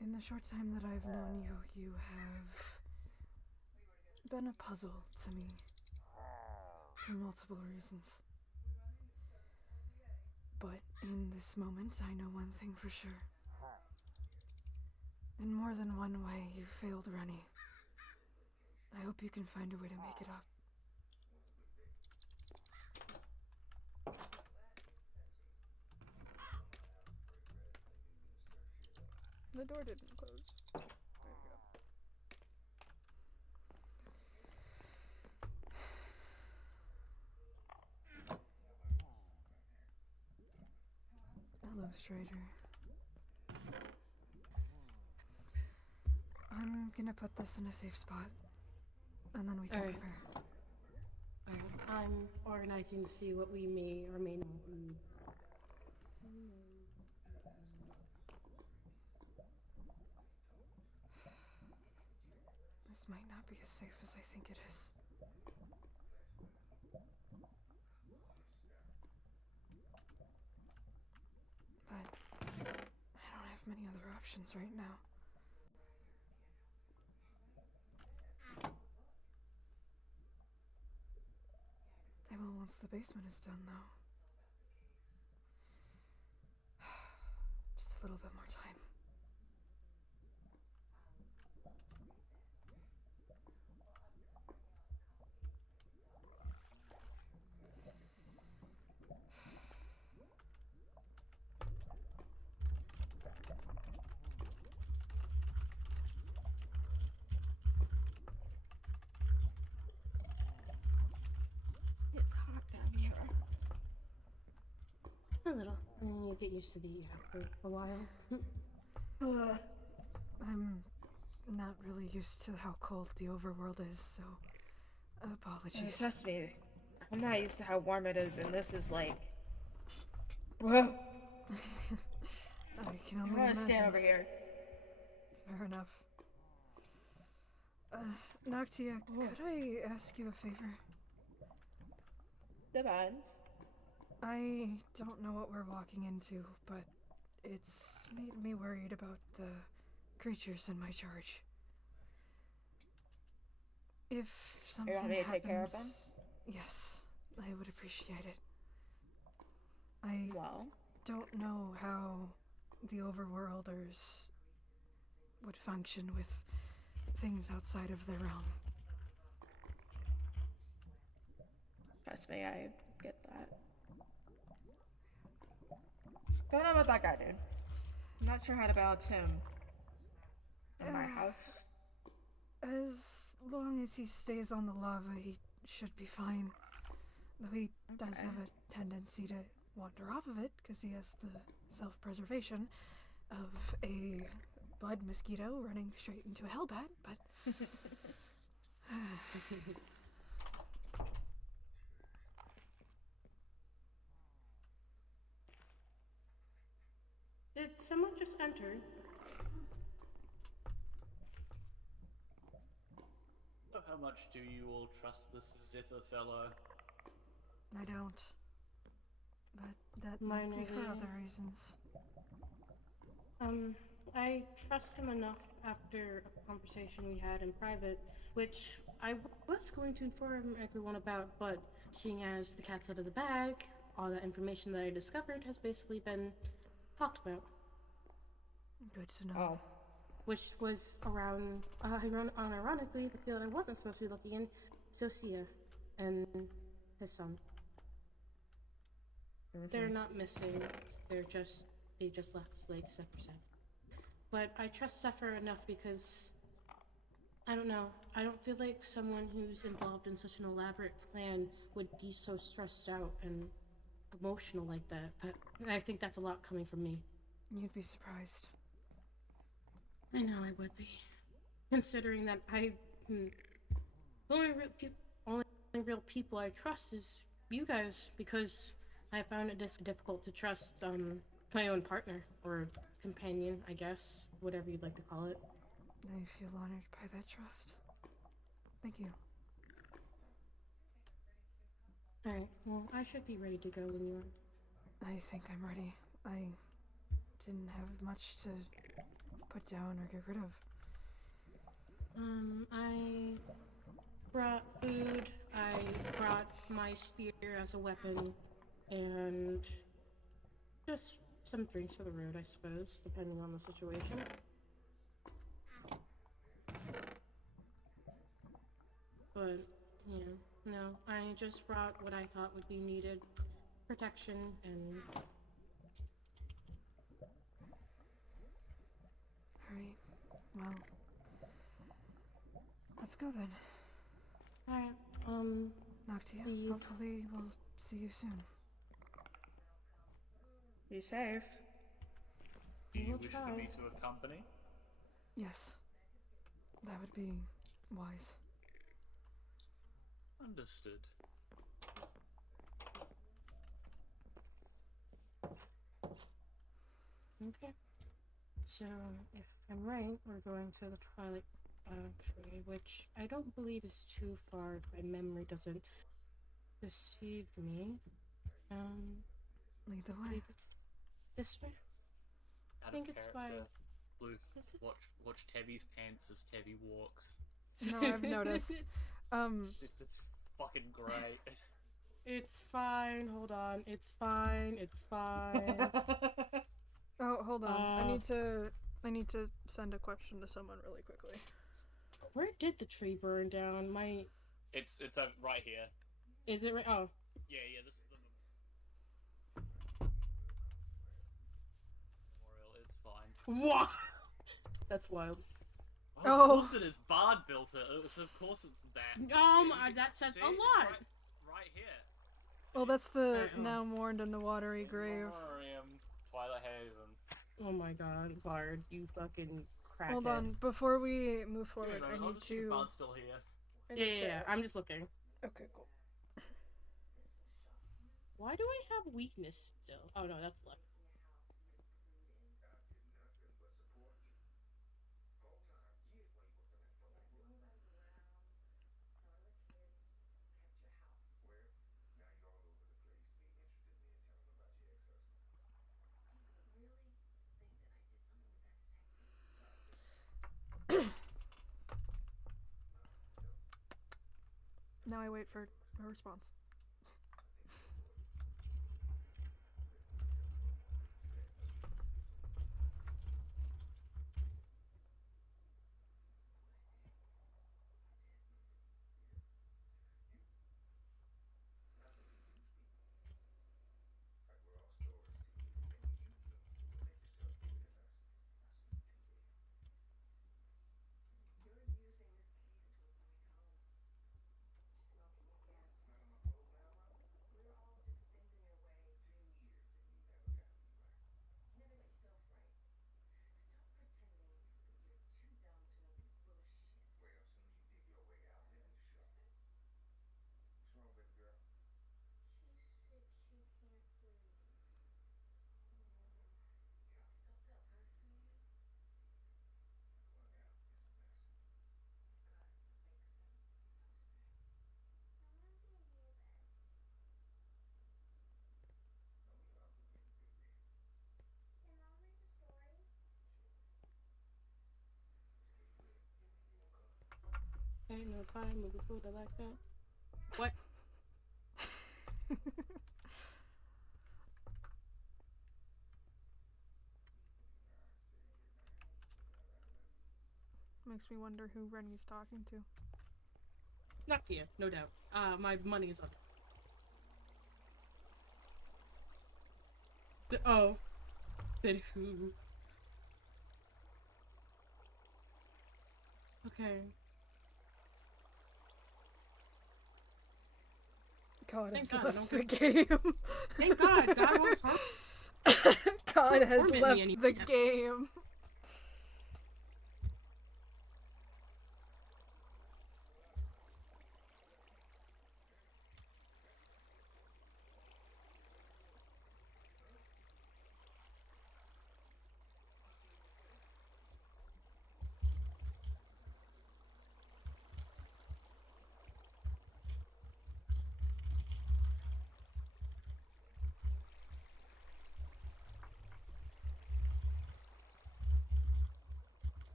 In the short time that I've known you, you have been a puzzle to me for multiple reasons. But in this moment, I know one thing for sure. In more than one way, you failed Rennie. I hope you can find a way to make it up. The door didn't close. There you go. Hello, Strider. I'm gonna put this in a safe spot, and then we can Alright. prepare. I'm organizing to see what we may or may not need. This might not be as safe as I think it is. But I don't have many other options right now. I will once the basement is done, though. Just a little bit more time. It's hot down here. A little. And you get used to the after a while. I'm not really used to how cold the overworld is, so apologies. Trust me, I'm not used to how warm it is, and this is like. Whoa! I can I'm only gonna imagine. stand over here. Fair enough. Noctia, could I ask you a favor? Depends. I don't know what we're walking into, but it's made me worried about the creatures in my charge. If something You want me to happens, take care of them? yes, I would appreciate it. I don't know how the overworlders would function with things outside of their realm. Trust me, I get that. Don't know about that guy, dude. I'm not sure how to balance him in my house. As long as he stays on the lava, he should be fine. Though he does have a tendency to wander off of it, because he has the self-preservation of a blood mosquito running straight into a hellbat, but... Did someone just enter? How much do you all trust this Zither fellow? I don't. But that Mine might be for either. other reasons. I trust him enough after a conversation we had in private, which I was going to inform everyone about, but seeing as the cat's out of the bag, all that information that I discovered has basically been talked about. Good to know. Which was around, unironically, the field I wasn't supposed to be looking in, Socia and his son. They're not missing. They just left, like Zephyr said. But I trust Zephyr enough because, I don't know, I don't feel like someone who's involved in such an elaborate plan would be so stressed out and emotional like that. But I think that's a lot coming from me. You'd be surprised. I know I would be. Considering that the only real people I trust is you guys, because I found it difficult to trust my own partner, or companion, I guess, whatever you'd like to call it. I feel honored by that trust. Thank you. Alright, well, I should be ready to go when you are. I think I'm ready. I didn't have much to put down or get rid of. I brought food, I brought my spear as a weapon, and just some drinks for the road, I suppose, depending on the situation. But, yeah, no, I just brought what I thought would be needed. Protection and... Alright, well, let's go then. Alright, Noctia, hopefully we'll see you soon. Be safe. Do you We'll wish try. for me to accompany? Yes, that would be wise. Understood. Okay. So, if I'm right, we're going to the Twilight Tree, which I don't believe is too far if my memory doesn't deceive me. Lead the I way. believe it's this way? I think it's by... Blue, Is it? watch Tebby's pants as Tebby walks. No, I've noticed. It's fucking great. It's fine, hold on. It's fine, it's fine. Oh, hold on. I need to send a question to someone really quickly. Where did the tree burn down? It's right here. Is it right? Oh. Yeah, this is the memorial. It's fine. What? That's wild. Oh, of course it is. Bard built it. So of course it's that. That says See? a It's lot. right here. Well, that's the now mourned in the watery grave. Twilight Haven. Oh my god, Bard, you fucking crackhead. Hold on, before we move forward, I need to. Bard's still here. Yeah, I'm just looking. Okay, cool. Why do I have weakness still? Oh no, that's luck. Now I wait for a response. Ain't no time with a Buddha like that. What? Makes me wonder who Rennie's talking to. Not Kia, no doubt. My money is up. Oh. Then who? Okay. God Thank has God, left the game. Thank God. God won't harm. God has Torment me left any the steps. game.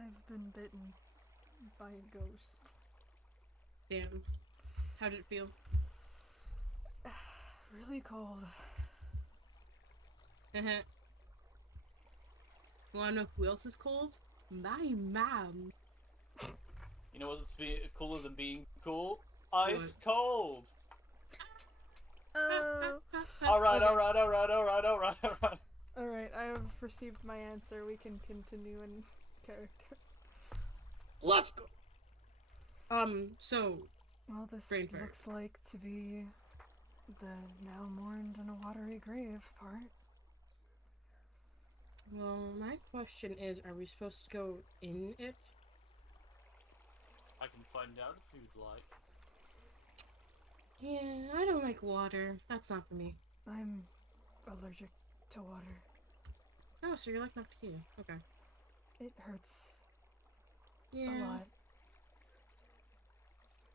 I've been bitten by a ghost. Damn. How did it feel? Really cold. Wanna know who else is cold? My mom. You know what's cooler than being cool? Ice cold. Oh. Alright. Alright, I have received my answer. We can continue in character. Let's go. So. Well, this Brain fart. looks like to be the now mourned in a watery grave part. Well, my question is, are we supposed to go in it? I can find out if you'd like. Yeah, I don't like water. That's not for me. I'm allergic to water. Oh, so you're like Noctia. Okay. It hurts Yeah. a lot.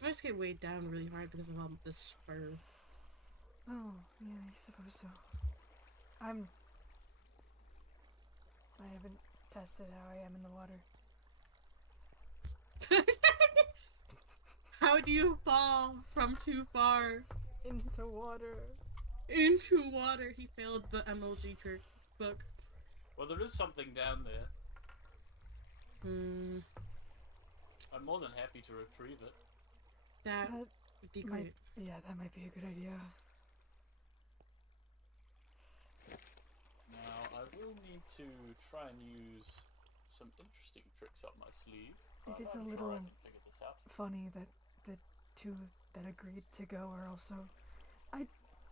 I just get weighed down really hard because of all this fur. Oh, yeah, I suppose so. I haven't tested how I am in the water. How do you fall from too far? Into water. Into water. He failed the MLG trick book. Well, there is something down there. I'm more than happy to retrieve it. That would be great. Yeah, that might be a good idea. Now, I will need to try and use some interesting tricks up my sleeve. It is a I'm sure little I can figure this out. funny that the two that agreed to go are also.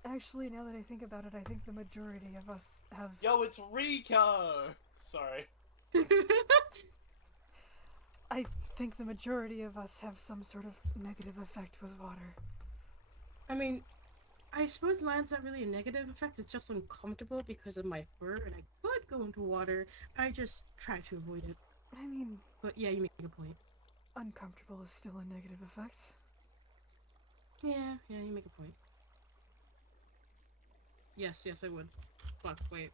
Actually, now that I think about it, I think the majority of us have. Yo, it's Rico! Sorry. I think the majority of us have some sort of negative effect with water. I mean, I suppose mine's not really a negative effect, it's just uncomfortable because of my fur, and I could go into water. I just try to avoid it. I mean... But yeah, you make a point. Uncomfortable is still a negative effect. Yeah, you make a point. Yes, I would. Fuck, wait.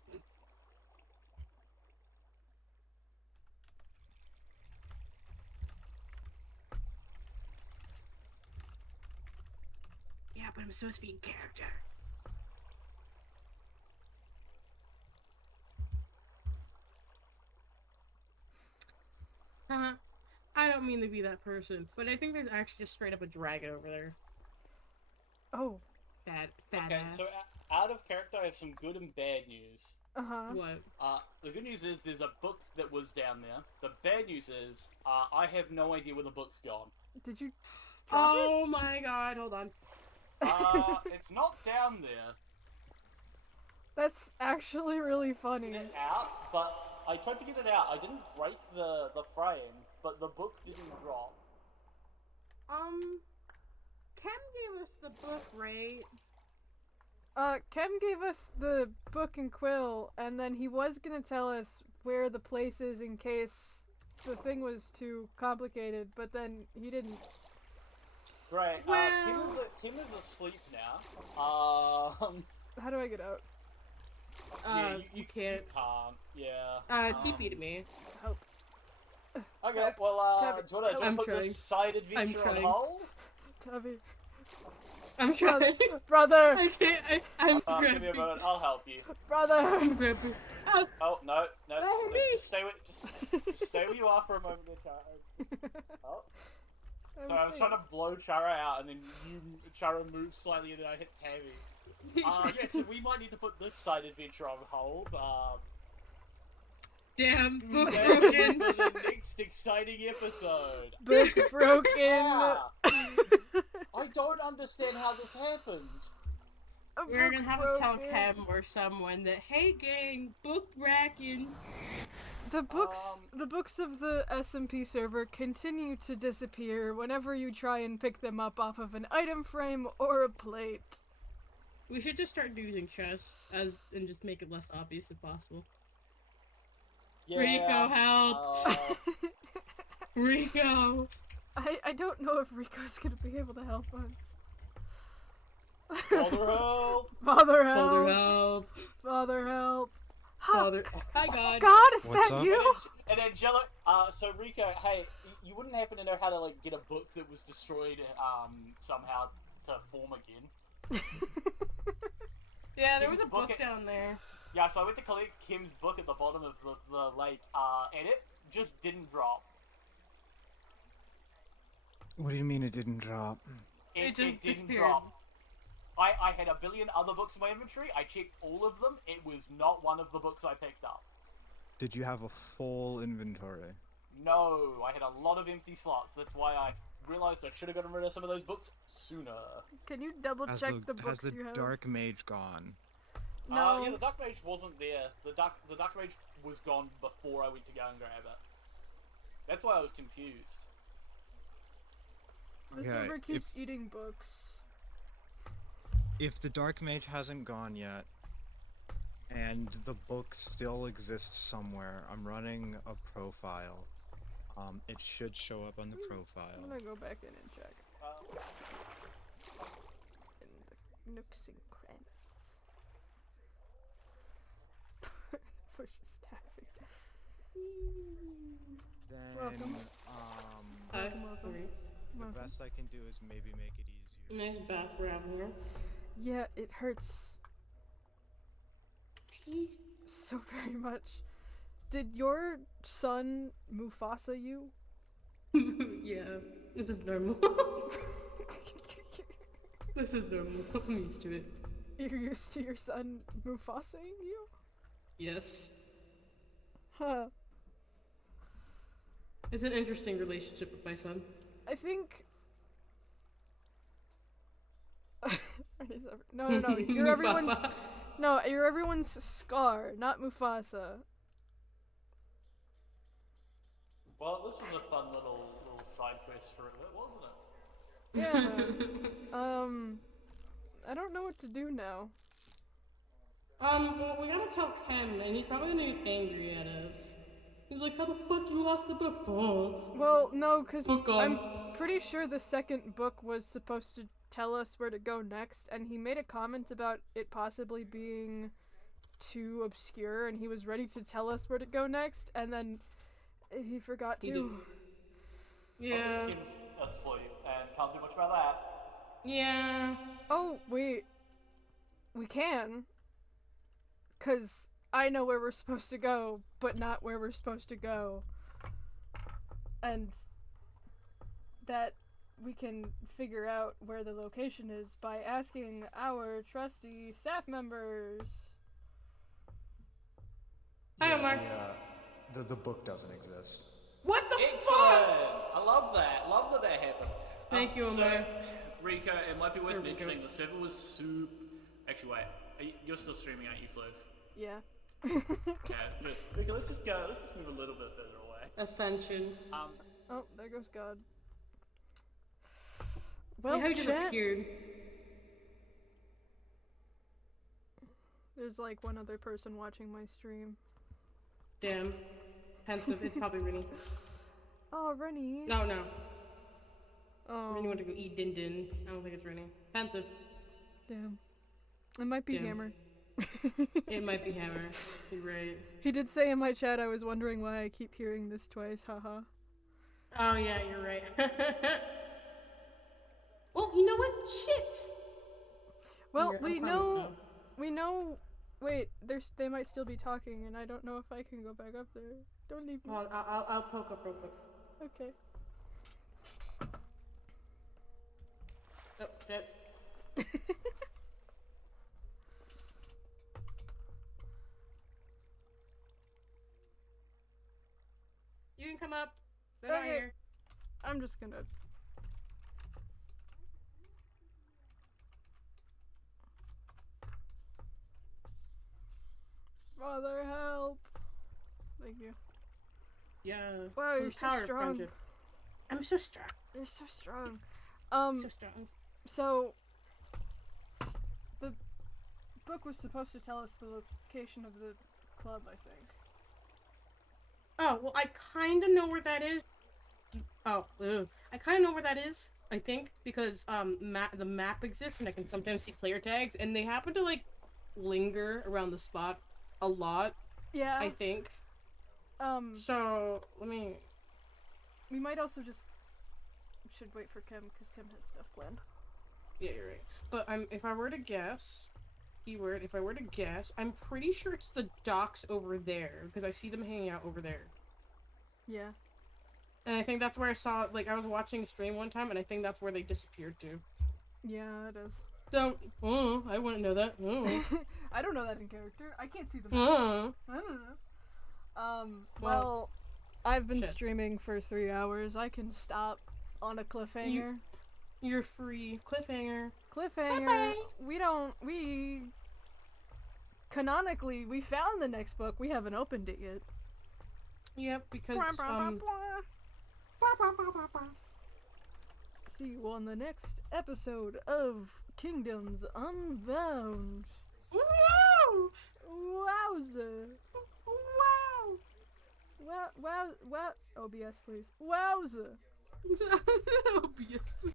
Yeah, but I'm supposed to be in character. I don't mean to be that person, but I think there's actually just straight up a dragon over there. Oh. Fat okay, ass. so out of character, I have some good and bad news. What? The good news is there's a book that was down there. The bad news is I have no idea where the book's gone. Did you? Oh my god! Hold on. It's not down there. That's actually really funny. Get it out, but I tried to get it out. I didn't break the frame, but the book didn't drop. Cam gave us the book, right? Kem gave us the book and quill, and then he was gonna tell us where the place is in case the thing was too complicated, but then he didn't. Right, Well... Kim is asleep now. How do I get out? Yeah, you can't. Yeah. TP to me. Help. Okay, well, Tabby, do you want to put this side adventure on hold? Tabby. I'm trying. Brother! I can't, I'm give me a moment, I'll help you. Brother! I'm grabbing. Oh, oh no, just stay where you are for a moment at a time. Oh. So I was trying to blow Chara out, and then Chara moved slightly, and then I hit Tammy. Yeah, so we might need to put this side adventure on hold. Damn, book broken. For the next exciting episode. Book broken. Yeah. I don't understand how this happened. We're gonna have to tell Chem or someone that, hey gang, book bracken. The books of the SMP server continue to disappear whenever you try and pick them up off of an item frame or a plate. We should just start using chests and just make it less obvious if possible. Yeah, Rico, help! Rico! I don't know if Rico's gonna be able to help us. Father help! Father help! Father help! Father help! Father. Hi, God. God, is What's that up? you? And Angelic, so Rico, hey, you wouldn't happen to know how to like get a book that was destroyed somehow to form again? Yeah, there was a book down there. Yeah, so I went to collect Kim's book at the bottom of the lake, and it just didn't drop. What do you mean it didn't drop? It just didn't disappeared. drop. I had a billion other books in my inventory. I checked all of them. It was not one of the books I picked up. Did you have a full inventory? No, I had a lot of empty slots. That's why I realized I should have gotten rid of some of those books sooner. Can you double check the books has the you have? Dark Mage gone? No. Yeah, the Dark Mage wasn't there. The Dark Mage was gone before I went to go and grab it. That's why I was confused. The server keeps eating books. If the Dark Mage hasn't gone yet, and the book still exists somewhere, I'm running a profile. It should show up on the profile. I'm gonna go back in and check. In the nooks and crannies. Pushes taffy. Then, Welcome. Welcome. The best I can do is maybe make it easier. Nice bathroom here. Yeah, it hurts so very much. Did your son Mufasa you? Yeah, this is normal. This is normal. I'm used to it. You're used to your son Mufasaing you? Yes. Huh. It's an interesting relationship with my son. I think. No. You're everyone's. No, you're everyone's Scar, not Mufasa. Well, this was a fun little side quest for it, wasn't it? Yeah. I don't know what to do now. Well, we gotta tell Ken, and he's probably gonna get angry at us. He's like, how the fuck you lost the book? Oh. Well, no, because I'm pretty sure the second book was supposed to tell us where to go next, and he made a comment about it possibly being too obscure, and he was ready to tell us where to go next, and then he forgot to. Yeah. Kim's asleep, and can't do much about that. Yeah. Oh, wait. We can. Because I know where we're supposed to go, but not where we're supposed to go. And that we can figure out where the location is by asking our trusty staff members. Hi, Omar. The book doesn't exist. What the Excellent! I love that. Love that happened. Thank you, Omar. So, Rika, it might be worth mentioning the server was super... Actually, wait. You're still streaming, aren't you, Fluv? Yeah. Okay, good. Rika, let's just go. Let's just move a little bit further away. Ascension. Oh, there goes God. Well, how you just chat. appeared. There's like one other person watching my stream. Damn. Pensive. It's probably Rennie. Oh, Rennie. No. Oh. Rennie went to go eat Din Din. I don't think it's Rennie. Pensive. Damn. It might be Damn. Hammer. It might be Hammer. You're right. He did say in my chat, I was wondering why I keep hearing this twice, haha. Oh yeah, you're right. Well, you know what? Shit! Well, we know, wait, they might still be talking, and I don't know if I can go back up there. Don't leave me. Well, I'll poke up real quick. Okay. Oh, shit. You can come up. They're not Okay. here. I'm just gonna... Father, help! Thank you. Yeah. Wow, you're so Power of strong. friendship. I'm so strong. You're so strong. So strong. So the book was supposed to tell us the location of the club, I think. Oh, well, I kind of know where that is. Oh, I kind of know where that is, I think, because the map exists and I can sometimes see player tags, and they happen to, like, linger around the spot a lot. Yeah. I think. So, let me... We might also just... should wait for Kim, because Kim has stuff planned. Yeah, you're right. But if I were to guess... Keyword, if I were to guess, I'm pretty sure it's the docks over there, because I see them hanging out over there. Yeah. And I think that's where I saw, like, I was watching a stream one time, and I think that's where they disappeared to. Yeah, it is. Don't, I wouldn't know that. I don't know that in character. I can't see the Uh. map. I don't know. Well, I've been shit. streaming for 3 hours. I can stop on a cliffhanger. You're free. Cliffhanger. Cliffhanger. We canonically, we found the next book. We haven't opened it yet. Yep, because, See you on the next episode of Kingdoms Unbound. Wow! Wowza! Wow! Wow! OBS, please. Wowza! OBS, please.